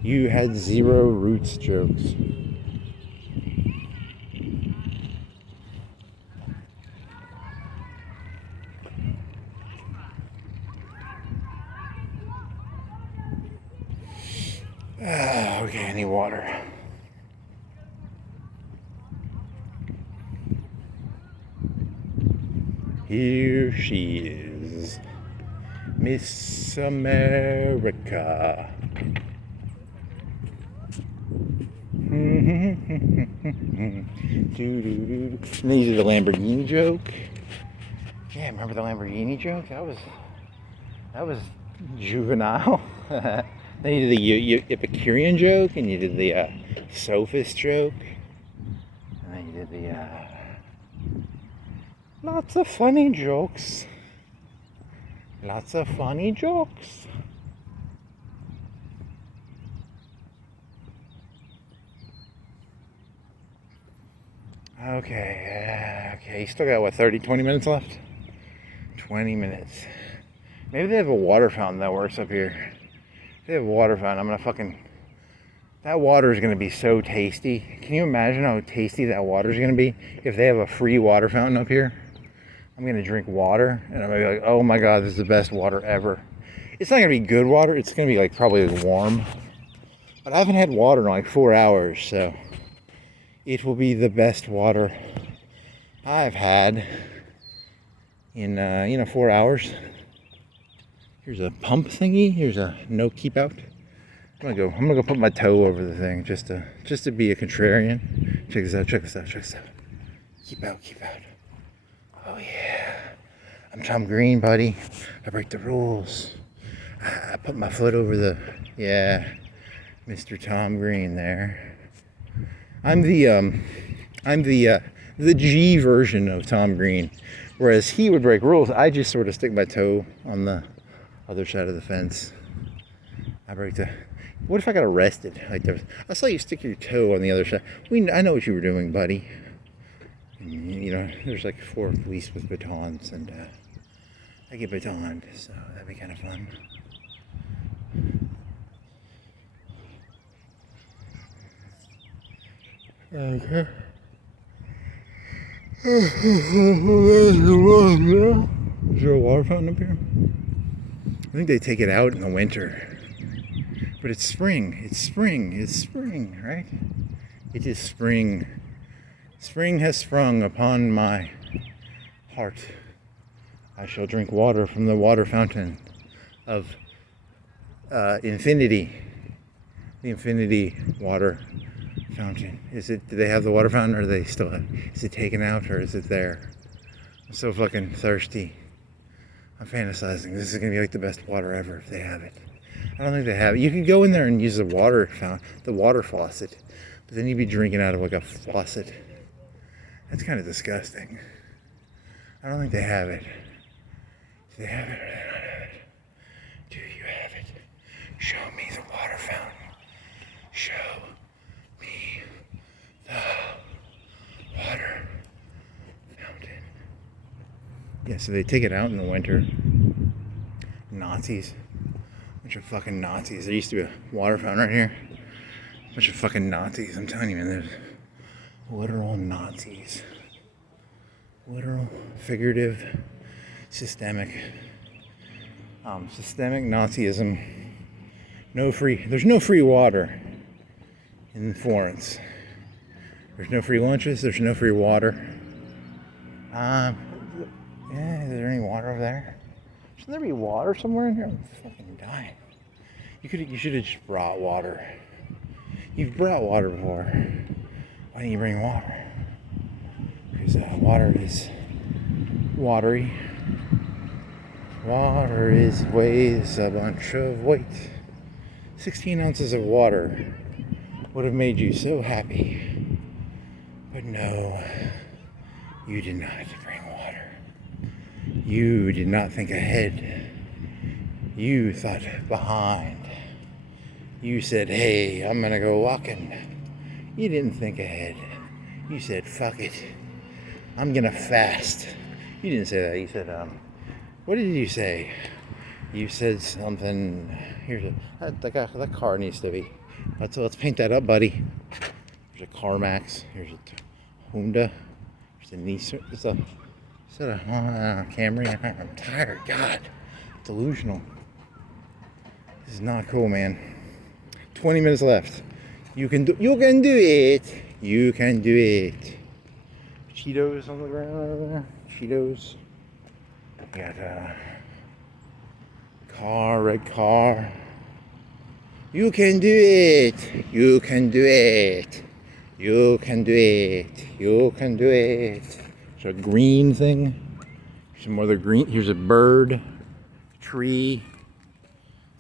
You had 0 roots jokes. Okay, I need water. Here she is, Miss America. And then you did the Lamborghini joke. Yeah, remember the Lamborghini joke? That was juvenile. Then you did the Epicurean joke, and you did the sophist joke, and then you did the lots of funny jokes. Okay, you still got 20 minutes left? 20 minutes. Maybe they have a water fountain that works up here. If they have a water fountain, I'm gonna that water is gonna be so tasty. Can you imagine how tasty that water is gonna be if they have a free water fountain up here? I'm gonna drink water, and I'm gonna be like, oh my god, this is the best water ever. It's not gonna be good water, it's gonna be probably warm. But I haven't had water in 4 hours, so it will be the best water I've had in 4 hours. Here's a pump thingy. Here's a no keep out. I'm gonna go put my toe over the thing just to be a contrarian. Check this out. Keep out. Oh yeah. I'm Tom Green, buddy. I break the rules. I put my foot over the Mr. Tom Green there. I'm the G version of Tom Green. Whereas he would break rules, I just sort of stick my toe on the other side of the fence. What if I got arrested? I saw you stick your toe on the other side. I know what you were doing, buddy. And, there's 4 police with batons, and I get batoned, so that'd be kind of fun. Okay. Is there a water fountain up here? I think they take it out in the winter. But it's spring, right? It is spring. Spring has sprung upon my heart. I shall drink water from the water fountain of infinity. The infinity water fountain. Do they have the water fountain, or is it taken out, or is it there? I'm so fucking thirsty. I'm fantasizing. This is gonna be the best water ever if they have it. I don't think they have it. You could go in there and use the water faucet, but then you'd be drinking out of a faucet. That's kind of disgusting. I don't think they have it. Do they have it or do they not have it? Do you have it? Show me the water fountain. Show me the water fountain. Yeah, so they take it out in the winter. Nazis. Bunch of fucking Nazis. There used to be a water fountain right here. Bunch of fucking Nazis. I'm telling you, man, there's literal Nazis. Literal, figurative, systemic. Systemic Nazism. There's no free water in Florence. There's no free lunches, there's no free water. Yeah, is there any water over there? Should there be water somewhere in here? I'm fucking dying. You should have just brought water. You've brought water before. Why didn't you bring water? Because water is watery. Water weighs a bunch of weight. 16 ounces of water would have made you so happy. But no, you did not bring water. You did not think ahead. You thought behind. You said, hey, I'm gonna go walking. You didn't think ahead. You said, fuck it. I'm gonna fast. You didn't say that. You said, what did you say? You said something. That car needs to be. Let's paint that up, buddy. There's a CarMax. Here's a Honda. There's a Nissan. Is that a Camry? I'm tired. God, delusional. This is not cool, man. 20 minutes left. You can do it. You can do it. Cheetos on the ground over there. Cheetos. Got a red car. You can do it. You can do it. You can do it. You can do it. There's a green thing. Some other green. Here's a bird, tree,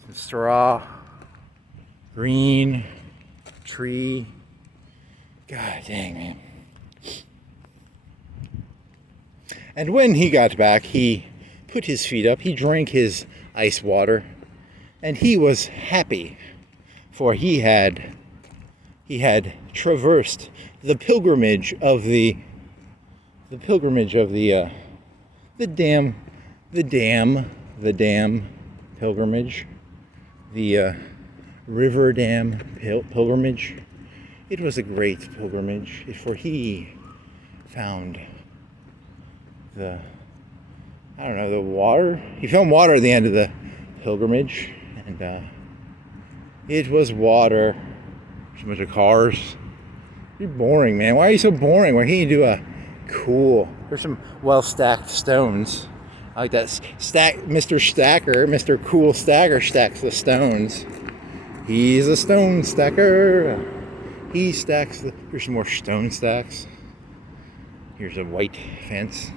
some straw, green, tree. God dang, man. And when he got back, he put his feet up, he drank his ice water, and he was happy, for he had traversed the pilgrimage of the dam pilgrimage, the river dam pilgrimage. It was a great pilgrimage, for he found the water. He found water at the end of the pilgrimage, and it was water. There's a bunch of cars. You're boring, man. Why are you so boring? Why can't you do a cool? There's some well-stacked stones. I like that. Mr. Cool Stacker stacks the stones. He's a stone stacker. He stacks here's some more stone stacks. Here's a white fence.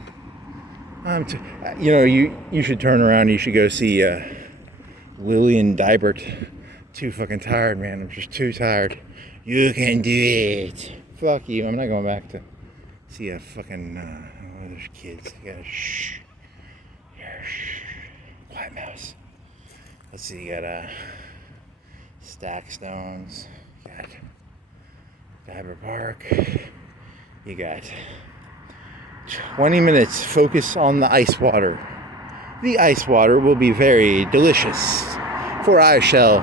You should turn around. You should go see Lillian Dybert. Too fucking tired, man. I'm just too tired. You can do it. Fuck you. I'm not going back to see a fucking. There's kids. You gotta shh. Here, shh. Quiet mouse. Let's see. You got Stack Stones. You got Dybert Park. You got 20 minutes, focus on the ice water. The ice water will be very delicious, for I shall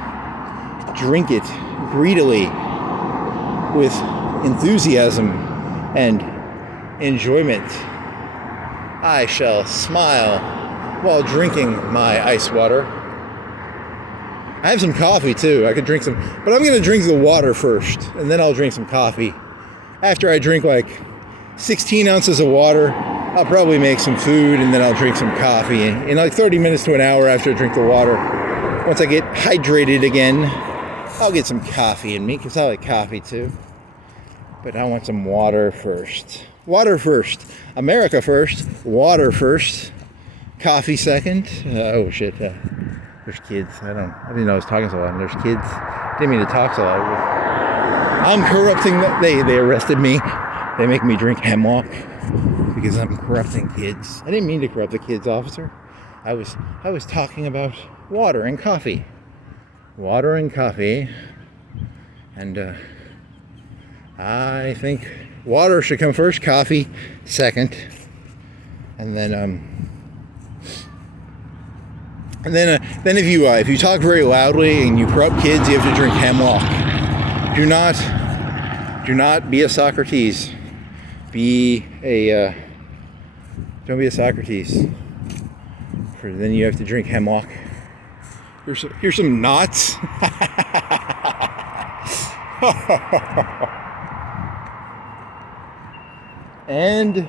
drink it greedily with enthusiasm and enjoyment. I shall smile while drinking my ice water. I have some coffee too. I could drink some, but I'm going to drink the water first, and then I'll drink some coffee. After I drink 16 ounces of water, I'll probably make some food, and then I'll drink some coffee. In 30 minutes to an hour after I drink the water, once I get hydrated again, I'll get some coffee in me, because I like coffee too. But I want some water first. Water first. America first. Water first. Coffee second. Oh shit. There's kids. I didn't know I was talking so loud. There's kids. Didn't mean to talk so loud. I'm corrupting them. They arrested me. They make me drink hemlock because I'm corrupting kids. I didn't mean to corrupt the kids, officer. I was talking about water and coffee. Water and coffee. And I think water should come first, coffee second. And then if you talk very loudly and you corrupt kids, you have to drink hemlock. Do not be a Socrates. Don't be a Socrates. Then you have to drink hemlock. Here's some knots. And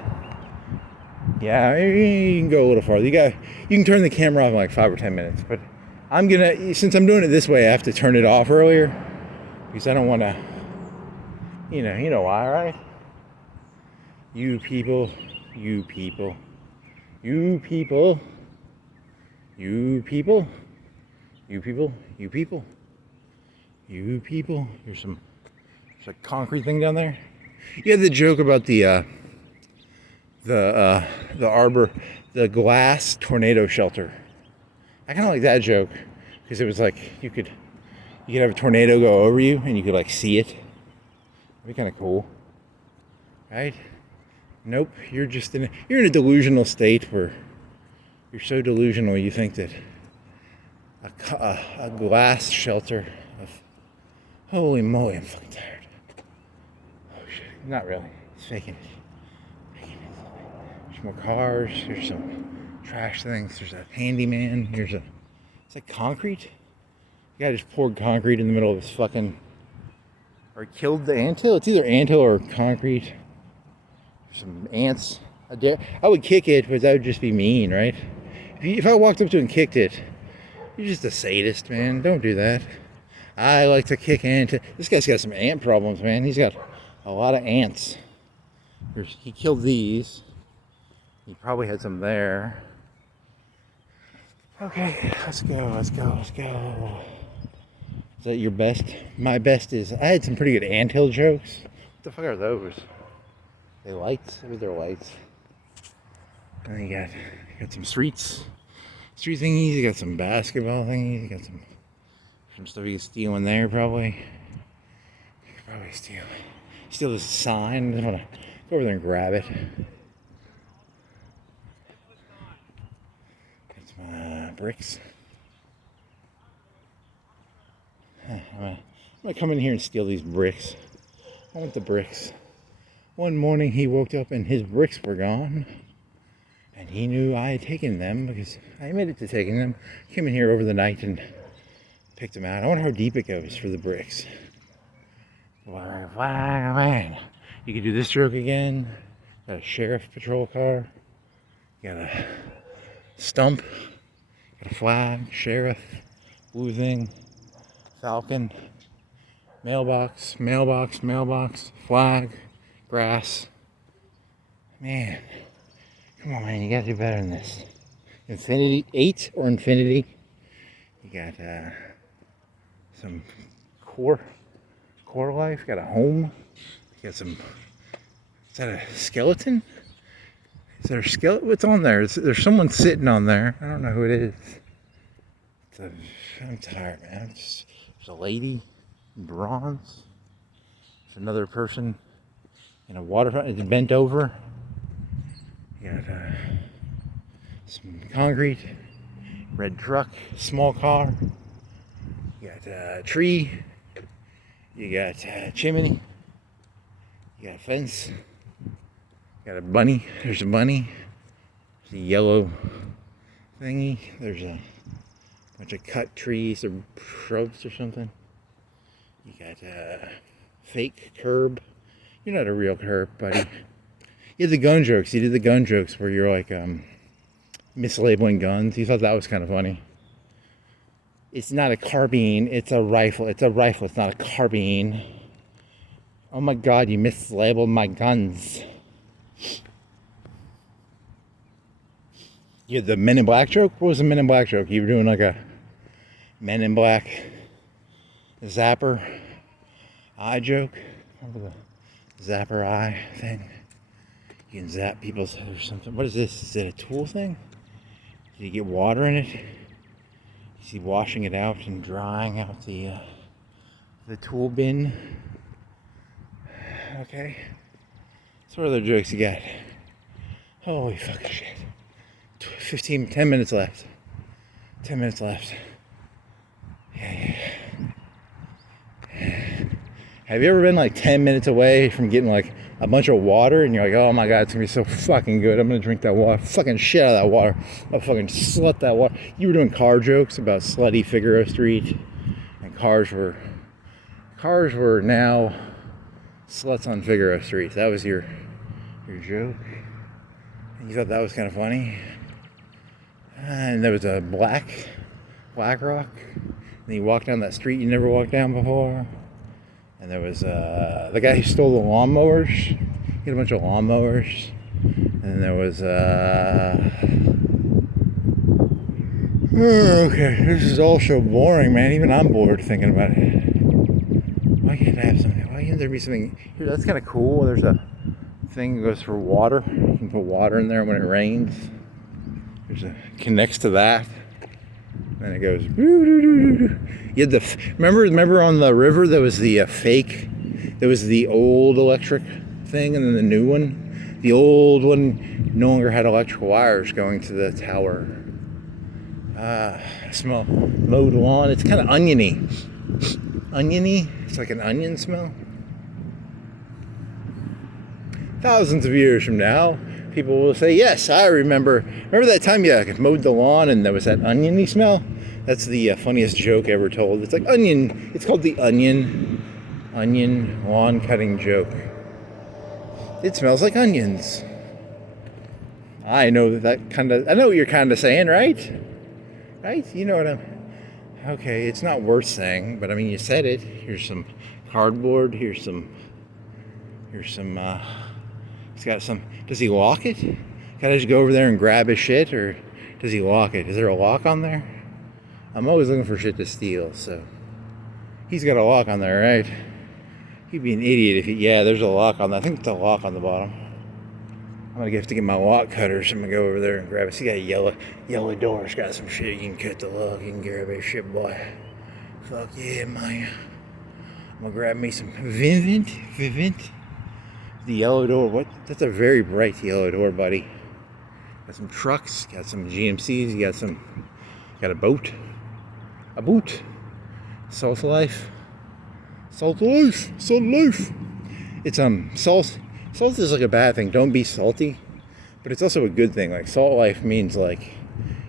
yeah, you can go a little farther. You can turn the camera off in like 5 or 10 minutes. But since I'm doing it this way, I have to turn it off earlier because I don't want to. You know why, right? You people. There's a concrete thing down there. You had the joke about the glass tornado shelter. I kind of like that joke because it was like you could have a tornado go over you and you could like see it. That'd be kind of cool, right? Nope, you're in a delusional state where you're so delusional you think that a glass shelter of holy moly, I'm fucking tired. Oh shit, not really. It's faking it. There's more cars. There's some trash things. There's a handyman. It's like concrete. The guy just poured concrete in the middle of this fucking, or he killed the anthill. It's either anthill or concrete. There's some ants. I would kick it, but that would just be mean, right? If I walked up to it and kicked it, you're just a sadist, man. Don't do that. I like to kick ants. This guy's got some ant problems, man. He's got a lot of ants. He killed these. He probably had some there. Okay, let's go. Is that your best? My best is, I had some pretty good anthill jokes. What the fuck are those? They lights? Maybe they're lights. And then you got some street thingies. You got some basketball thingies. You got some stuff you can steal in there, probably. You could probably steal this sign. I just want to go over there and grab it. Got some bricks. I'm gonna come in here and steal these bricks. I want the bricks. One morning he woke up and his bricks were gone. And he knew I had taken them because I admitted to taking them. Came in here over the night and picked them out. I wonder how deep it goes for the bricks. Man. You could do this joke again. Got a sheriff patrol car. Got a stump. Got a flag. Sheriff. Blue thing. Falcon. Mailbox. Flag. Grass. Man. Come on, man. You gotta do better than this. Infinity. 8 or infinity. You got some core life. Got a home. You got some. Is that a skeleton? Is there a skeleton? What's on there? There's someone sitting on there. I don't know who it is. I'm tired, man. There's a lady in bronze. There's another person in a waterfront. It's bent over. You got some concrete. Red truck. Small car. You got a tree. You got a chimney. You got a fence. You got a bunny. There's a bunny. There's a yellow thingy. There's a bunch of cut trees or shrubs or something. You got a fake curb. You're not a real curb, buddy. You had the gun jokes. You did the gun jokes where you're like mislabeling guns. You thought that was kind of funny. It's not a carbine. It's a rifle. It's a rifle. It's not a carbine. Oh my God, you mislabeled my guns. You had the Men in Black joke? What was the Men in Black joke? You were doing like a Men in Black zapper eye joke? zapper eye thing. You can zap people's head or something. What is this? Is it a tool thing? Did you get water in it? You see washing it out and drying out the tool bin. Okay. So what other jokes you got? Holy fucking shit. 10 minutes left. 10 minutes left. Yeah. Have you ever been like 10 minutes away from getting like a bunch of water and you're like, oh my god, it's gonna be so fucking good. I'm gonna drink that water. Fucking shit out of that water. I'll fucking slut that water. You were doing car jokes about slutty Figaro Street, and cars were now sluts on Figaro Street. That was your joke. And you thought that was kind of funny. And there was a black rock. And you walked down that street you never walked down before. And there was the guy who stole the lawnmowers. He had a bunch of lawnmowers. And there was okay, this is all so boring, man. Even I'm bored thinking about it. Why can't I have something? Why can't there be something here? That's kind of cool. There's a thing that goes for water. You can put water in there when it rains. Connects to that. And it goes. You had remember on the river there was the fake. There was the old electric thing, and then the new one. The old one no longer had electrical wires going to the tower. I smell mowed lawn. It's kind of oniony. Oniony. It's like an onion smell. Thousands of years from now, people will say, yes, I remember that time you mowed the lawn and there was that oniony smell? That's the funniest joke ever told. It's like onion. It's called the onion lawn cutting joke. It smells like onions. I know I know what you're kind of saying, right? Right? You know what okay, it's not worth saying, but I mean, you said it. Here's some cardboard. He's got some. Does he lock it? Can I just go over there and grab his shit, or does he lock it? Is there a lock on there? I'm always looking for shit to steal, so he's got a lock on there, right? He'd be an idiot if there's a lock on that. I think it's a lock on the bottom. I'm gonna have to get my lock cutters. I'm gonna go over there and grab it. See, got a yellow door. It's got some shit. You can cut the lock. You can grab that shit, boy. Fuck yeah, man. I'm gonna grab me some Vivint. The yellow door. What? That's a very bright yellow door, buddy. Got some trucks. Got some GMCs. You got a boat. A boot. Salt life. It's salt. Salt is like a bad thing. Don't be salty, but it's also a good thing. Like salt life means like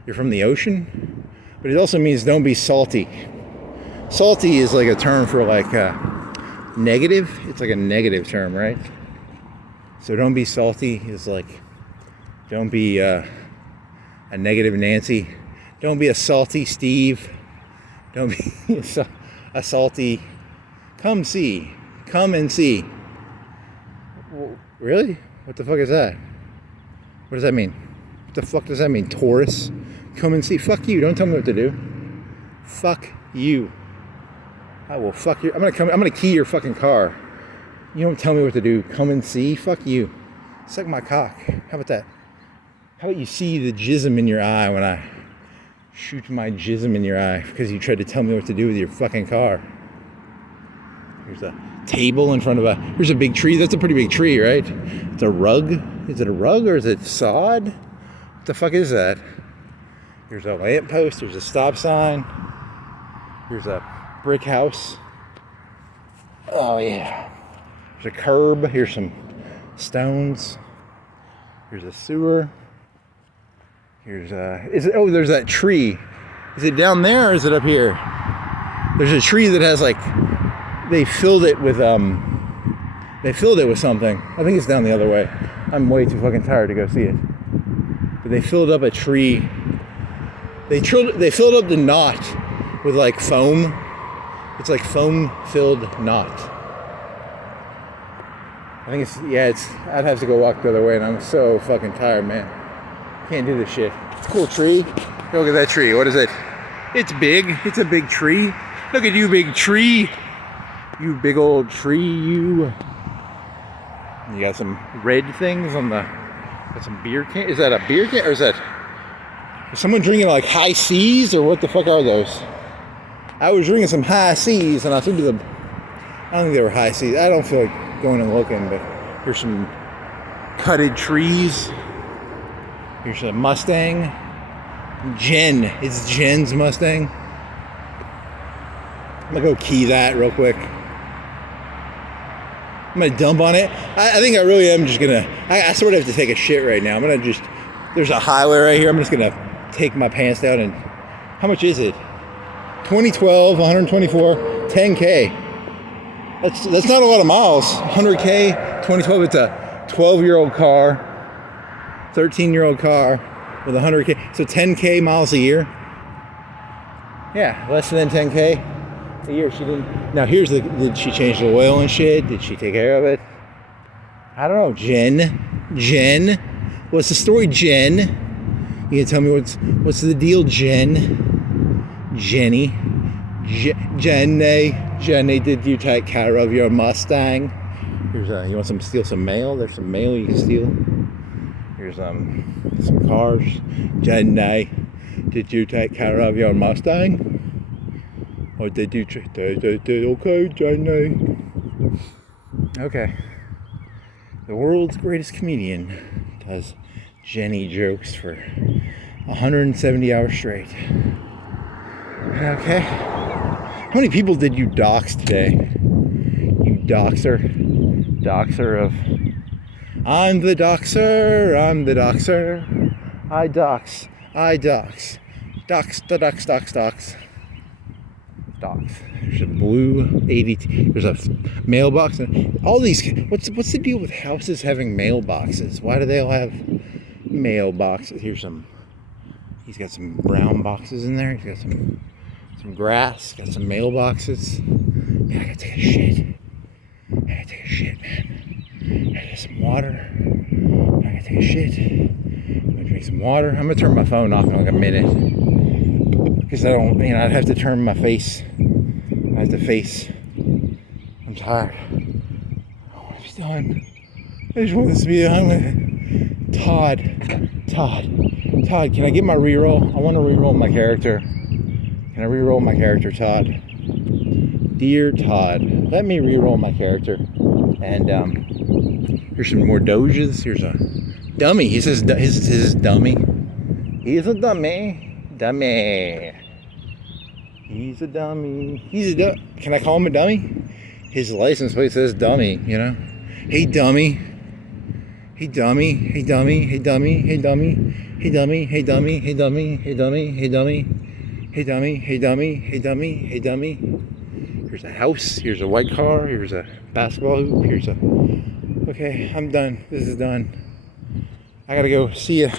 you're from the ocean, but it also means don't be salty. Salty is like a term for like negative. It's like a negative term, right? So don't be salty is like don't be a negative Nancy. Don't be a salty Steve. Don't be a salty. Come and see. Really? What the fuck is that? What does that mean? What the fuck does that mean? Taurus? Come and see. Fuck you. Don't tell me what to do. Fuck you. I will fuck you. I'm gonna key your fucking car. You don't tell me what to do. Come and see. Fuck you. Suck my cock. How about that? How about you see the jism in your eye when I shoot my jism in your eye because you tried to tell me what to do with your fucking car? Here's a table in front of here's a big tree. That's a pretty big tree, right? It's a rug. Is it a rug or is it sod? What the fuck is that? Here's a lamppost. There's a stop sign. Here's a brick house. Oh yeah. There's a curb. Here's some stones. Here's a sewer. Here's there's that tree. Is it down there or is it up here? There's a tree that has like they filled it with something. I think it's down the other way. I'm way too fucking tired to go see it. But they filled up a tree. They filled up the knot with like foam. It's like foam filled knot. I think I'd have to go walk the other way and I'm so fucking tired, man. Can't do this shit. It's a cool tree. Look at that tree. What is it? It's big. It's a big tree. Look at you, big tree. You big old tree, you. You got some red things on the, got some beer can. Is that a beer can, or is someone drinking like high seas, or what the fuck are those? I was drinking some high seas, and I think I don't think they were high seas. I don't feel like going and looking, but here's some cutted trees. Here's a Mustang. Jen. It's Jen's Mustang. I'm gonna go key that real quick. I'm gonna dump on it. I think I really am just gonna, I sort of have to take a shit right now. I'm gonna just, there's a highway right here. I'm just gonna take my pants down and, how much is it? 2012, 124, 10K. That's not a lot of miles. 100K, 2012, it's a 12-year-old car, 13-year-old car with 100K. So 10K miles a year. Yeah, less than 10K a year. She didn't. Now here's the, did she change the oil and shit? Did she take care of it? I don't know. Jen, what's the story, Jen? You can tell me what's the deal, Jen? Jenny, Jenny, did you take care of your Mustang? Here's you want steal some mail? There's some mail you can steal. Here's some cars. Jenny, did you take care of your Mustang? Or did you okay, Jenny? Okay. The world's greatest comedian does Jenny jokes for 170 hours straight. Okay. How many people did you dox today? You doxer. Doxer of... I'm the doxer. I dox. Dox. There's a blue 80. There's a mailbox. And all these... What's the deal with houses having mailboxes? Why do they all have mailboxes? Here's some... He's got some brown boxes in there. He's got some grass, got some mailboxes. Man, I gotta take a shit, man. I gotta get some water. I gotta take a shit. I'm gonna drink some water. I'm gonna turn my phone off in like a minute. Because I don't, I'd have to turn my face. I have to face. I'm tired. I want to be done. I just want this to be done with Todd, can I get my reroll? I want to reroll my character. Can I reroll my character, Todd? Dear Todd, let me reroll my character. And here's some more doges. Here's a dummy. He says his dummy. He's a dummy. He's a dummy. Can I call him a dummy? His license plate says dummy, Hey dummy. Hey dummy. Hey dummy. Hey dummy. Hey dummy. Hey dummy. Hey dummy. Hey dummy. Hey dummy. Hey dummy. Hey dummy, hey dummy, hey dummy, hey dummy. Here's a house, here's a white car, here's a basketball hoop, okay, I'm done. This is done. I gotta go. See ya.